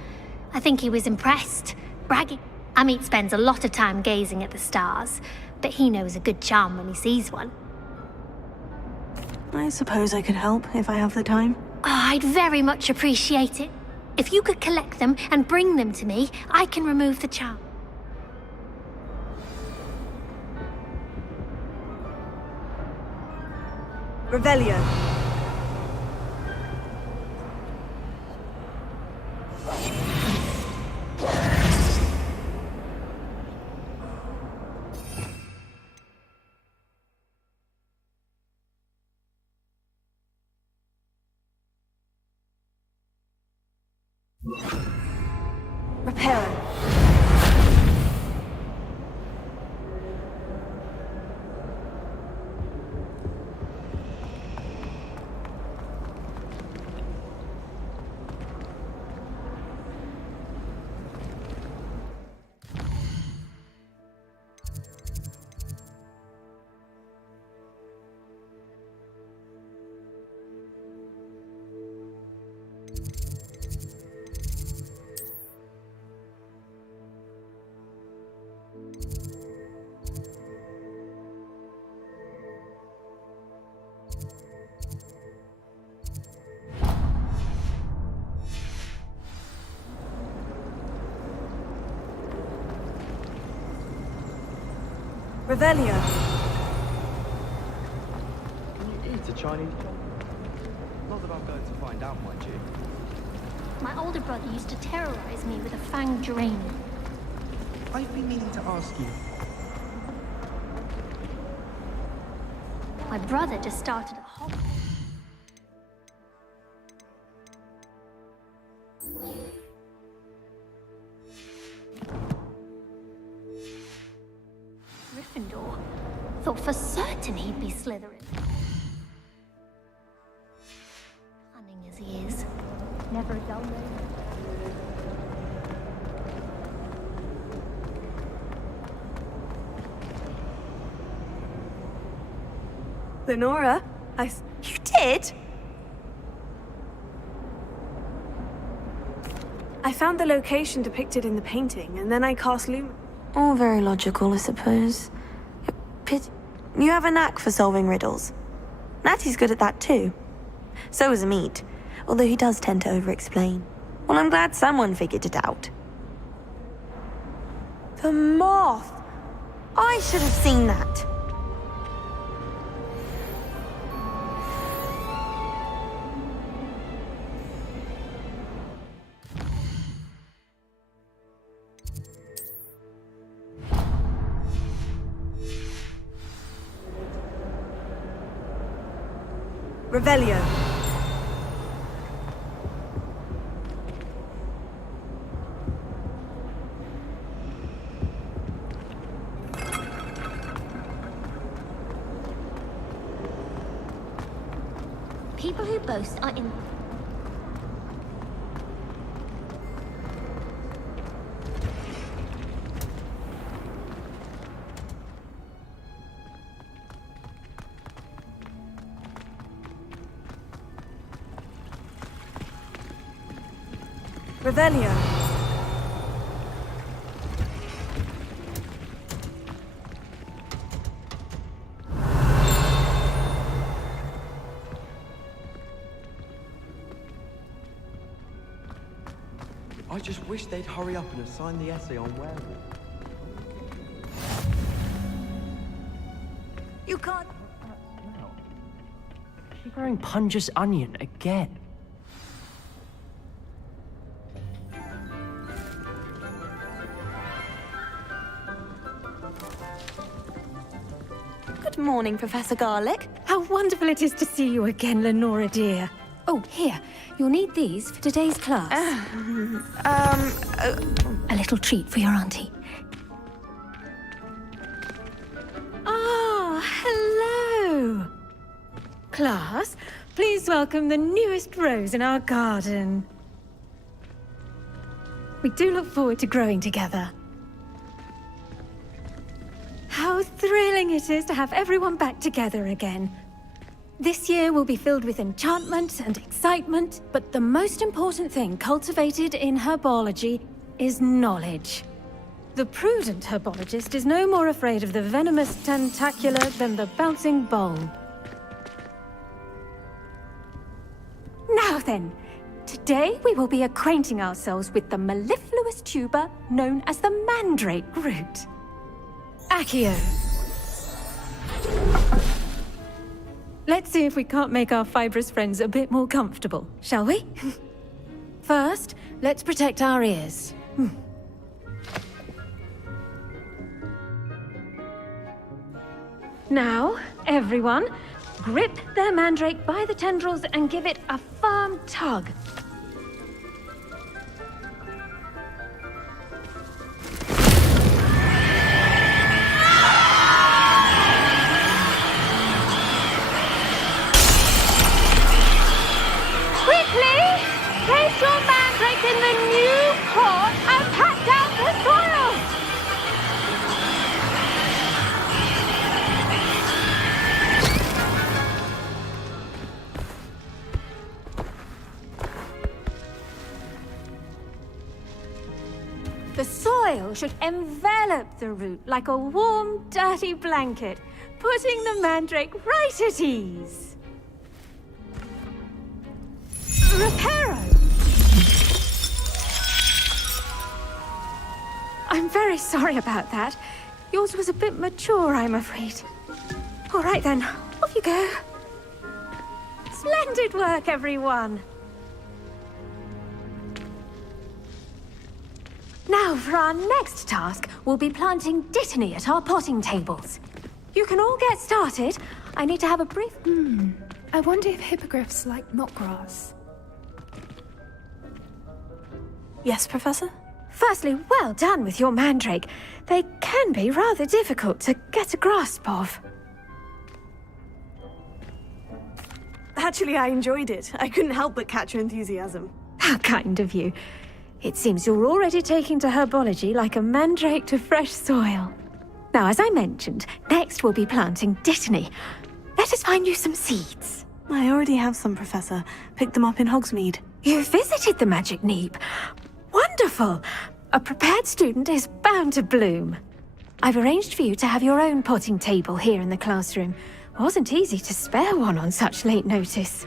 I think he was impressed, bragging. Amit spends a lot of time gazing at the stars, but he knows a good charm when he sees one. I suppose I could help if I have the time. Oh, I'd very much appreciate it. If you could collect them and bring them to me, I can remove the charm. Revelio. Reparo. Revelio. Can you eat a Chinese chocolate? Not that I'm going to find out, mind you. My older brother used to terrorize me with a fanged geranium. I've been meaning to ask you. My brother just started a Hogwarts. Gryffindor. Thought for certain he'd be Slytherin. Cunning as he is. Never a dull moment. Lenora, You did? I found the location depicted in the painting, and then I cast Lumen. All very logical, I suppose. You have a knack for solving riddles. Natty's good at that too. So is Amit, although he does tend to over-explain. Well, I'm glad someone figured it out. The moth! I should have seen that. Revelio. People who boast are in... Revelio. I just wish they'd hurry up and assign the essay on werewolf. You can't... She's growing Punja's onion again. Good morning, Professor Garlic. How wonderful it is to see you again, Lenora dear. Oh, here. You'll need these for today's class. A little treat for your auntie. Ah, hello. Class, please welcome the newest rose in our garden. We do look forward to growing together. How thrilling it is to have everyone back together again. This year will be filled with enchantment and excitement, but the most important thing cultivated in herbology is knowledge. The prudent herbologist is no more afraid of the venomous tentacula than the bouncing bulb. Now then, today we will be acquainting ourselves with the mellifluous tuber known as the mandrake root. Accio. Let's see if we can't make our fibrous friends a bit more comfortable, shall we? First, let's protect our ears. Now, everyone, grip their mandrake by the tendrils and give it a firm tug. Quickly! Place your mandrake in the new pot and pat down the soil! The soil should envelop the root like a warm, dirty blanket, putting the mandrake right at ease. Reparo! I'm very sorry about that. Yours was a bit mature, I'm afraid. All right then, off you go. Splendid work, everyone. Now, for our next task, we'll be planting dittany at our potting tables. You can all get started. I need to have a brief... I wonder if hippogriffs like knotgrass. Yes, Professor? Firstly, well done with your mandrake. They can be rather difficult to get a grasp of. Actually, I enjoyed it. I couldn't help but catch your enthusiasm. How kind of you. It seems you're already taking to herbology like a mandrake to fresh soil. Now, as I mentioned, next we'll be planting dittany. Let us find you some seeds. I already have some, Professor. Picked them up in Hogsmeade. You visited the Magic Neep. Wonderful! A prepared student is bound to bloom. I've arranged for you to have your own potting table here in the classroom. Wasn't easy to spare one on such late notice.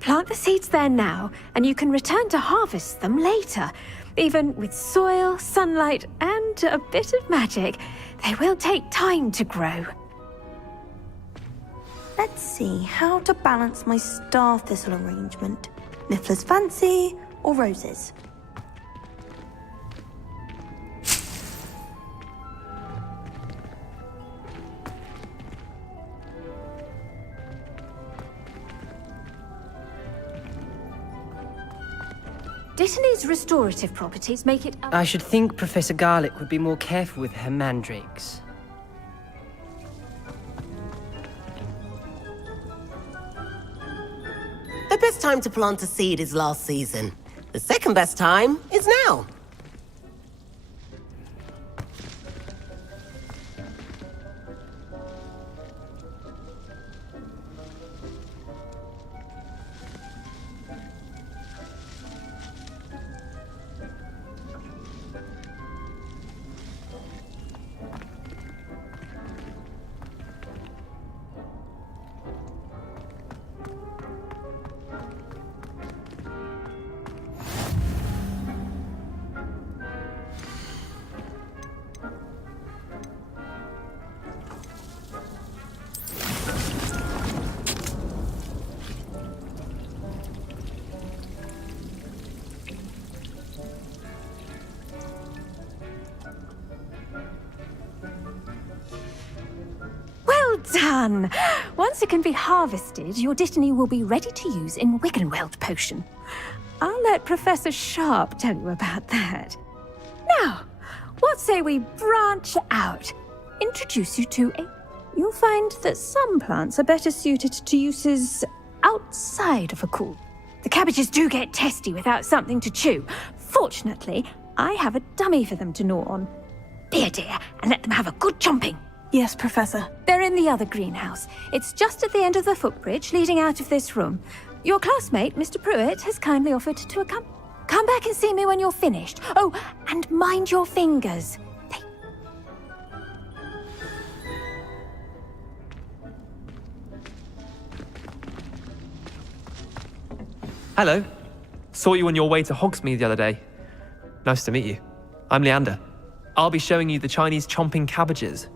Plant the seeds there now, and you can return to harvest them later. Even with soil, sunlight, and a bit of magic, they will take time to grow. Let's see how to balance my star thistle arrangement. Niffler's fancy or roses? Dittany's restorative properties make it... I should think Professor Garlick would be more careful with her mandrakes. The best time to plant a seed is last season. The second best time is now. Done! Once it can be harvested, your Dittany will be ready to use in Wiggenweld potion. I'll let Professor Sharp tell you about that. Now, what say we branch out? Introduce you to a... You'll find that some plants are better suited to uses outside of a cool. The cabbages do get testy without something to chew. Fortunately, I have a dummy for them to gnaw on. Be a dear and let them have a good chomping. Yes, Professor. They're in the other greenhouse. It's just at the end of the footbridge leading out of this room. Your classmate, Mr. Pruitt, has kindly offered to come back and see me when you're finished. Oh, and mind your fingers. Hello. Saw you on your way to Hogsmeade the other day. Nice to meet you. I'm Leander. I'll be showing you the Chinese chomping cabbages.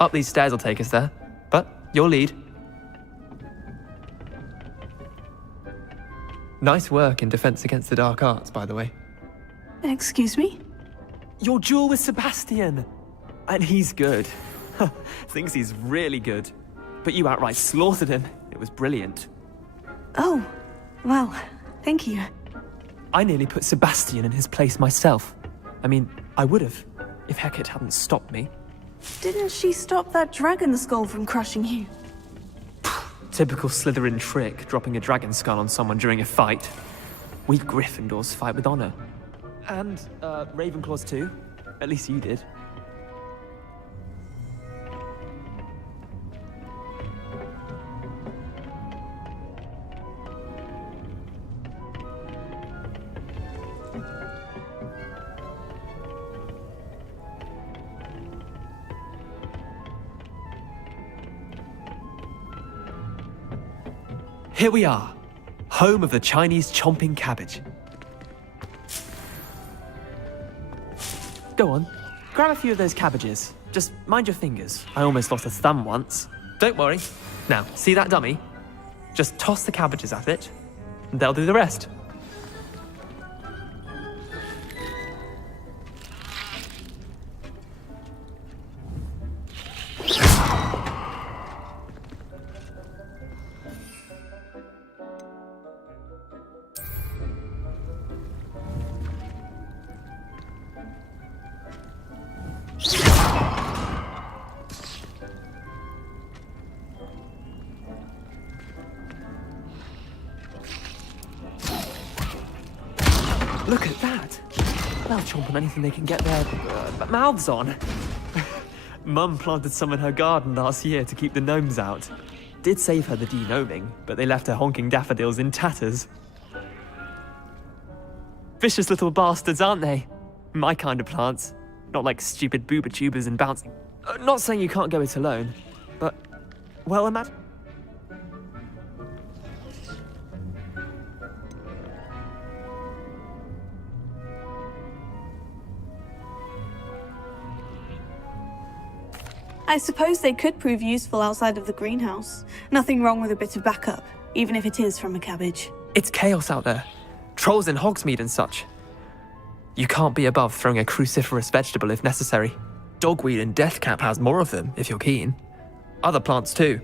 Up these stairs will take us there, but your lead. Nice work in Defense Against the Dark Arts, by the way. Excuse me? Your duel with Sebastian! And he's good. Thinks he's really good. But you outright slaughtered him. It was brilliant. Oh, well, thank you. I nearly put Sebastian in his place myself. I mean, I would have, if Hecate hadn't stopped me. Didn't she stop that dragon skull from crushing you? Typical Slytherin trick, dropping a dragon skull on someone during a fight. We Gryffindors fight with honor. And, Ravenclaws too. At least you did. Here we are, home of the Chinese chomping cabbage. Go on, grab a few of those cabbages. Just mind your fingers. I almost lost a thumb once. Don't worry. Now, see that dummy? Just toss the cabbages at it, and they'll do the rest. Look at that! They'll chomp on anything they can get their mouths on. Mum planted some in her garden last year to keep the gnomes out. Did save her the de-gnoming, but they left her honking daffodils in tatters. Vicious little bastards, aren't they? My kind of plants. Not like stupid booba tubers and bouncing. Not saying you can't go it alone, but... well, imagine... I suppose they could prove useful outside of the greenhouse. Nothing wrong with a bit of backup, even if it is from a cabbage. It's chaos out there. Trolls in Hogsmeade and such. You can't be above throwing a cruciferous vegetable if necessary. Dogweed and deathcap has more of them, if you're keen. Other plants too.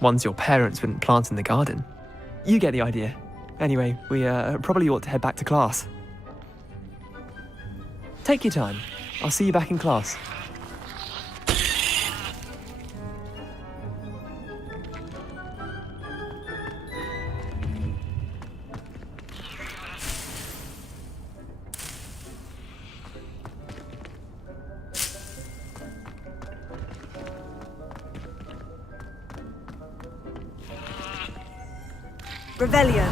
Ones your parents wouldn't plant in the garden. You get the idea. Anyway, we probably ought to head back to class. Take your time. I'll see you back in class. Revelio.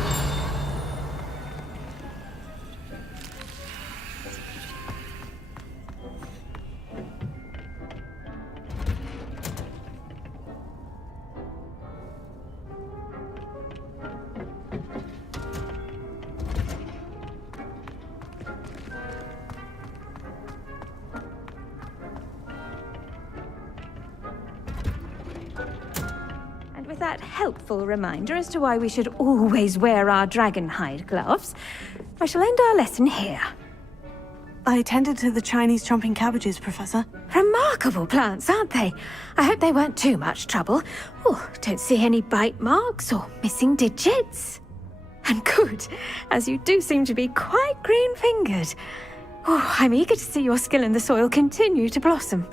And with that helpful reminder as to why we should always wear our dragonhide gloves, I shall end our lesson here. I tended to the Chinese chomping cabbages, Professor. Remarkable plants, aren't they? I hope they weren't too much trouble. Oh, don't see any bite marks or missing digits. And good, as you do seem to be quite green-fingered. Oh, I'm eager to see your skill in the soil continue to blossom.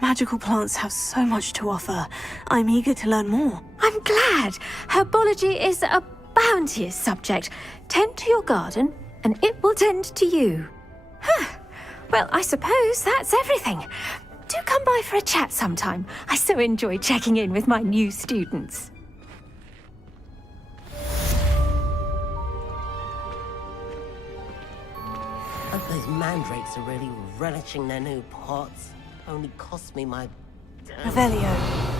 Magical plants have so much to offer. I'm eager to learn more. I'm glad. Herbology is a bounteous subject. Tend to your garden, and it will tend to you. Well, I suppose that's everything. Do come by for a chat sometime. I so enjoy checking in with my new students. Hope those mandrakes are really relishing their new pots. Only cost me my... Revelio.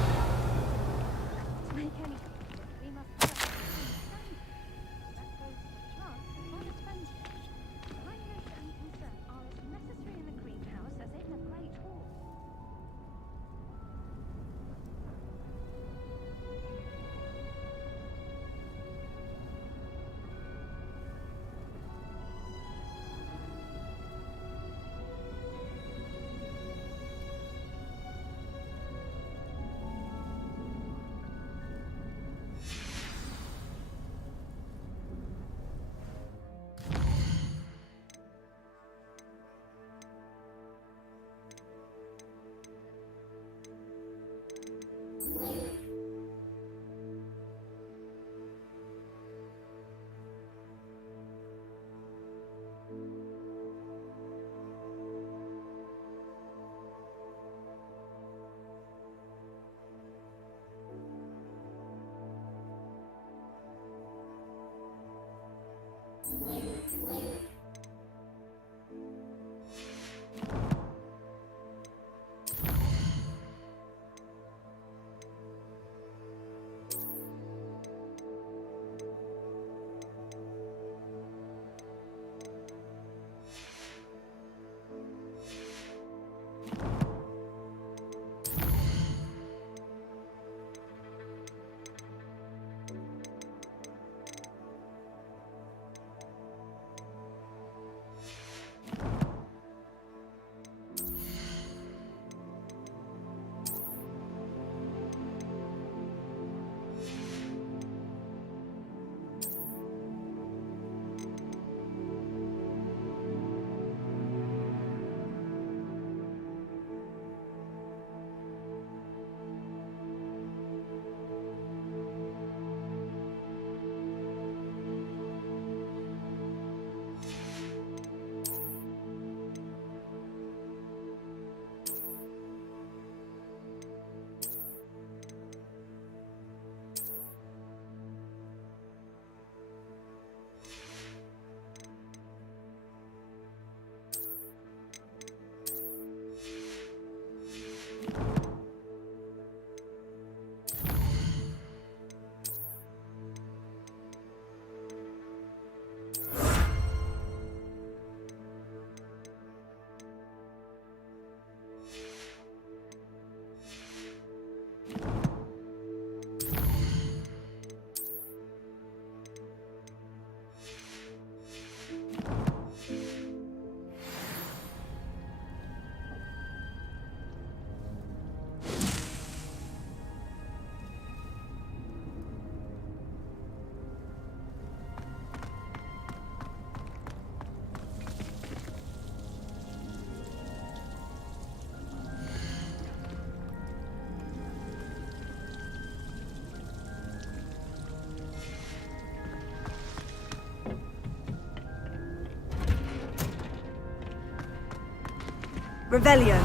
Revelio.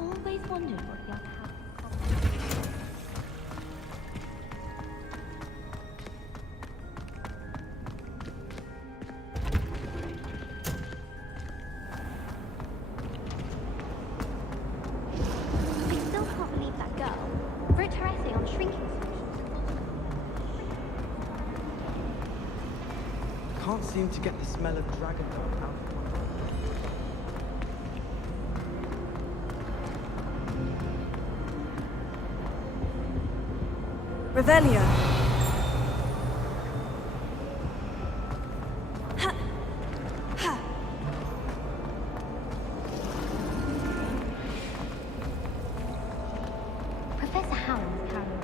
Always wondered what the other half. I still can't believe that girl wrote her essay on shrinking Can't seem to get the smell of dragon dog out of my... Revelio. Professor Howland is carrying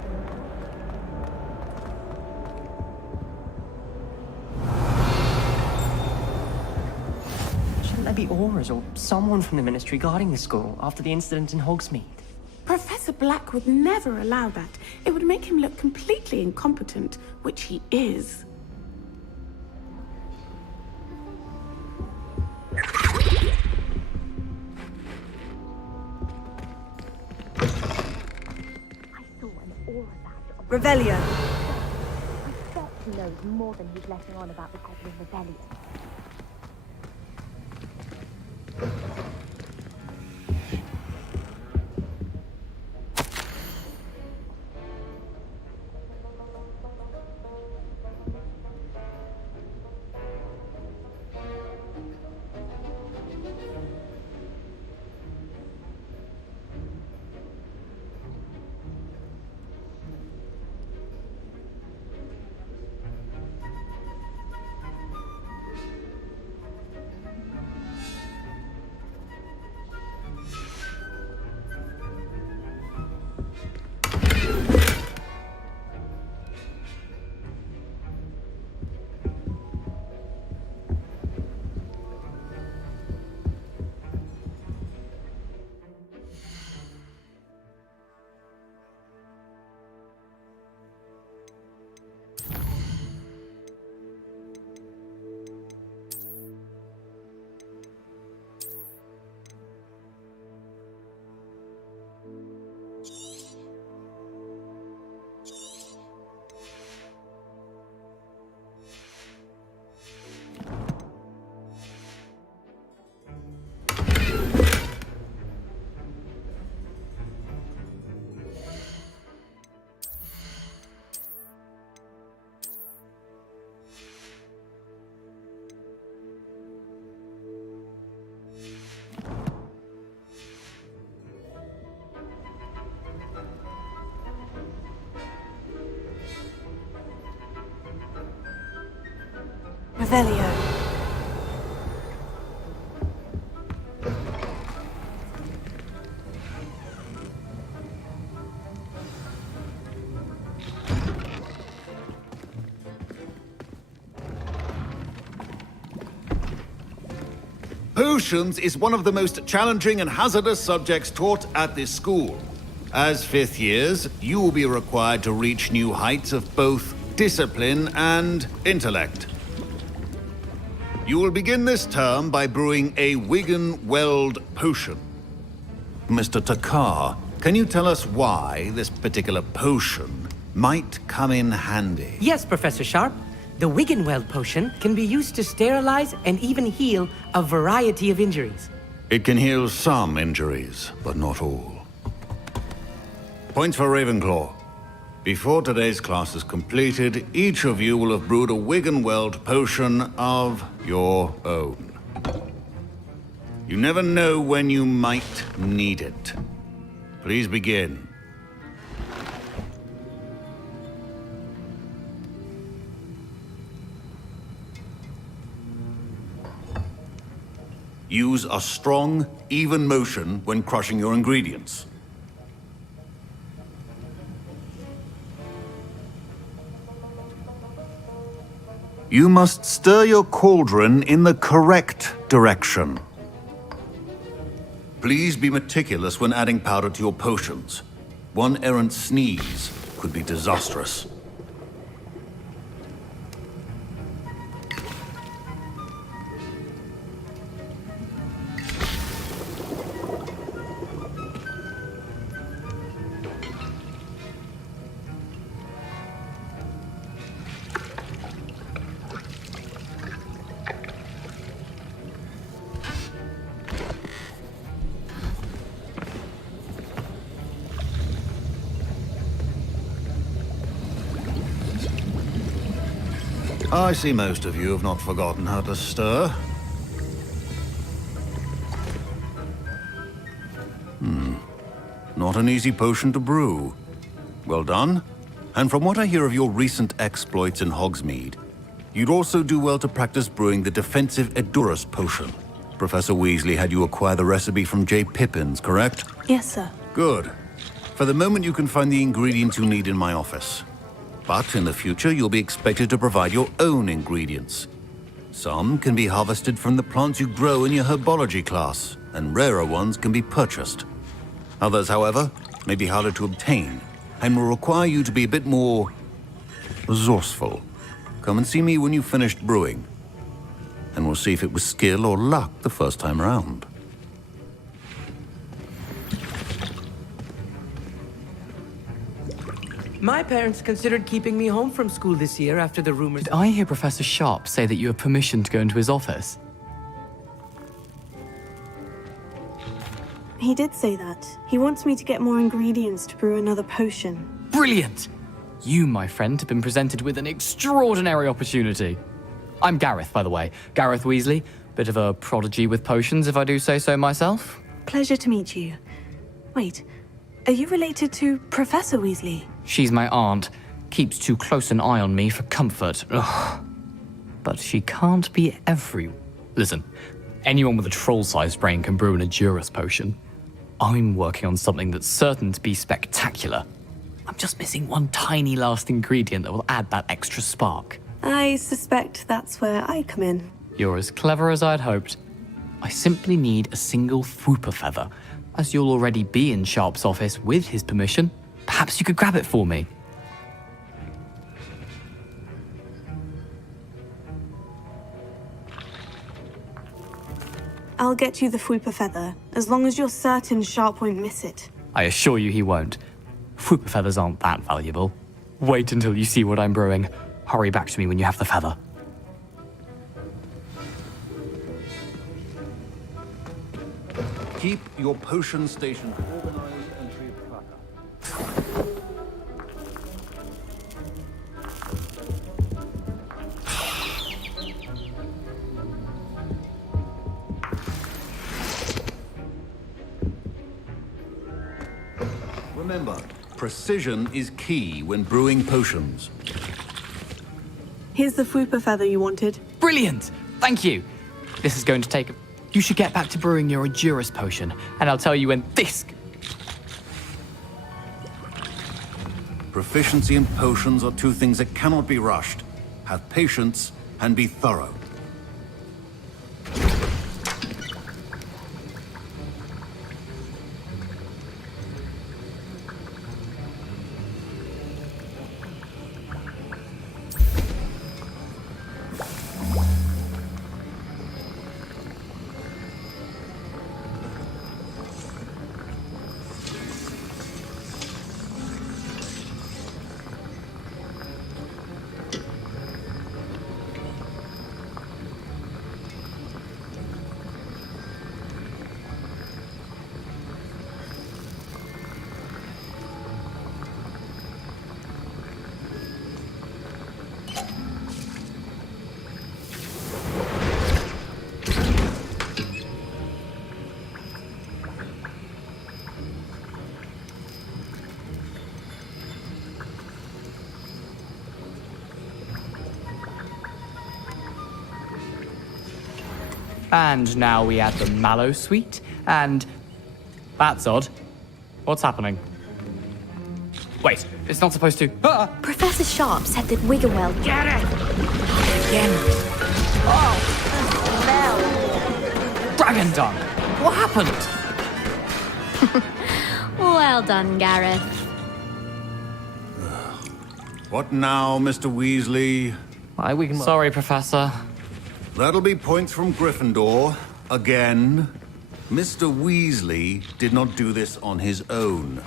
Shouldn't there be auras or someone from the Ministry guarding the school after the incident in Hogsmeade? Professor Black would never allow that. It would make him look completely incompetent, which he is. Revelio. I bet he knows more than he's letting on about the Goblin Rebellion. Revelio. Potions is one of the most challenging and hazardous subjects taught at this school. As fifth years, you will be required to reach new heights of both discipline and intellect. You will begin this term by brewing a Wigan-Weld potion. Mr. Takar, can you tell us why this particular potion might come in handy? Yes, Professor Sharp. The Wigan-Weld potion can be used to sterilize and even heal a variety of injuries. It can heal some injuries, but not all. Points for Ravenclaw. Before today's class is completed, each of you will have brewed a Wigan-Weld potion of your own. You never know when you might need it. Please begin. Use a strong, even motion when crushing your ingredients. You must stir your cauldron in the correct direction. Please be meticulous when adding powder to your potions. One errant sneeze could be disastrous. I see most of you have not forgotten how to stir. Not an easy potion to brew. Well done. And from what I hear of your recent exploits in Hogsmeade, you'd also do well to practice brewing the defensive Edurus potion. Professor Weasley had you acquire the recipe from J. Pippin's, correct? Yes, sir. Good. For the moment, you can find the ingredients you need in my office. But in the future, you'll be expected to provide your own ingredients. Some can be harvested from the plants you grow in your herbology class, and rarer ones can be purchased. Others, however, may be harder to obtain, and will require you to be a bit more resourceful. Come and see me when you've finished brewing, and we'll see if it was skill or luck the first time around. My parents considered keeping me home from school this year after the rumors. Did I hear Professor Sharp say that you have permission to go into his office? He did say that. He wants me to get more ingredients to brew another potion. Brilliant! You, my friend, have been presented with an extraordinary opportunity. I'm Gareth, by the way. Gareth Weasley. Bit of a prodigy with potions, if I do say so myself. Pleasure to meet you. Wait, are you related to Professor Weasley? She's my aunt. Keeps too close an eye on me for comfort. Ugh. But she can't be every... Listen, anyone with a troll-sized brain can brew an Edurus potion. I'm working on something that's certain to be spectacular. I'm just missing one tiny last ingredient that will add that extra spark. I suspect that's where I come in. You're as clever as I'd hoped. I simply need a single Fwooper feather. As you'll already be in Sharp's office with his permission, perhaps you could grab it for me. I'll get you the Fwooper feather, as long as you're certain Sharp won't miss it. I assure you he won't. Fwooper feathers aren't that valuable. Wait until you see what I'm brewing. Hurry back to me when you have the feather. Keep your potion station organized and pre-clutter. Remember, precision is key when brewing potions. Here's the Fwooper feather you wanted. Brilliant! Thank you! This is going to take... You should get back to brewing your Edurus potion, and I'll tell you when this... Proficiency in potions are two things that cannot be rushed. Have patience and be thorough. And now we add the mallow sweet, and... That's odd. What's happening? Wait, it's not supposed to... Ah! Professor Sharp said that Wiggenweld... Get it! Again. Dragon Dung! What happened? Well done, Gareth. What now, Mr. Weasley? Sorry, Professor. That'll be points from Gryffindor. Again. Mr. Weasley did not do this on his own.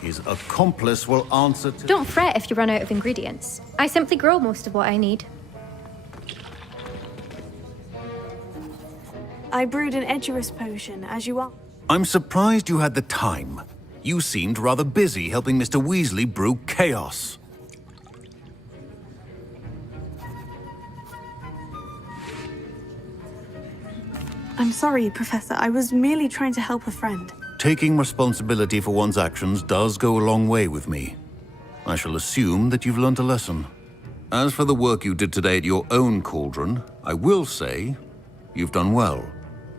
His accomplice will answer to... Don't fret if you run out of ingredients. I simply grow most of what I need. I brewed an Edurus potion, as you are. I'm surprised you had the time. You seemed rather busy helping Mr. Weasley brew chaos. I'm sorry, Professor. I was merely trying to help a friend. Taking responsibility for one's actions does go a long way with me. I shall assume that you've learnt a lesson. As for the work you did today at your own cauldron, I will say you've done well.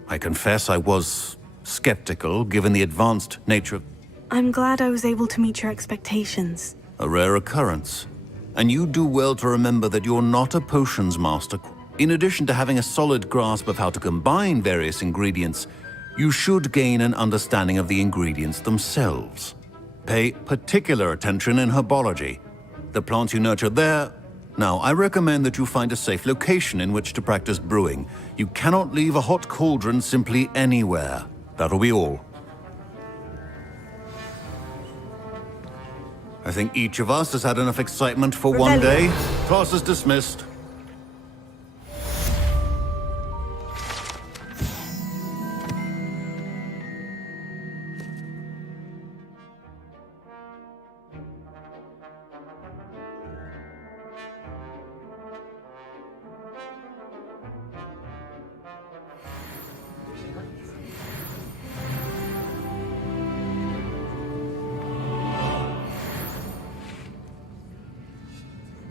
I confess I was skeptical, given the advanced nature of I'm glad I was able to meet your expectations. a rare occurrence. And you do well to remember that you're not a potions master. In addition to having a solid grasp of how to combine various ingredients, you should gain an understanding of the ingredients themselves. Pay particular attention in herbology. The plants you nurture there. Now, I recommend that you find a safe location in which to practice brewing. You cannot leave a hot cauldron simply anywhere. That'll be all. I think each of us has had enough excitement for one day. Class is dismissed.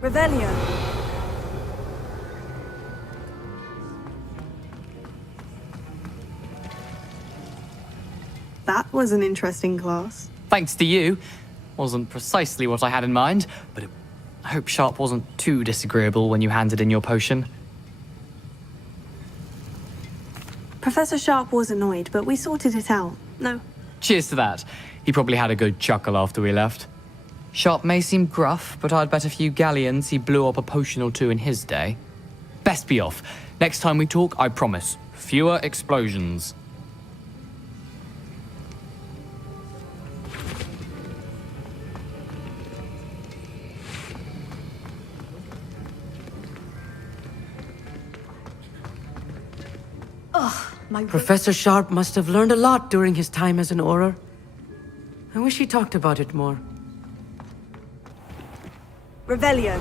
Revelio. That was an interesting class. Thanks to you. Wasn't precisely what I had in mind, but I hope Sharp wasn't too disagreeable when you handed in your potion. Professor Sharp was annoyed, but we sorted it out. No. Cheers to that. He probably had a good chuckle after we left. Sharp may seem gruff, but I'd bet a few galleons he blew up a potion or two in his day. Best be off. Next time we talk, I promise, fewer explosions. Professor Sharp must have learned a lot during his time as an Auror. I wish he talked about it more. Revelio.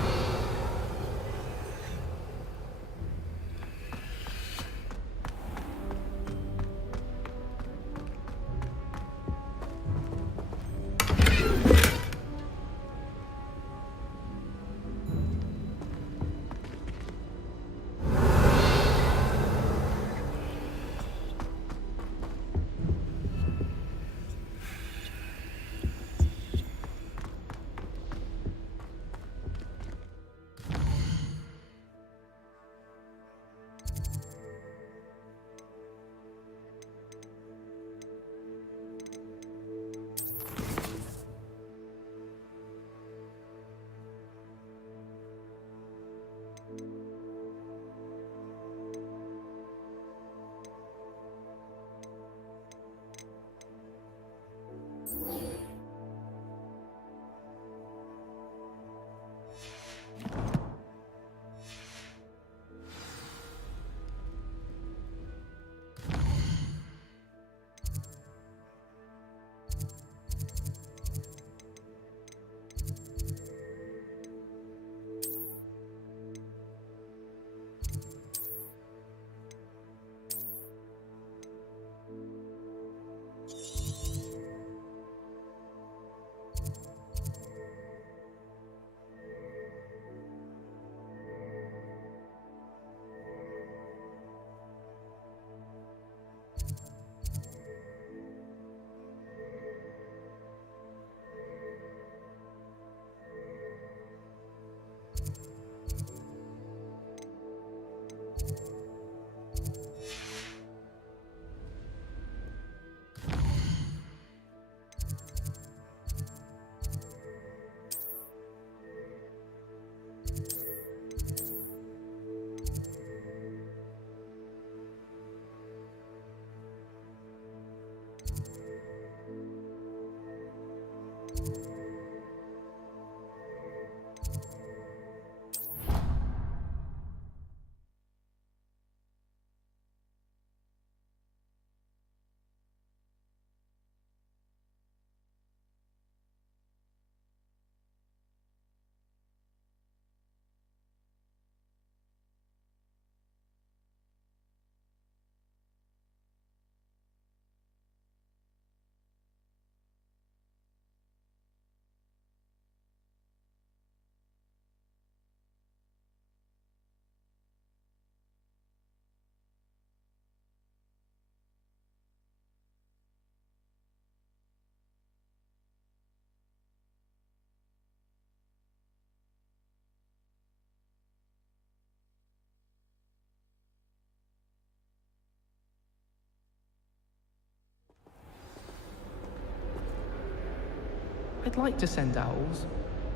I'd like to send owls,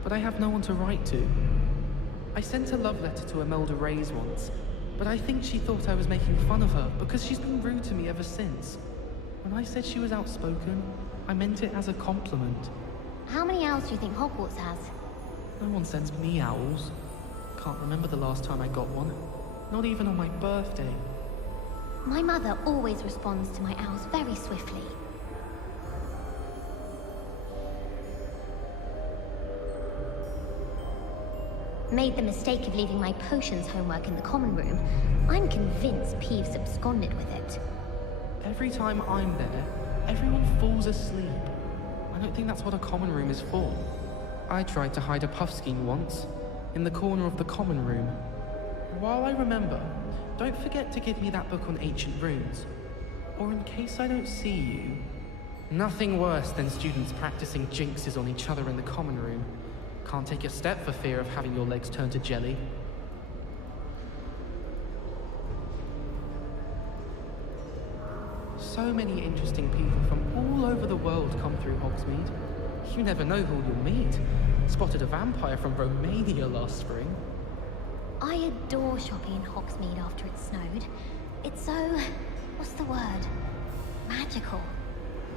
but I have no one to write to. I sent a love letter to Imelda Reyes once, but I think she thought I was making fun of her because she's been rude to me ever since. When I said she was outspoken, I meant it as a compliment. How many owls do you think Hogwarts has? No one sends me owls. Can't remember the last time I got one. Not even on my birthday. My mother always responds to my owls very swiftly. Made the mistake of leaving my potions homework in the common room. I'm convinced Peeves absconded with it. Every time I'm there, everyone falls asleep. I don't think that's what a common room is for. I tried to hide a puffskein once, in the corner of the common room. While I remember, don't forget to give me that book on ancient runes. Or in case I don't see you. Nothing worse than students practicing jinxes on each other in the common room. Can't take a step for fear of having your legs turn to jelly. So many interesting people from all over the world come through Hogsmeade. You never know who you'll meet. Spotted a vampire from Romania last spring. I adore shopping in Hogsmeade after it snowed. It's so... what's the word? Magical.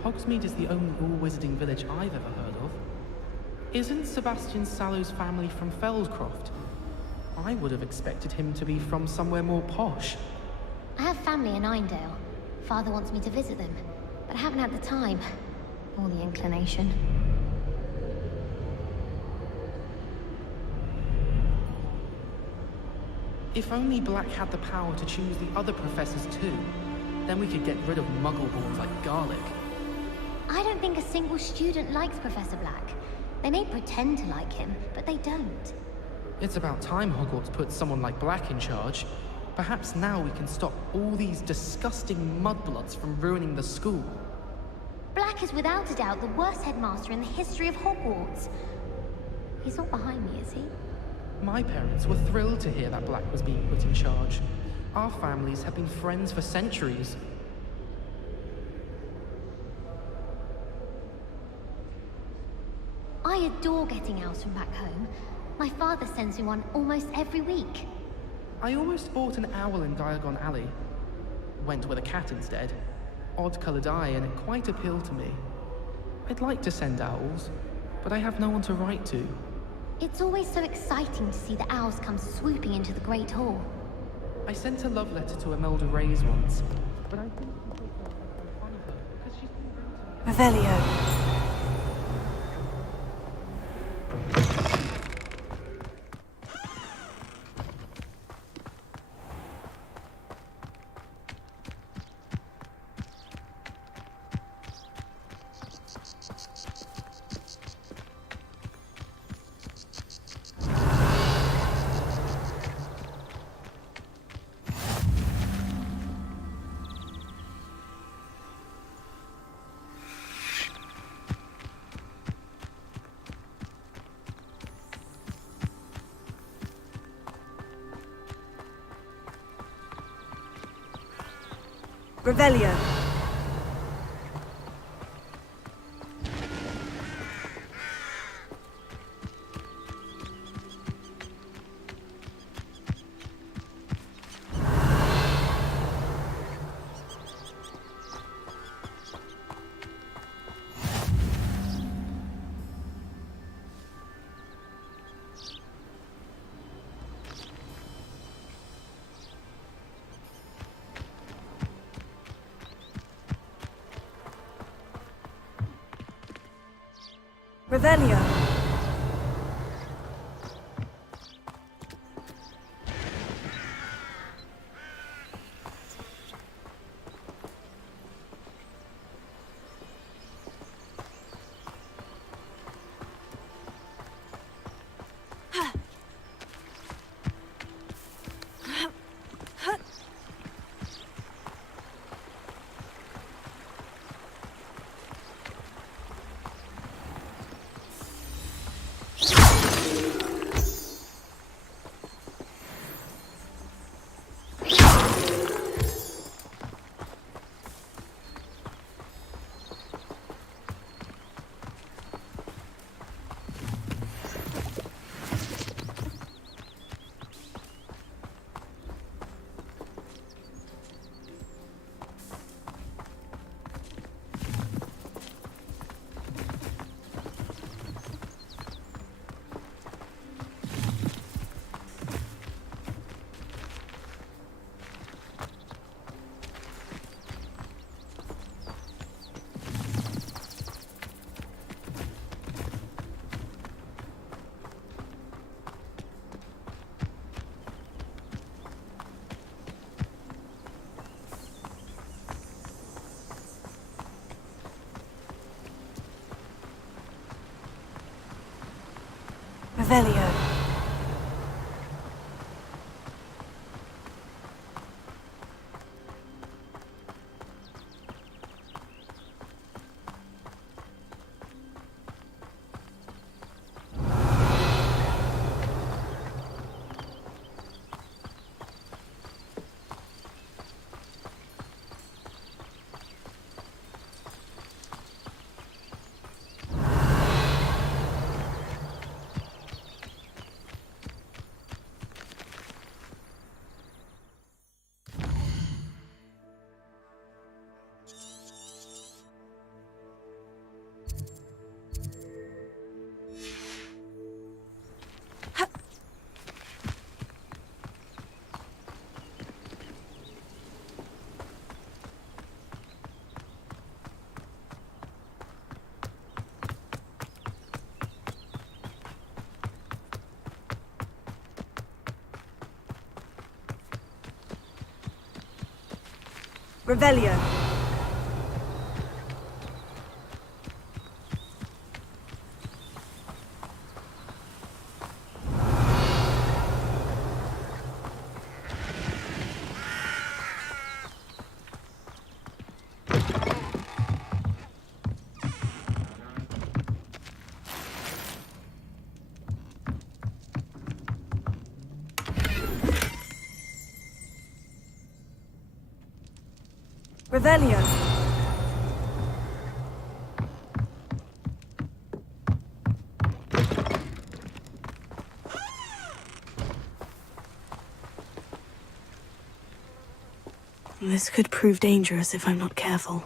Hogsmeade is the only all-wizarding village I've ever heard of. Isn't Sebastian Sallow's family from Feldcroft? I would have expected him to be from somewhere more posh. I have family in Einedale. Father wants me to visit them, but I haven't had the time. Or the inclination. If only Black had the power to choose the other professors too, then we could get rid of muggleborns like garlic. I don't think a single student likes Professor Black. They may pretend to like him, but they don't. It's about time Hogwarts put someone like Black in charge. Perhaps now we can stop all these disgusting mudbloods from ruining the school. Black is without a doubt the worst headmaster in the history of Hogwarts. He's not behind me, is he? My parents were thrilled to hear that Black was being put in charge. Our families have been friends for centuries. I adore getting owls from back home. My father sends me one almost every week. I almost bought an owl in Diagon Alley. Went with a cat instead. Odd-coloured eye, and it quite appealed to me. I'd like to send owls, but I have no one to write to. It's always so exciting to see the owls come swooping into the Great Hall. I sent a love letter to Imelda Reyes once, but I think she thought I was funny her because she's been rude to me. Revelio. Revelio. Revelio. Revelio. Revelio. Revelio. This could prove dangerous if I'm not careful.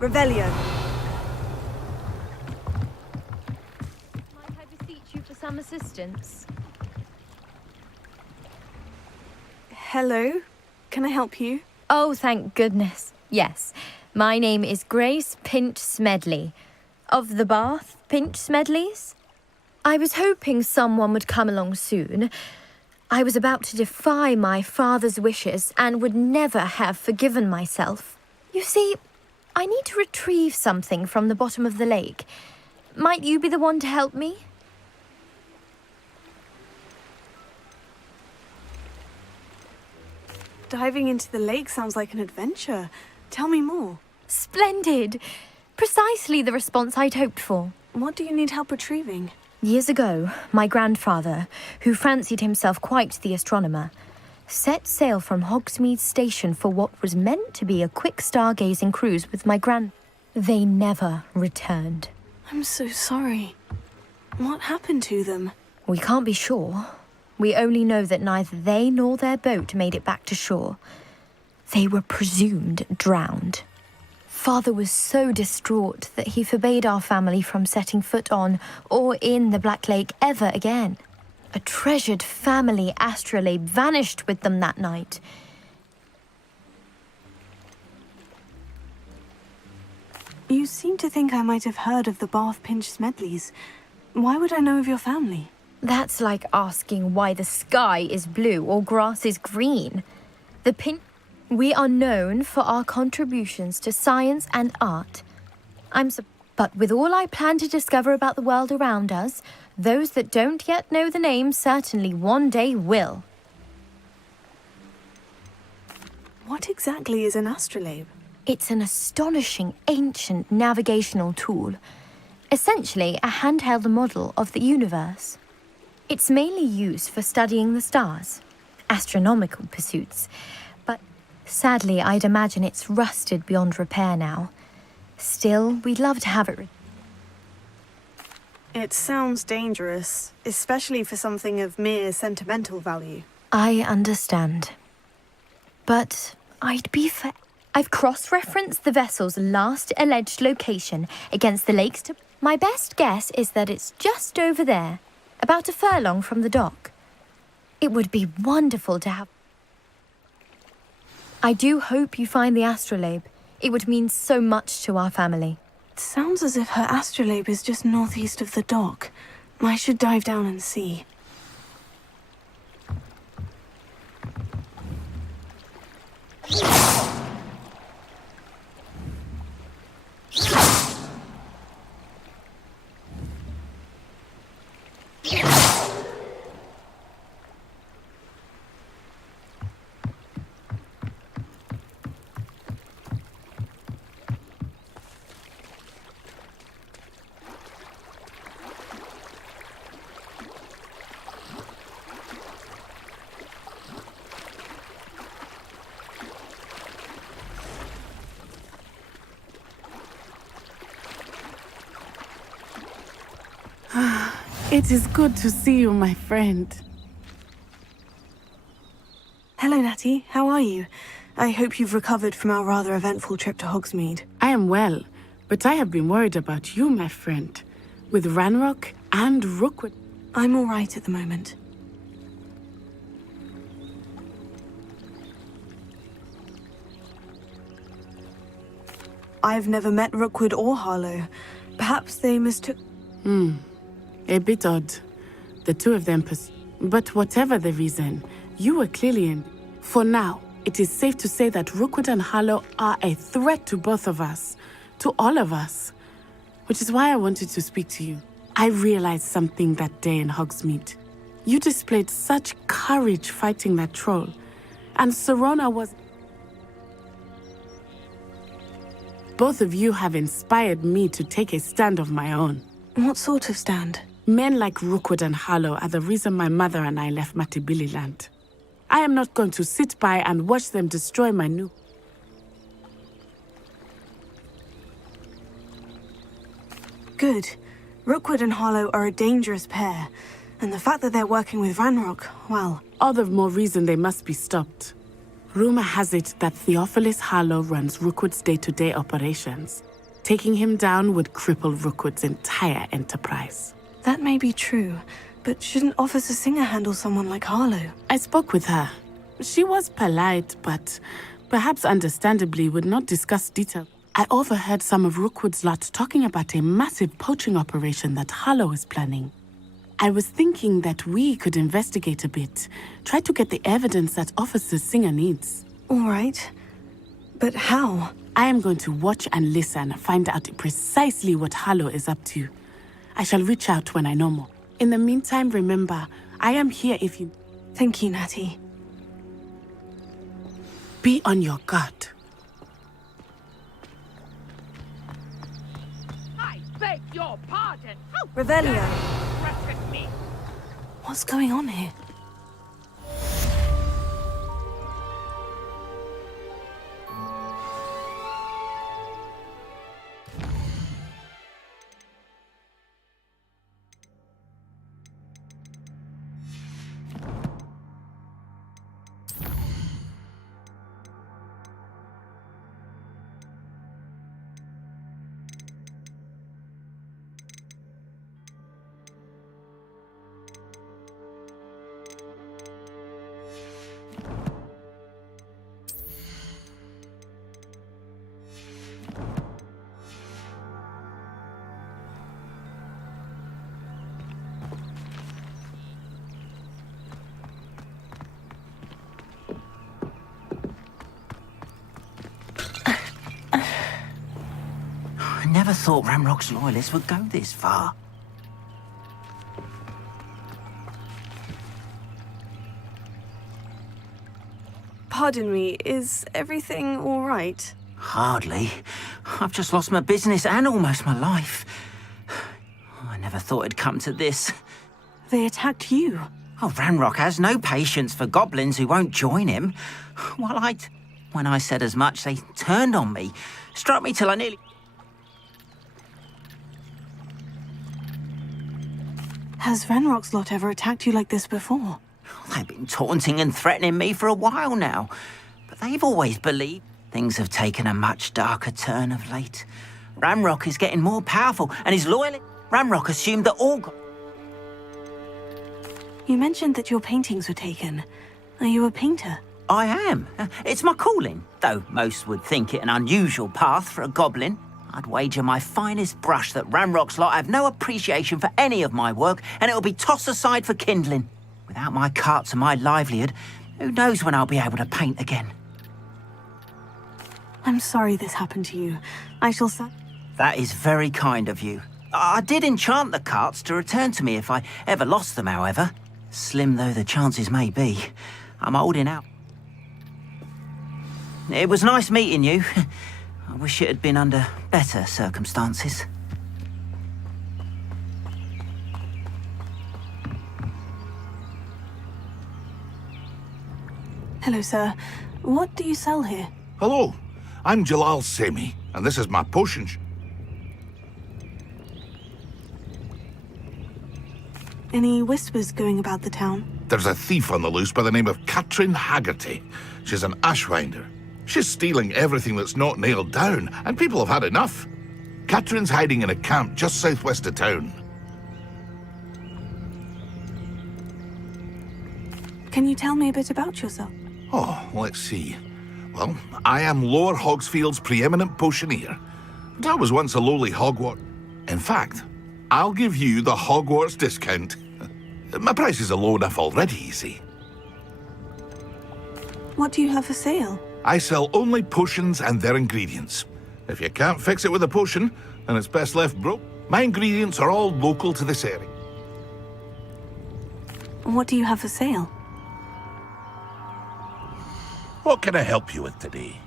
Revelio. Might I beseech you for some assistance? Hello? Can I help you? Oh, thank goodness. Yes. My name is Grace Pinch Smedley. Of the Bath Pinch Smedleys? I was hoping someone would come along soon. I was about to defy my father's wishes and would never have forgiven myself. You see, I need to retrieve something from the bottom of the lake. Might you be the one to help me? Diving into the lake sounds like an adventure. Tell me more. Splendid! Precisely the response I'd hoped for. What do you need help retrieving? Years ago, my grandfather, who fancied himself quite the astronomer, set sail from Hogsmeade Station for what was meant to be a quick stargazing cruise with my They never returned. I'm so sorry. What happened to them? We can't be sure. We only know that neither they nor their boat made it back to shore. They were presumed drowned. Father was so distraught that he forbade our family from setting foot on or in the Black Lake ever again. A treasured family astrolabe vanished with them that night. You seem to think I might have heard of the Bath Pinch Smedleys. Why would I know of your family? That's like asking why the sky is blue or grass is green. We are known for our contributions to science and art. But with all I plan to discover about the world around us, those that don't yet know the name certainly one day will. What exactly is an astrolabe? It's an astonishing ancient navigational tool. Essentially a handheld model of the universe. It's mainly used for studying the stars, astronomical pursuits. But sadly, I'd imagine it's rusted beyond repair now. Still, we'd love to have it. It sounds dangerous, especially for something of mere sentimental value. I understand. But I've cross-referenced the vessel's last alleged location against the lakes to... My best guess is that it's just over there, about a furlong from the dock. It would be wonderful to have... I do hope you find the astrolabe. It would mean so much to our family. It sounds as if her astrolabe is just northeast of the dock. I should dive down and see. It is good to see you, my friend. Hello, Natty. How are you? I hope you've recovered from our rather eventful trip to Hogsmeade. I am well, but I have been worried about you, my friend. With Ranrock and Rookwood. I'm all right at the moment. I've never met Rookwood or Harlow. Perhaps they mistook... A bit odd. The two of them But whatever the reason, you were clearly in... For now, it is safe to say that Rookwood and Harlow are a threat to both of us. To all of us. Which is why I wanted to speak to you. I realized something that day in Hogsmeade. You displayed such courage fighting that troll. And Serona was... Both of you have inspired me to take a stand of my own. What sort of stand? Men like Rookwood and Harlow are the reason my mother and I left Matibili land. I am not going to sit by and watch them destroy my new... Good. Rookwood and Harlow are a dangerous pair. And the fact that they're working with Ranrock, well... All the more reason they must be stopped. Rumor has it that Theophilus Harlow runs Rookwood's day-to-day operations. Taking him down would cripple Rookwood's entire enterprise. That may be true, but shouldn't Officer Singer handle someone like Harlow? I spoke with her. She was polite, but perhaps understandably would not discuss detail. I overheard some of Rookwood's lot talking about a massive poaching operation that Harlow is planning. I was thinking that we could investigate a bit, try to get the evidence that Officer Singer needs. All right. But how? I am going to watch and listen, find out precisely what Harlow is up to. I shall reach out when I know more. In the meantime, remember, I am here if you... Thank you, Natty. Be on your guard. I beg your pardon. How Revelio. dare you threaten me? What's going on here? I never thought Ramrock's loyalists would go this far. Pardon me, is everything all right? Hardly. I've just lost my business and almost my life. I never thought it'd come to this. They attacked you? Oh, Ranrock has no patience for goblins who won't join him. Well, when I said as much, they turned on me, struck me till I nearly... Has Ranrock's lot ever attacked you like this before? They've been taunting and threatening me for a while now, but they've always believed. Things have taken a much darker turn of late. Ranrock is getting more powerful, and his loyal... Ranrock assumed that all... You mentioned that your paintings were taken. Are you a painter? I am. It's my calling, though most would think it an unusual path for a goblin. I'd wager my finest brush that Ranrock's lot have no appreciation for any of my work, and it'll be tossed aside for kindling. Without my carts and my livelihood, who knows when I'll be able to paint again? I'm sorry this happened to you. I shall say... That is very kind of you. I did enchant the carts to return to me if I ever lost them, however. Slim though the chances may be, I'm holding out. It was nice meeting you. I wish it had been under better circumstances. Hello, sir. What do you sell here? Hello, I'm Jalal Semi, and this is my potion Any whispers going about the town? There's a thief on the loose by the name of Katrin Haggerty. She's an ashwinder. She's stealing everything that's not nailed down, and people have had enough. Katrin's hiding in a camp just southwest of town. Can you tell me a bit about yourself? Oh, let's see. Well, I am Lower Hogsfield's preeminent potioneer. But I was once a lowly Hogwarts. In fact, I'll give you the Hogwarts discount. My prices are low enough already, you see. What do you have for sale? I sell only potions and their ingredients. If you can't fix it with a potion, then it's best left broke. My ingredients are all local to this area. What do you have for sale? What can I help you with today?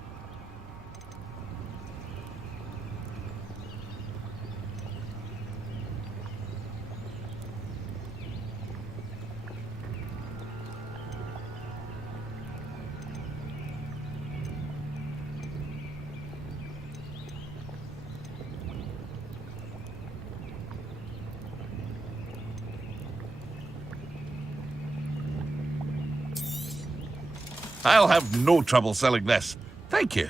I'll have no trouble selling this. Thank you.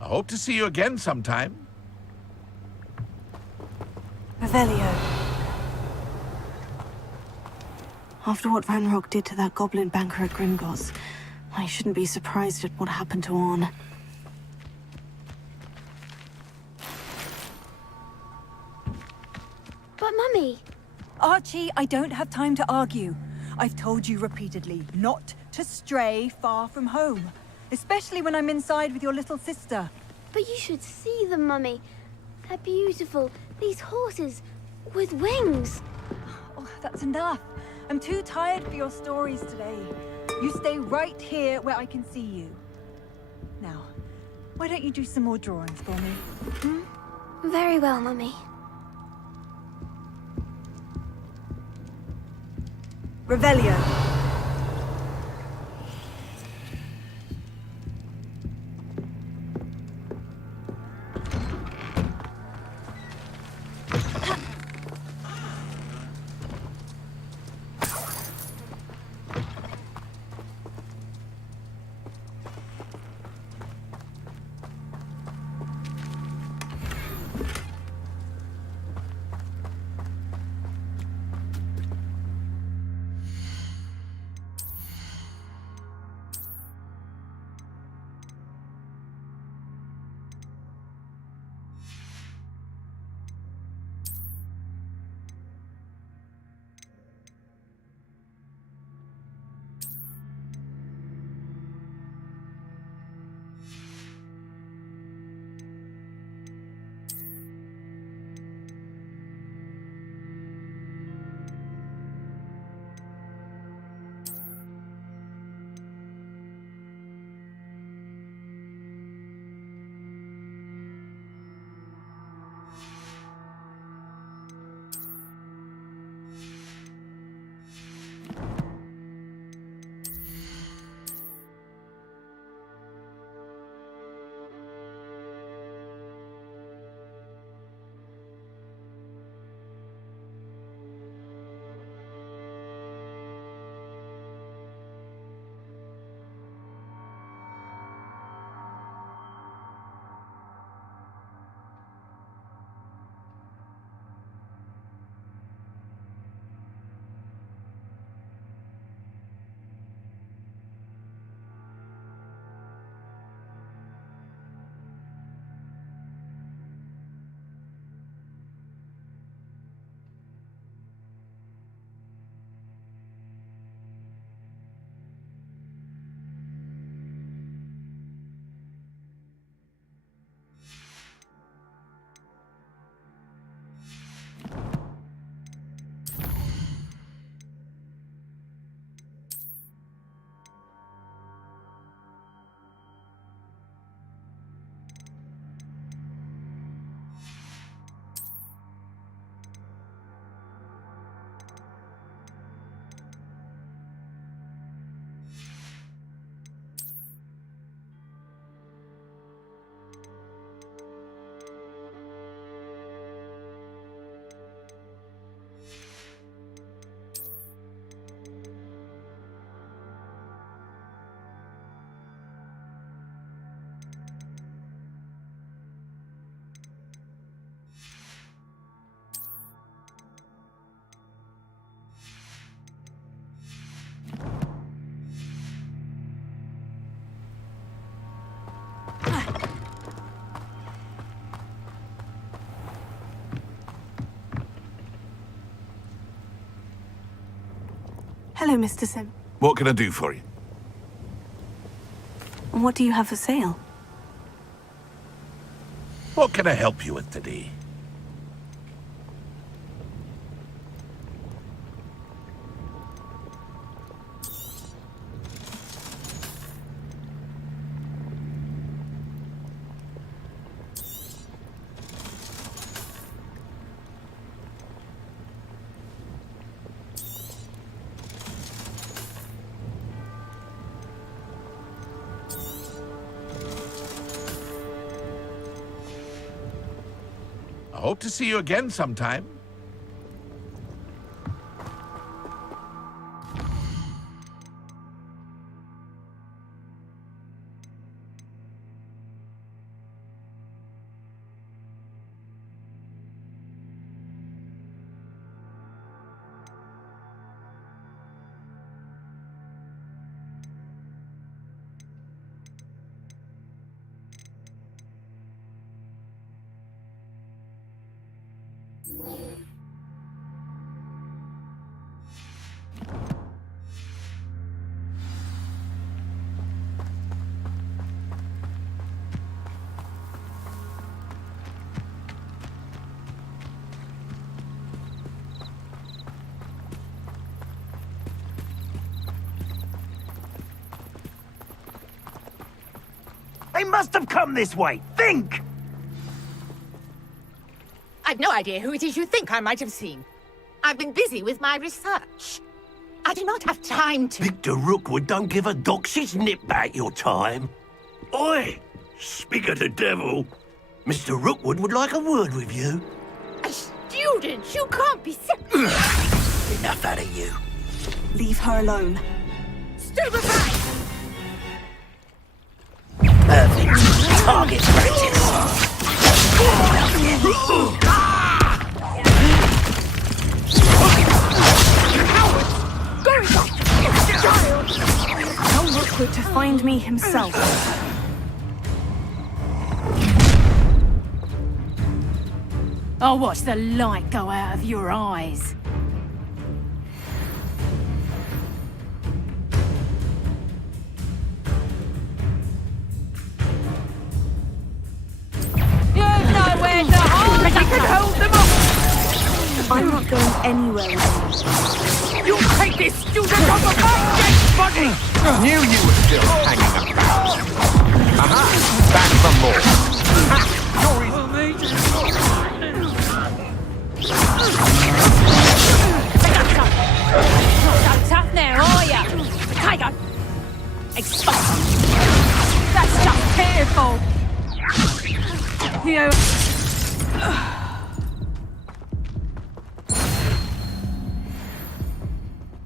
I hope to see you again sometime. Revelio. After what Ranrock did to that goblin banker at Gringotts, I shouldn't be surprised at what happened to Orn. But Mummy... Archie, I don't have time to argue. I've told you repeatedly not to stray far from home. Especially when I'm inside with your little sister. But you should see them, Mummy. They're beautiful. These horses with wings. Oh, that's enough. I'm too tired for your stories today. You stay right here where I can see you. Now, why don't you do some more drawings for me? Hmm? Very well, Mummy. Revelio. Hello, Mr. Sim. What can I do for you? What do you have for sale? What can I help you with today? I hope to see you again sometime. They must have come this way. Think! I've no idea who it is you think I might have seen. I've been busy with my research. I do not have time to... Victor Rookwood don't give a doxy's nip back your time. Oi! Speak of the devil. Mr. Rookwood would like a word with you. A student? You can't be... Enough out of you. Leave her alone. Stupefy! Perfect. Target practice. Tell Rookwood to find me himself. I'll watch the light go out of your eyes. Nowhere to hold, but I can hold them off. I'm not going anywhere with you. You take this student off of my dead body! Knew you were still hanging about. Aha! Back for more. Ha! You're Not so tough now, are ya? Tiger! Expulse! That's just pitiful! You...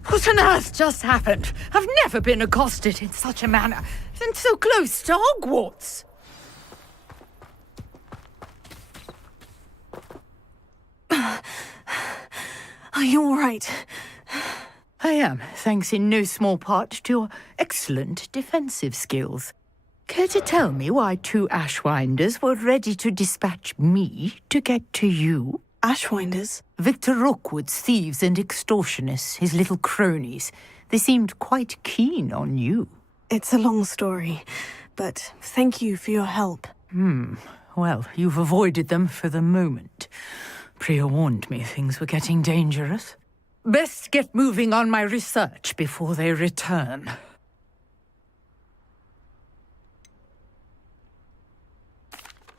What on earth just happened? I've never been accosted in such a manner, and so close to Hogwarts. Are you all right? I am, thanks in no small part to your excellent defensive skills. Care to tell me why 2 Ashwinders were ready to dispatch me to get to you? Ashwinders? Victor Rookwood's thieves and extortionists, his little cronies. They seemed quite keen on you. It's a long story, but thank you for your help. Well, you've avoided them for the moment. Priya warned me things were getting dangerous. Best get moving on my research before they return.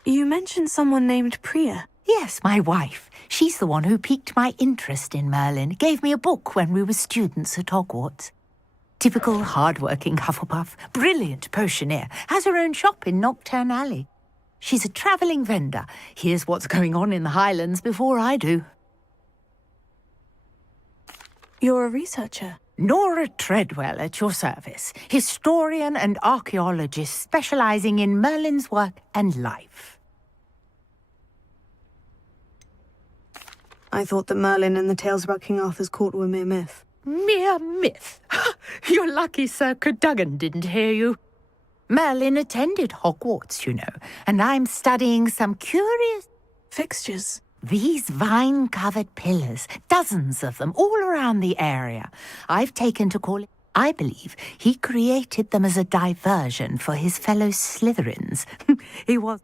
You mentioned someone named Priya. Yes, my wife. She's the one who piqued my interest in Merlin. Gave me a book when we were students at Hogwarts. Typical hard-working Hufflepuff, brilliant potioneer, has her own shop in Knockturn Alley. She's a travelling vendor. Hears what's going on in the Highlands before I do. You're a researcher? Nora Treadwell at your service. Historian and archaeologist specialising in Merlin's work and life. I thought that Merlin and the tales about King Arthur's court were mere myth. Mere myth? You're lucky Sir Cadogan didn't hear you. Merlin attended Hogwarts, you know, and I'm studying some curious... Fixtures? These vine-covered pillars, dozens of them, all around the area. I've taken to call it... I believe he created them as a diversion for his fellow Slytherins. He was...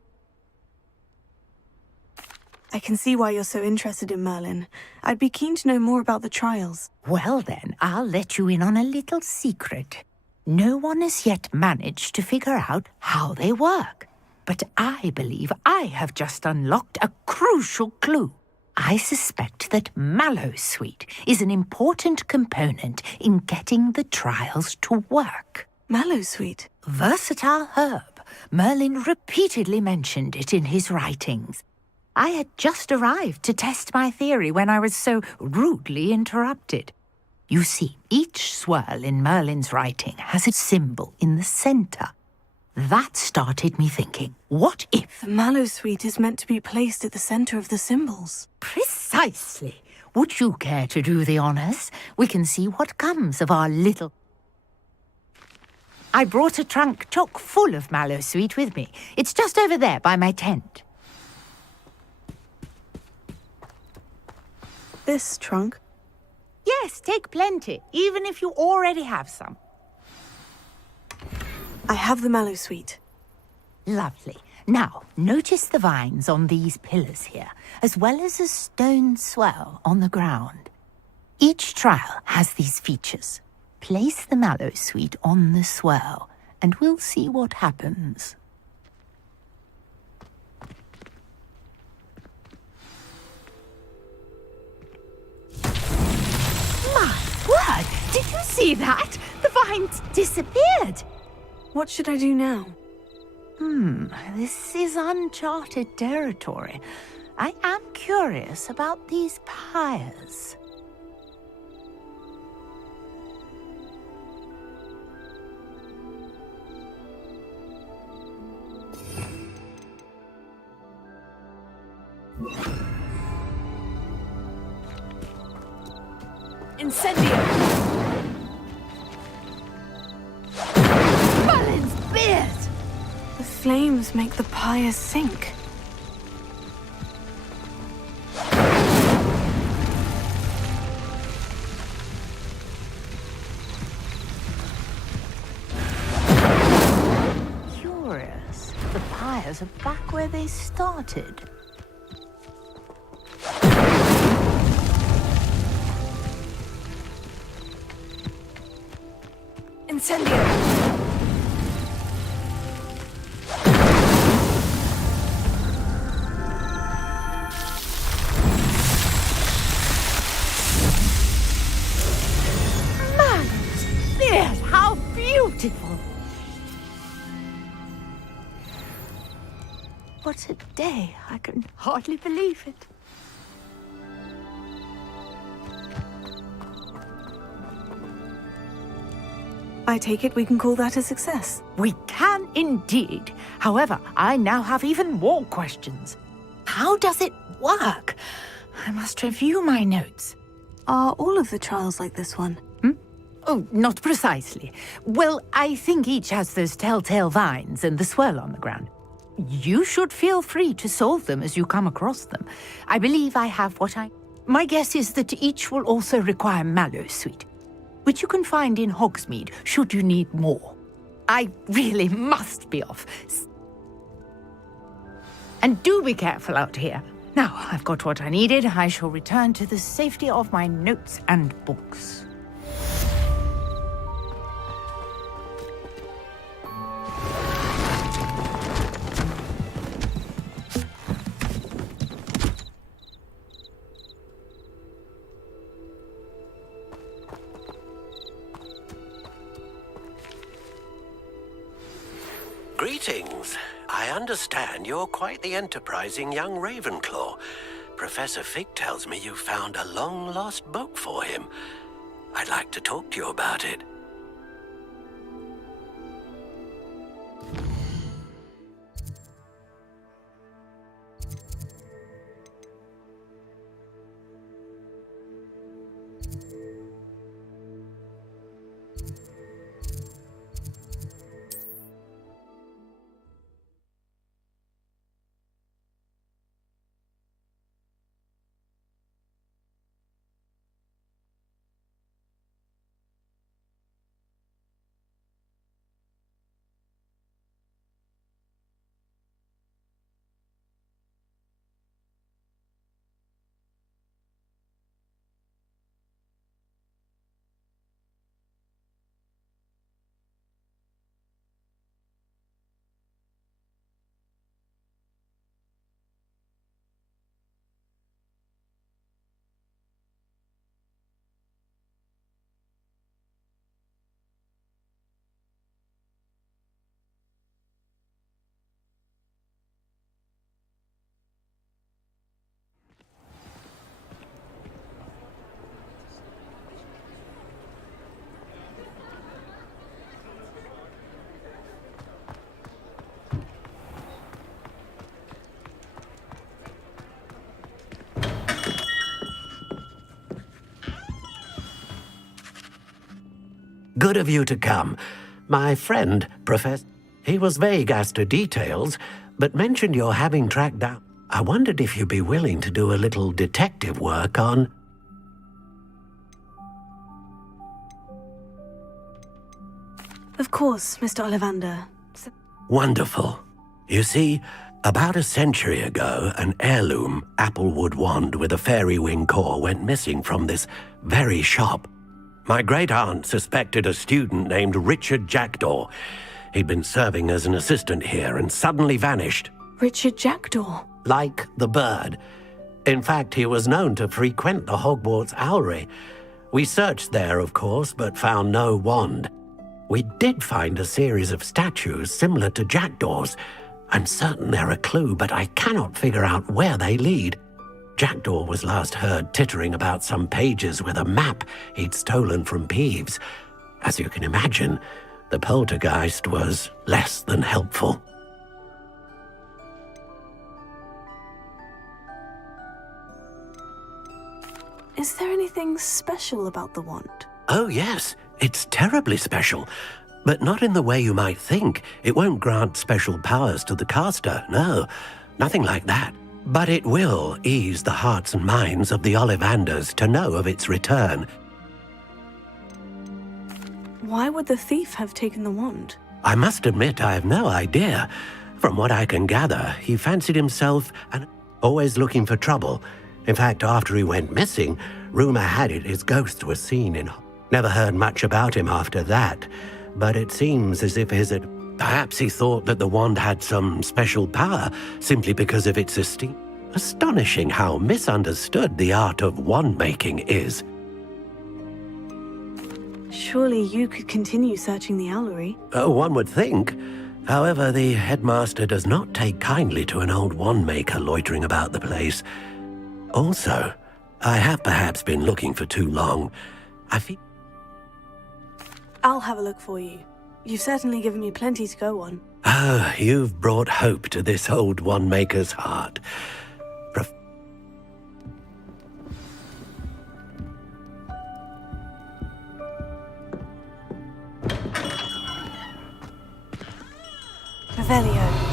I can see why you're so interested in Merlin. I'd be keen to know more about the trials. Well then, I'll let you in on a little secret. No one has yet managed to figure out how they work. But I believe I have just unlocked a crucial clue. I suspect that Mallowsweet is an important component in getting the trials to work. Mallowsweet? Versatile herb. Merlin repeatedly mentioned it in his writings. I had just arrived to test my theory when I was so rudely interrupted. You see, each swirl in Merlin's writing has a symbol in the center. That started me thinking, what if... The Mallowsweet is meant to be placed at the center of the symbols. Precisely. Would you care to do the honors? We can see what comes of our little... I brought a trunk chock full of Mallowsweet with me. It's just over there by my tent. This trunk? Yes, take plenty, even if you already have some. I have the Mallowsweet. Lovely. Now, notice the vines on these pillars here, as well as a stone swell on the ground. Each trial has these features. Place the Mallowsweet on the swell, and we'll see what happens. My word! Did you see that? The vines disappeared! What should I do now? This is uncharted territory. I am curious about these pyres. Incendio! Merlin's beard! The flames make the pyres sink. Curious. The pyres are back where they started. Incendio! How beautiful! What a day. I can hardly believe it. I take it we can call that a success. We can indeed. However, I now have even more questions. How does it work? I must review my notes. Are all of the trials like this one? Oh, not precisely. Well, I think each has those telltale vines and the swirl on the ground. You should feel free to solve them as you come across them. I believe I have what I... My guess is that each will also require Mallowsweet, which you can find in Hogsmeade should you need more. I really must be off. And do be careful out here. Now, I've got what I needed. I shall return to the safety of my notes and books. Greetings. I understand you're quite the enterprising young Ravenclaw. Professor Fig tells me you found a long-lost book for him. I'd like to talk to you about it. Good of you to come. My friend, Professor, he was vague as to details, but mentioned your having tracked down. I wondered if you'd be willing to do a little detective work on... Of course, Mr. Ollivander. Wonderful. You see, about a century ago, an heirloom applewood wand with a fairy wing core went missing from this very shop. My great-aunt suspected a student named Richard Jackdaw. He'd been serving as an assistant here and suddenly vanished. Richard Jackdaw? Like the bird. In fact, he was known to frequent the Hogwarts Owlery. We searched there, of course, but found no wand. We did find a series of statues similar to Jackdaw's. I'm certain they're a clue, but I cannot figure out where they lead. Jackdaw was last heard tittering about some pages with a map he'd stolen from Peeves. As you can imagine, the poltergeist was less than helpful. Is there anything special about the wand? Oh yes, it's terribly special. But not in the way you might think. It won't grant special powers to the caster, no. Nothing like that. But it will ease the hearts and minds of the Ollivanders to know of its return. Why would the thief have taken the wand? I must admit I have no idea. From what I can gather, he fancied himself and always looking for trouble. In fact, after he went missing, rumor had it his ghost was seen in... Never heard much about him after that, but it seems as if perhaps he thought that the wand had some special power simply because of its esteem. Astonishing how misunderstood the art of wand-making is. Surely you could continue searching the Owlery. Oh, one would think. However, the headmaster does not take kindly to an old wand-maker loitering about the place. Also, I have perhaps been looking for too long. I feel... I'll have a look for you. You've certainly given me plenty to go on. Ah, you've brought hope to this old wand-maker's heart. Revelio.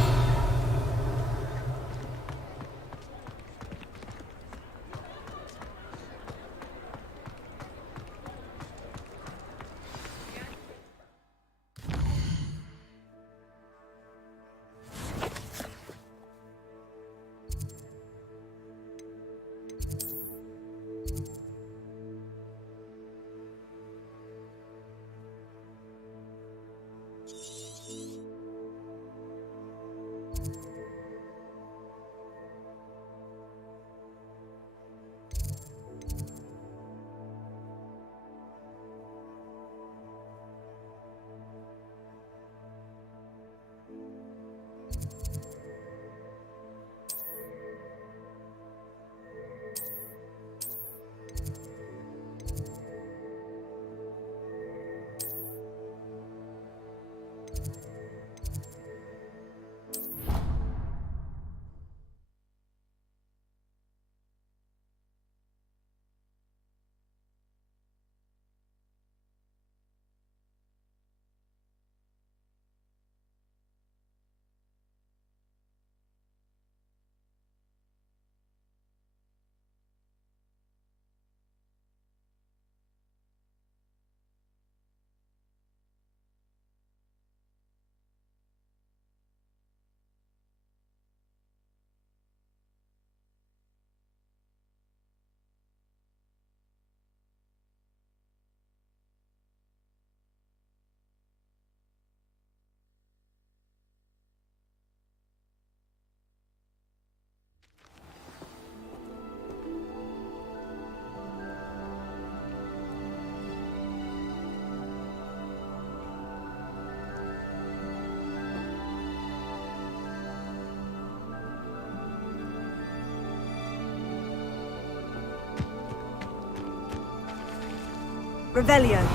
Revelio.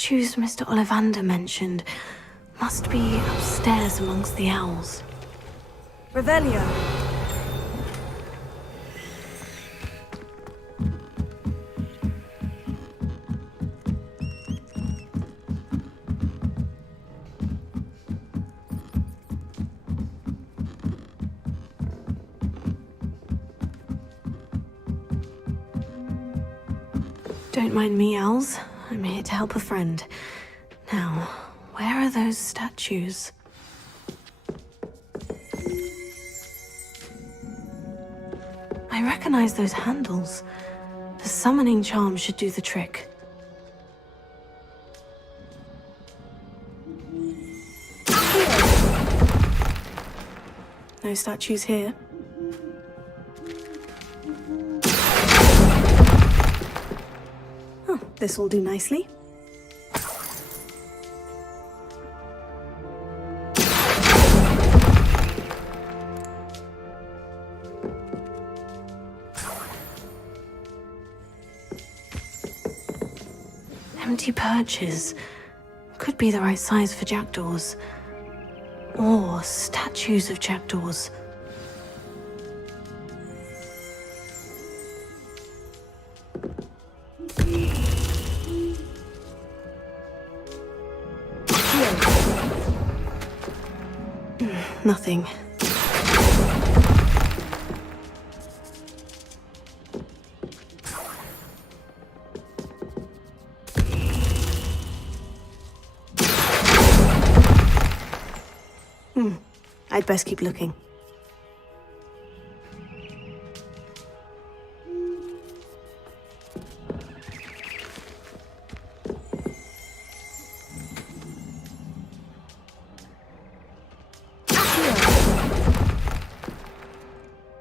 statues Mr. Ollivander mentioned must be upstairs amongst the owls. Revelio. Don't mind me, owls. I'm here to help a friend. Now, where are those statues? I recognize those handles. The summoning charm should do the trick. No statues here. Oh, this will do nicely. Empty perches. Could be the right size for jackdaws. Or statues of jackdaws. Nothing. I'd best keep looking.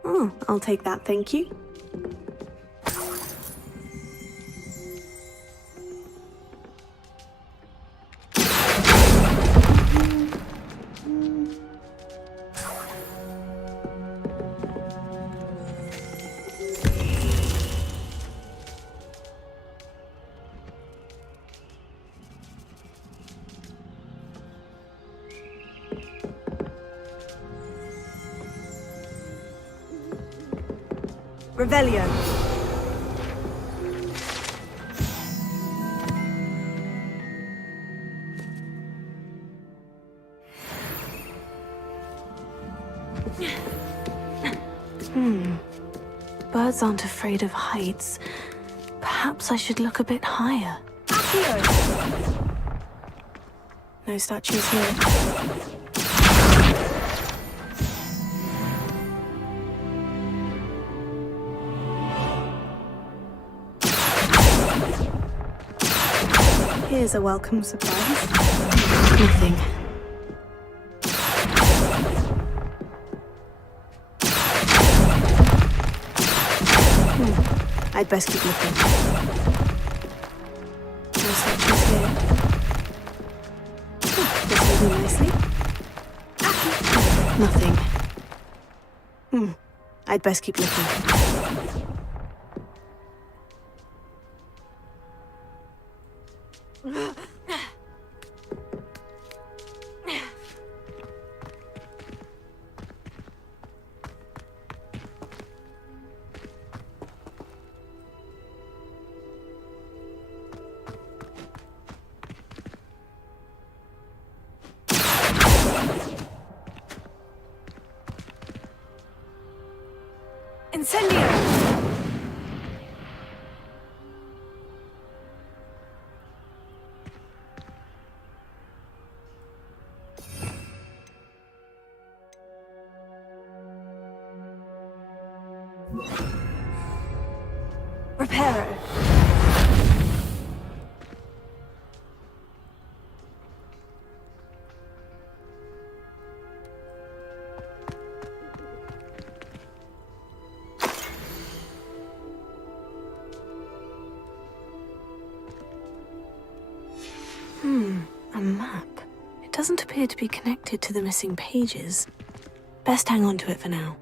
Oh, I'll take that, thank you. Revelio. Birds aren't afraid of heights. Perhaps I should look a bit higher. No statues here. Here's a welcome surprise. Nothing. I'd best keep looking. No statues here. This will do nicely. Nothing. I'd best keep looking. Incendio! Reparo. A map. It doesn't appear to be connected to the missing pages. Best hang on to it for now.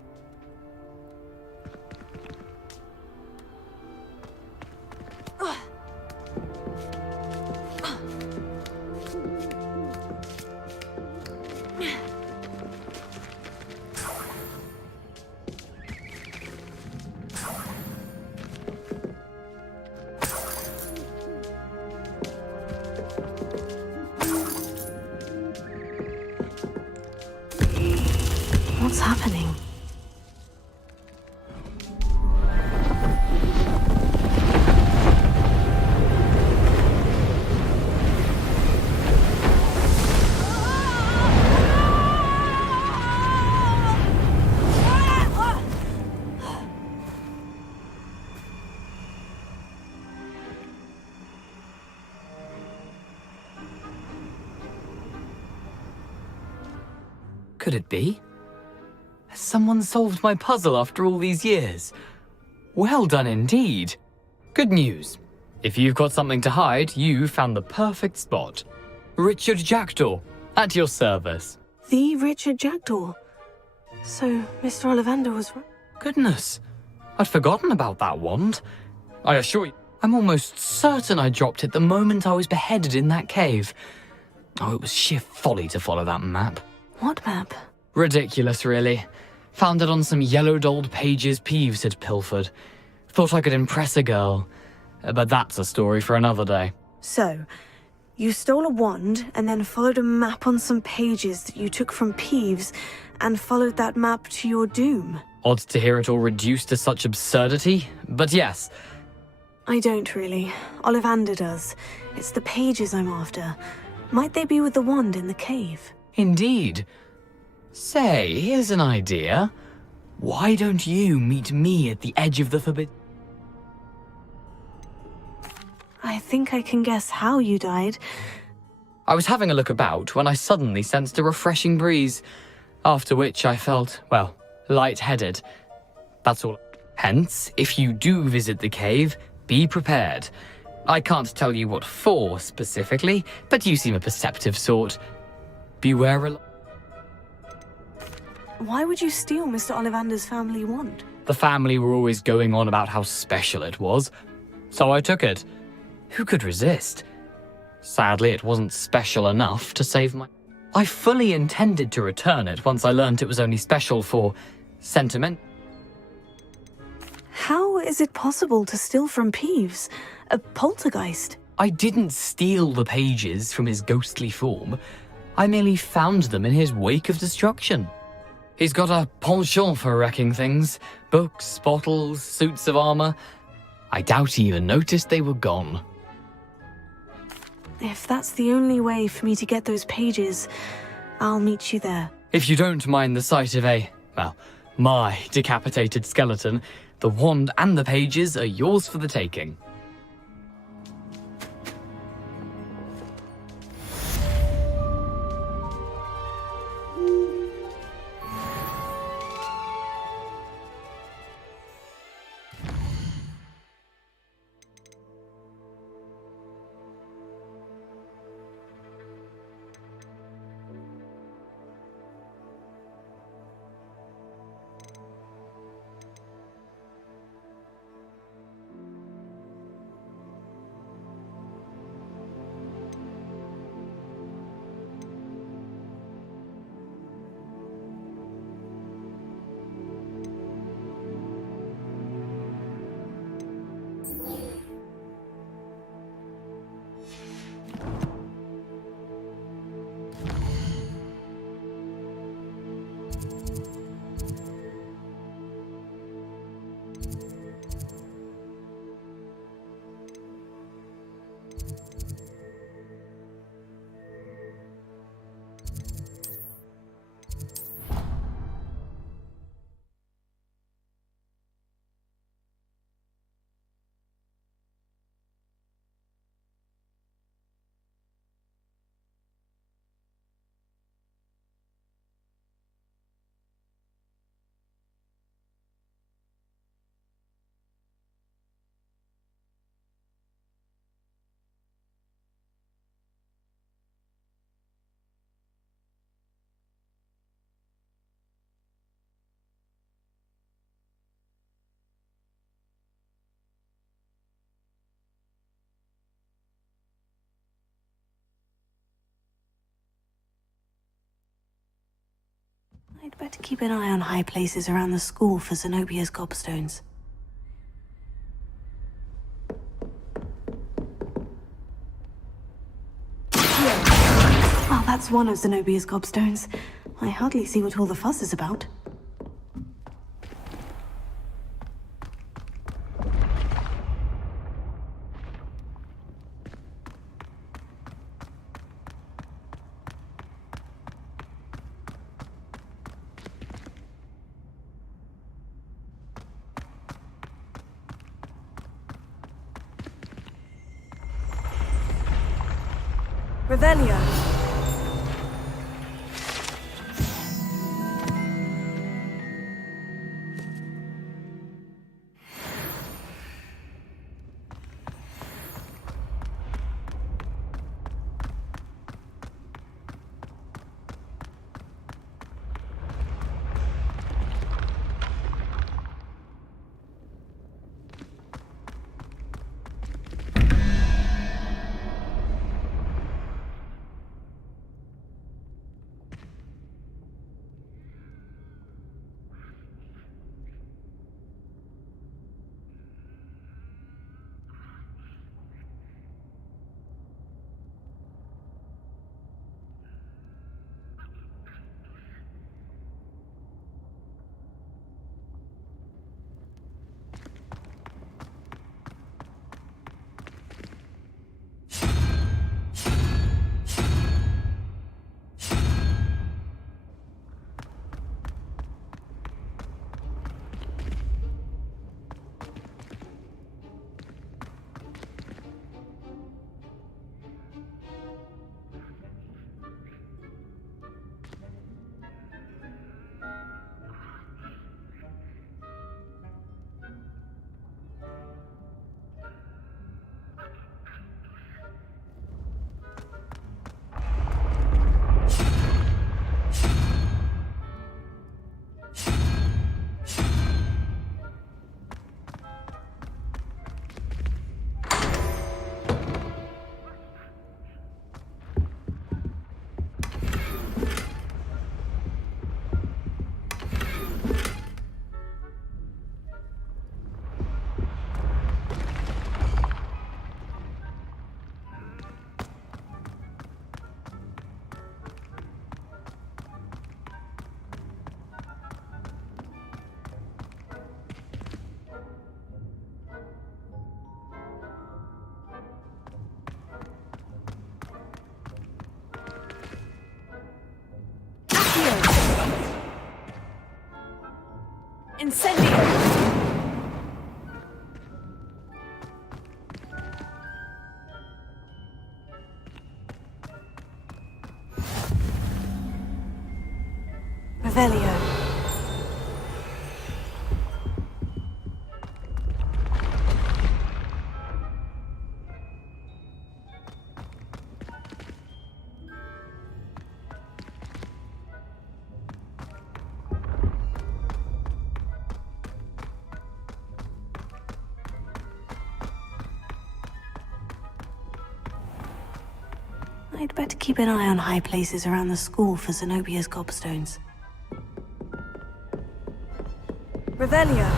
Could it be? Has someone solved my puzzle after all these years? Well done indeed. Good news. If you've got something to hide, you found the perfect spot. Richard Jackdaw, at your service. The Richard Jackdaw. So, Mr. Ollivander was right. Goodness, I'd forgotten about that wand. I assure you, I'm almost certain I dropped it the moment I was beheaded in that cave. Oh, it was sheer folly to follow that map. What map? Ridiculous, really. Found it on some yellowed old pages Peeves had pilfered. Thought I could impress a girl. But that's a story for another day. So, you stole a wand and then followed a map on some pages that you took from Peeves and followed that map to your doom. Odd to hear it all reduced to such absurdity, but yes. I don't really. Ollivander does. It's the pages I'm after. Might they be with the wand in the cave? Indeed. Say, here's an idea. Why don't you meet me at the edge of the forbidden... I think I can guess how you died. I was having a look about when I suddenly sensed a refreshing breeze, after which I felt, well, lightheaded. That's all. Hence, if you do visit the cave, be prepared. I can't tell you what for specifically, but you seem a perceptive sort. Beware. Why would you steal Mr. Ollivander's family wand? The family were always going on about how special it was, so I took it. Who could resist? Sadly, it wasn't special enough to save my... I fully intended to return it once I learned it was only special for sentiment. How is it possible to steal from Peeves? A poltergeist? I didn't steal the pages from his ghostly form. I merely found them in his wake of destruction. He's got a penchant for wrecking things. Books, bottles, suits of armor. I doubt he even noticed they were gone. If that's the only way for me to get those pages, I'll meet you there. If you don't mind the sight of my decapitated skeleton, the wand and the pages are yours for the taking. I'd better keep an eye on high places around the school for Zenobia's gobstones. Well, that's one of Zenobia's gobstones. I hardly see what all the fuss is about. Revelio. Incendio! Revelio. I'd better keep an eye on high places around the school for Zenobia's gobstones. Revelio.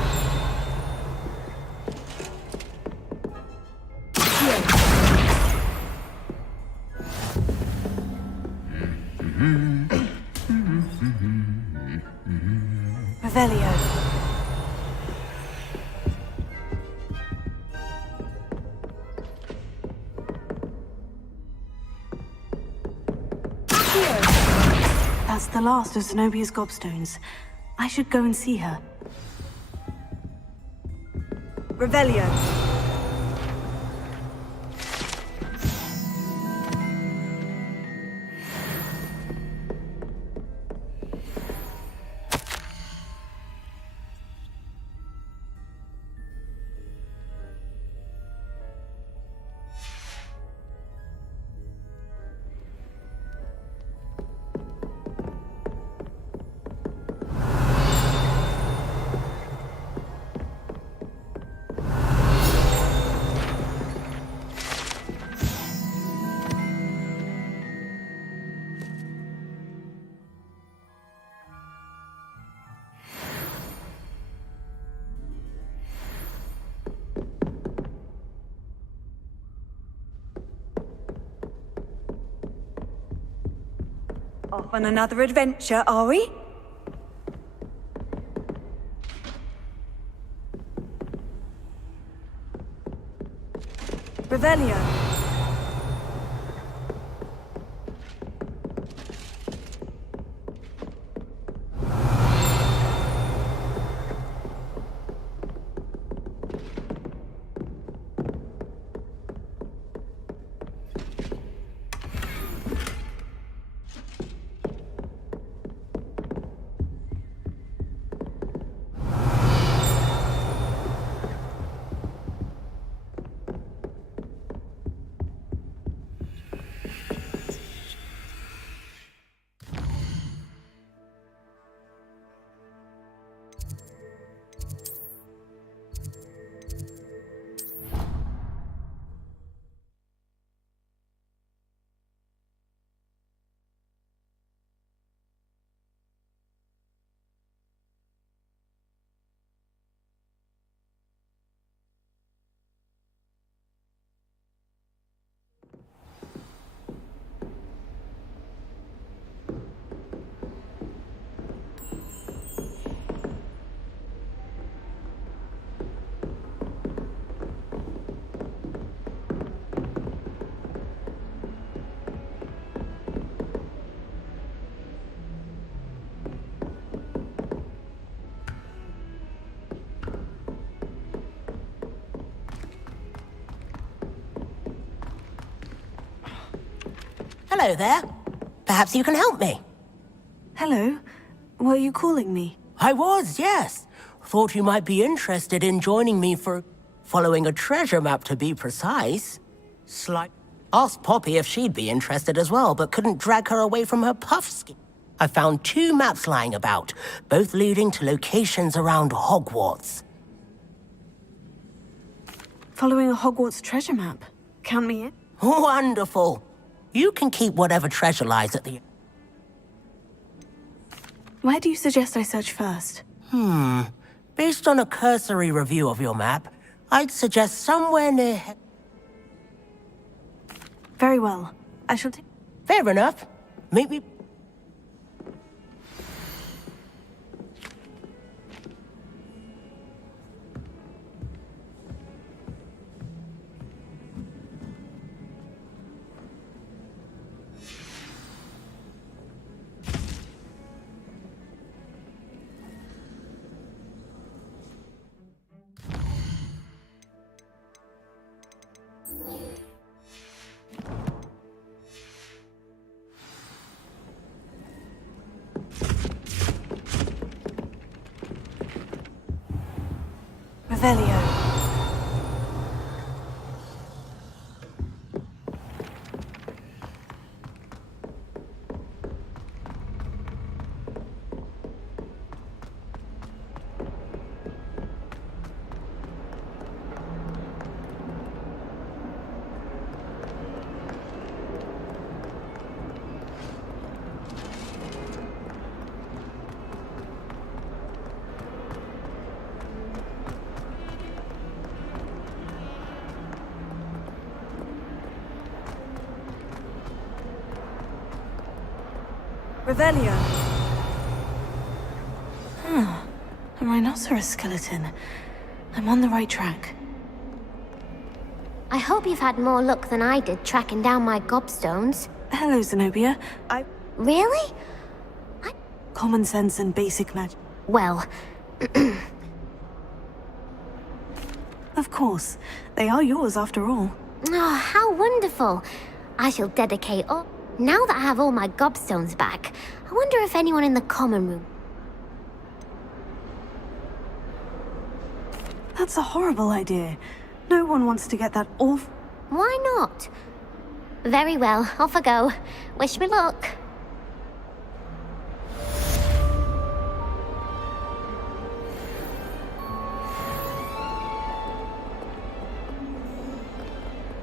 Revelio. That's the last of Zenobia's gobstones. I should go and see her. Revelio. Off on another adventure, are we? Revelio. Hello there. Perhaps you can help me. Hello. Were you calling me? I was, yes. Thought you might be interested in joining me for following a treasure map, to be precise. Asked Poppy if she'd be interested as well, but couldn't drag her away from her puff ski. I found 2 maps lying about, both leading to locations around Hogwarts. Following a Hogwarts treasure map. Count me in. Wonderful. You can keep whatever treasure lies at the... Where do you suggest I search first? Based on a cursory review of your map, I'd suggest somewhere near... Very well. I shall take... Fair enough. Meet me... Revelio. Revelio. Ah, a rhinoceros skeleton. I'm on the right track. I hope you've had more luck than I did tracking down my gobstones. Hello, Zenobia. Really? Common sense and basic magic. Well... Of course. They are yours after all. Oh, how wonderful. I shall dedicate all... Now that I have all my gobstones back, I wonder if anyone in the common room... That's a horrible idea. No one wants to get that off. Why not? Very well, off I go. Wish me luck.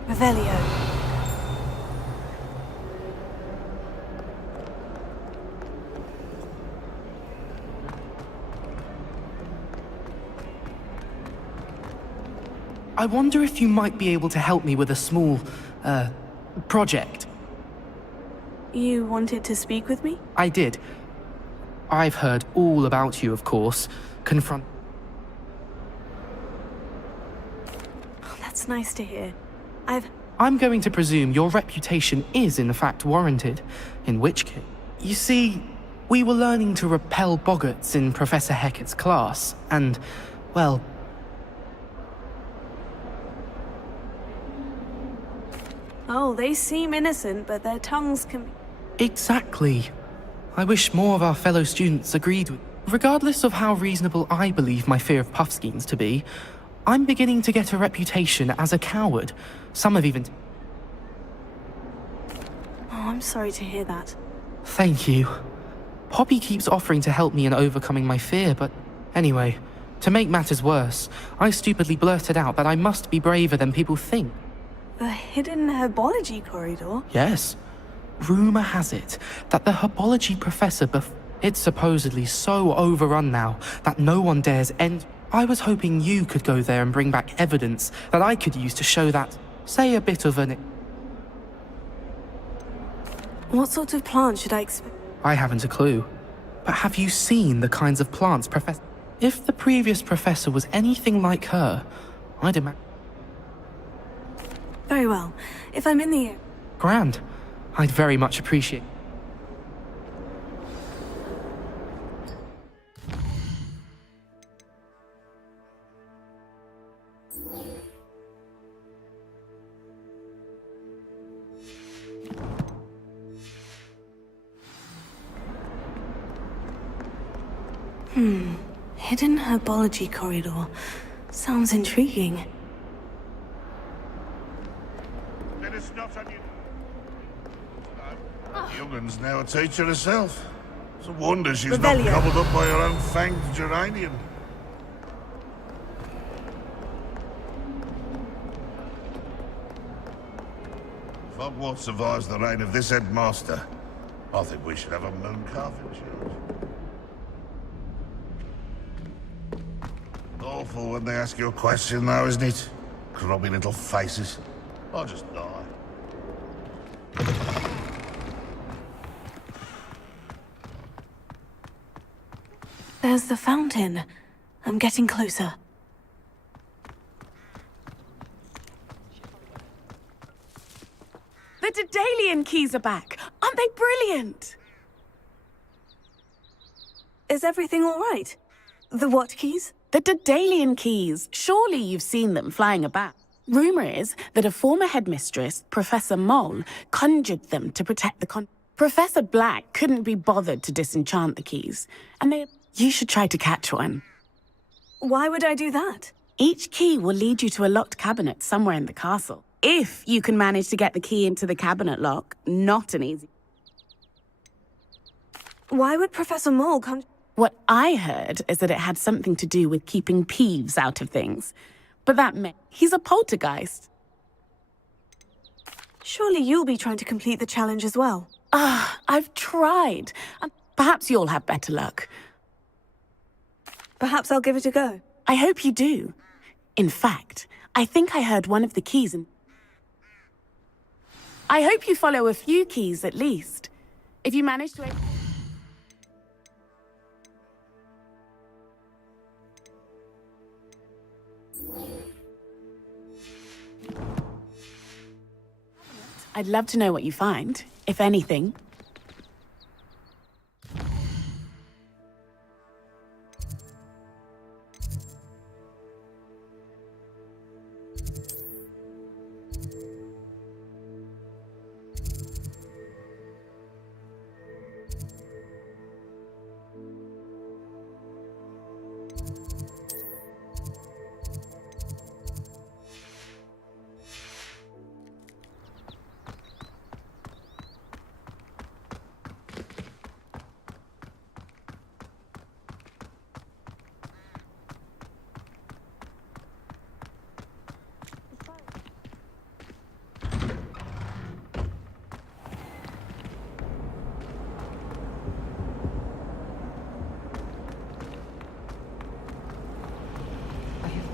Revelio. I wonder if you might be able to help me with a small, project. You wanted to speak with me? I did. I've heard all about you, of course. Oh, that's nice to hear. I'm going to presume your reputation is in fact warranted, in which case... You see, we were learning to repel boggarts in Professor Hecat's class, and, well... Oh, they seem innocent, but their tongues can be... Exactly. I wish more of our fellow students agreed with... Regardless of how reasonable I believe my fear of Puffskeins to be, I'm beginning to get a reputation as a coward. Some have even... Oh, I'm sorry to hear that. Thank you. Poppy keeps offering to help me in overcoming my fear, but... Anyway, to make matters worse, I stupidly blurted out that I must be braver than people think. The hidden herbology corridor? Yes. Rumor has it that the herbology professor it's supposedly so overrun now that no one dares enter. I was hoping you could go there and bring back evidence that I could use to show that, say, a bit of an... What sort of plant should I expect? I haven't a clue. But have you seen the kinds of plants Professor... If the previous professor was anything like her, I'd imagine... Very well. If I'm in the... Grand. I'd very much appreciate... Hidden herbology corridor. Sounds intriguing. Young'un's now a teacher herself. It's a wonder she's Revelio. not gobbled up by her own fanged geranium. If Hogwarts survives the reign of this headmaster, I think we should have a moon calf in charge. Awful when they ask you a question, though, isn't it? Grubby little faces. I'll just die. There's the fountain. I'm getting closer. The Daedalian keys are back. Aren't they brilliant? Is everything all right? The what keys? The Daedalian keys. Surely you've seen them flying about. Rumor is that a former headmistress, Professor Mole, conjured them to protect the Professor Black couldn't be bothered to disenchant the keys, and you should try to catch one. Why would I do that? Each key will lead you to a locked cabinet somewhere in the castle. If you can manage to get the key into the cabinet lock, not an easy... Why would Professor Mole come... What I heard is that it had something to do with keeping Peeves out of things. But that meant he's a poltergeist. Surely you'll be trying to complete the challenge as well. I've tried. Perhaps you'll have better luck. Perhaps I'll give it a go. I hope you do. In fact, I think I heard one of the keys in... I hope you follow a few keys at least. If you manage to... I'd love to know what you find, if anything.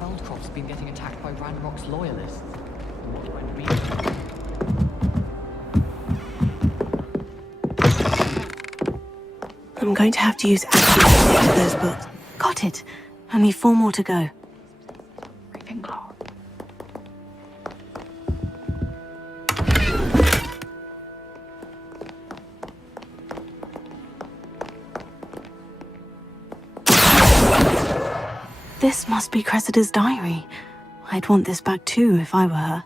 Feldcroft's been getting attacked by Ranrock's loyalists. What's going to be? I'm going to have to use action to get to those books. Got it. Only 4 more to go. Ravenclaw. This must be Cressida's diary. I'd want this back too if I were her.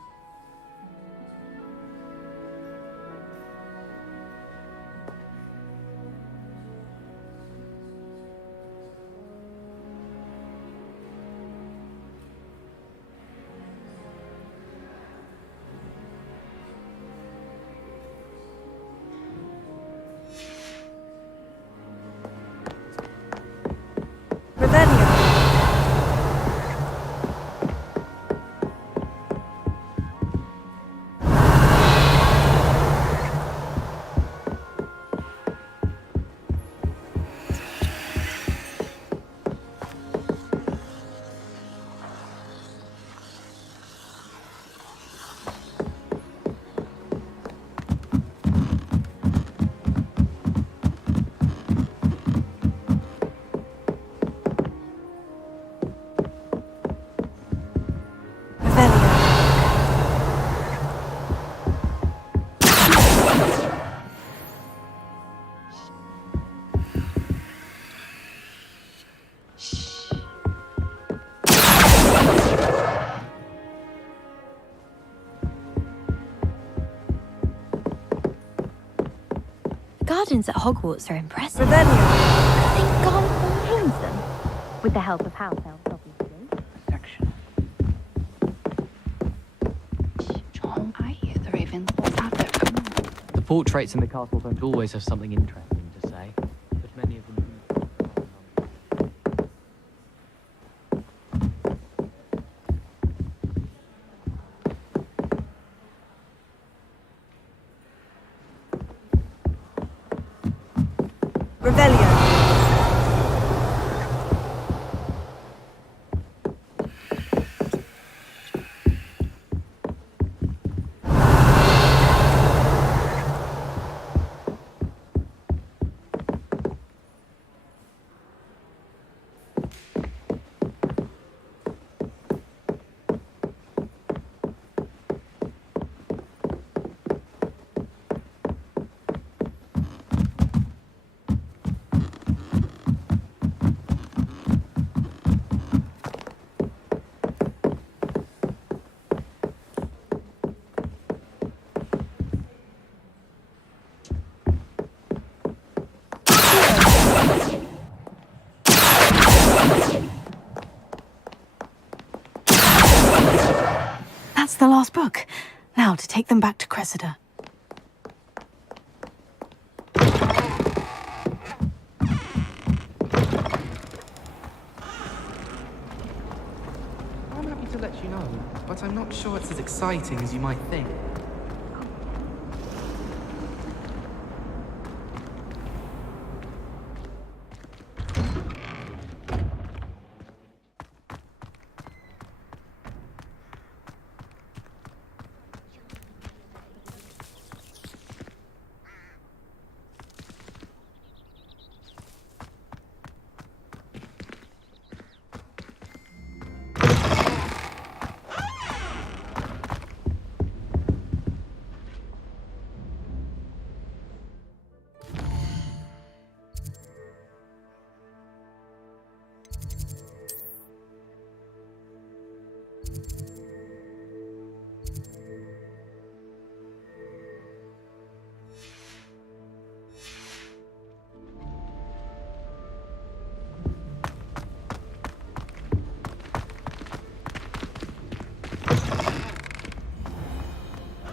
Gardens at Hogwarts are impressive. I think Garlic owns them. With the help of house elves, obviously. Protection. John, I hear the Ravenclaw out there. Come on. The portraits in the castle don't always have something interesting to say, but many of them do. That's the last book. Now to take them back to Cressida. I'm happy to let you know, but I'm not sure it's as exciting as you might think.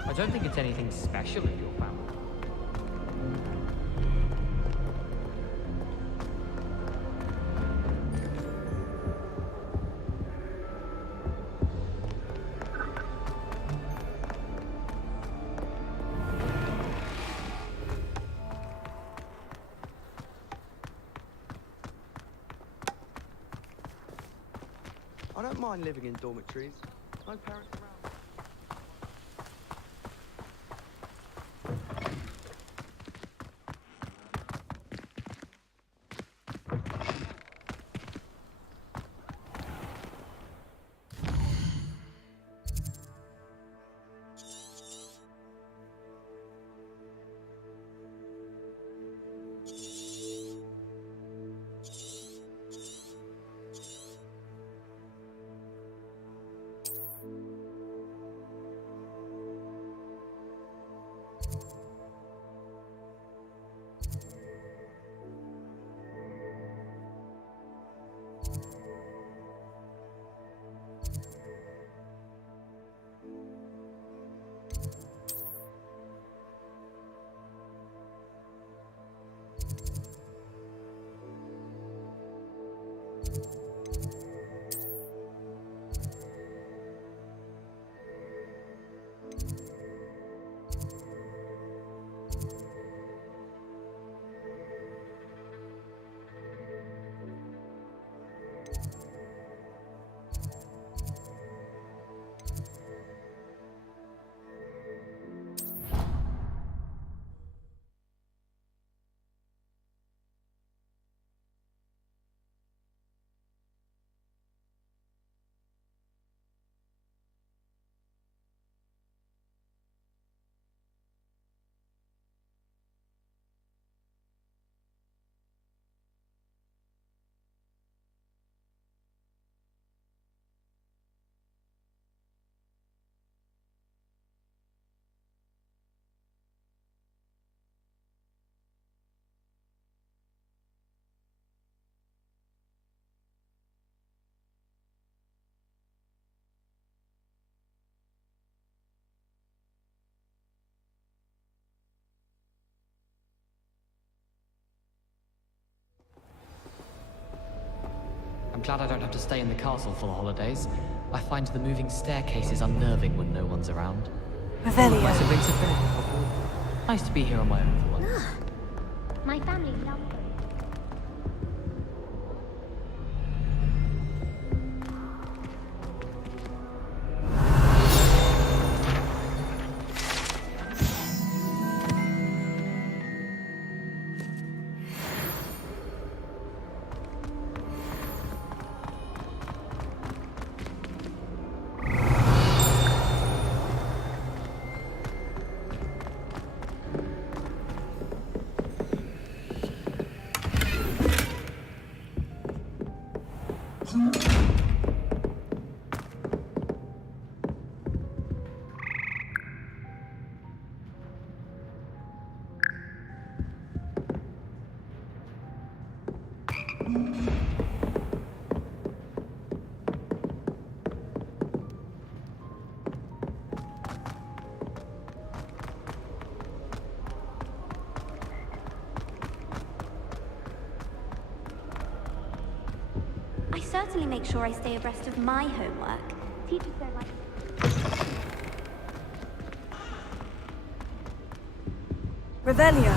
I don't think it's anything special in your family. I don't mind living in dormitories. No parents around. I'm glad I don't have to stay in the castle for the holidays. I find the moving staircases unnerving when no one's around. Revelio. My siblings have finished before. Nice to be here on my own for once. My family love them. certainly make sure I stay abreast of my homework. Teachers don't like... Revelio.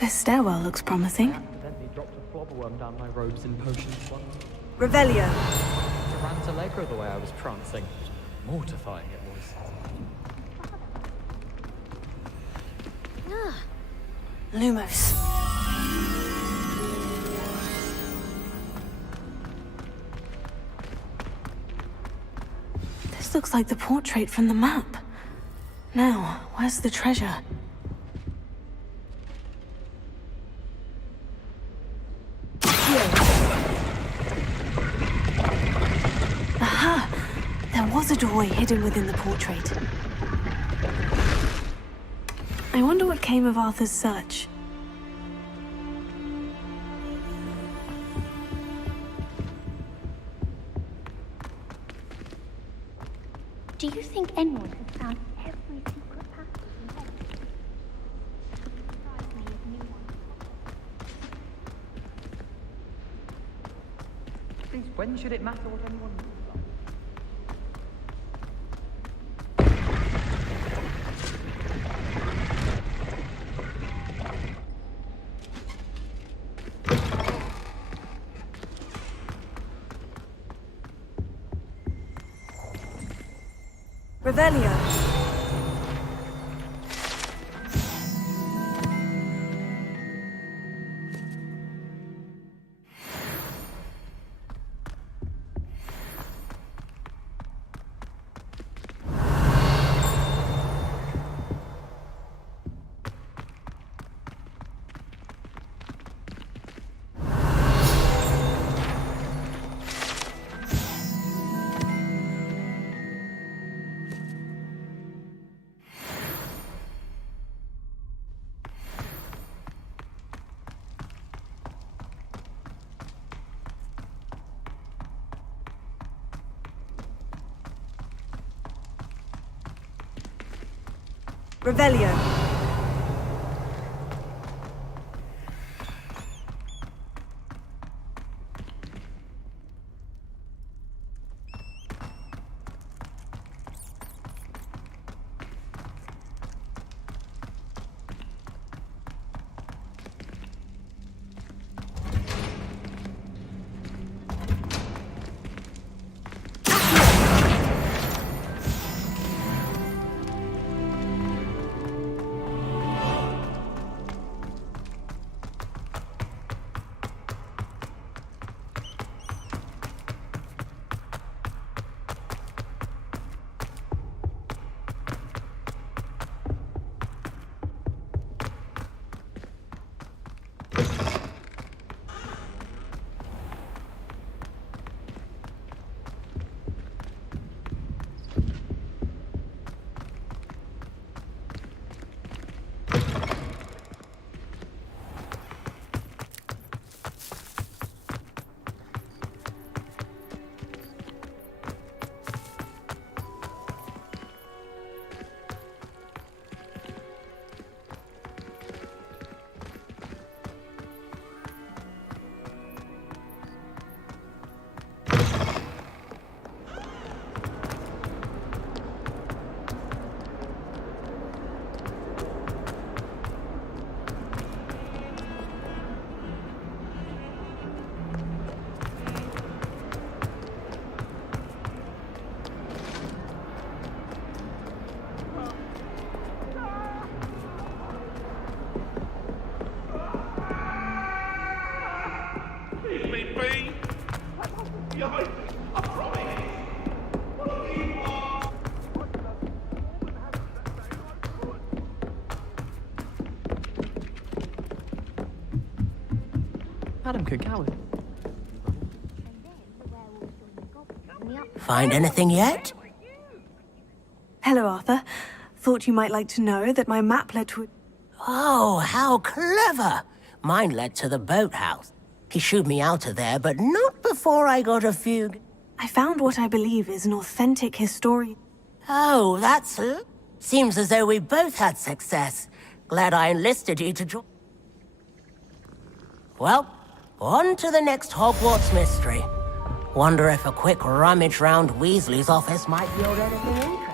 This stairwell looks promising. Accidentally dropped a flobberworm down my robes and potions once. Revelio. Tarantallegro the way I was prancing. Mortifying it was. Lumos. This looks like the portrait from the map. Now, where's the treasure? Aha! There was a doorway hidden within the portrait. I wonder what came of Arthur's search. Do you think anyone has found every secret passage in Hogwarts? Surprise me with new ones. Since when should it matter what anyone looks like? Revelio. Revelio. Madam could Coward. Find anything yet? Hello, Arthur. Thought you might like to know that my map led to... Oh, how clever! Mine led to the boathouse. He shooed me out of there, but not before I got a few... I found what I believe is an authentic historian. Oh, that's... Seems as though we both had success. Glad I enlisted you to join. Well, on to the next Hogwarts mystery. Wonder if a quick rummage round Weasley's office might yield anything interesting.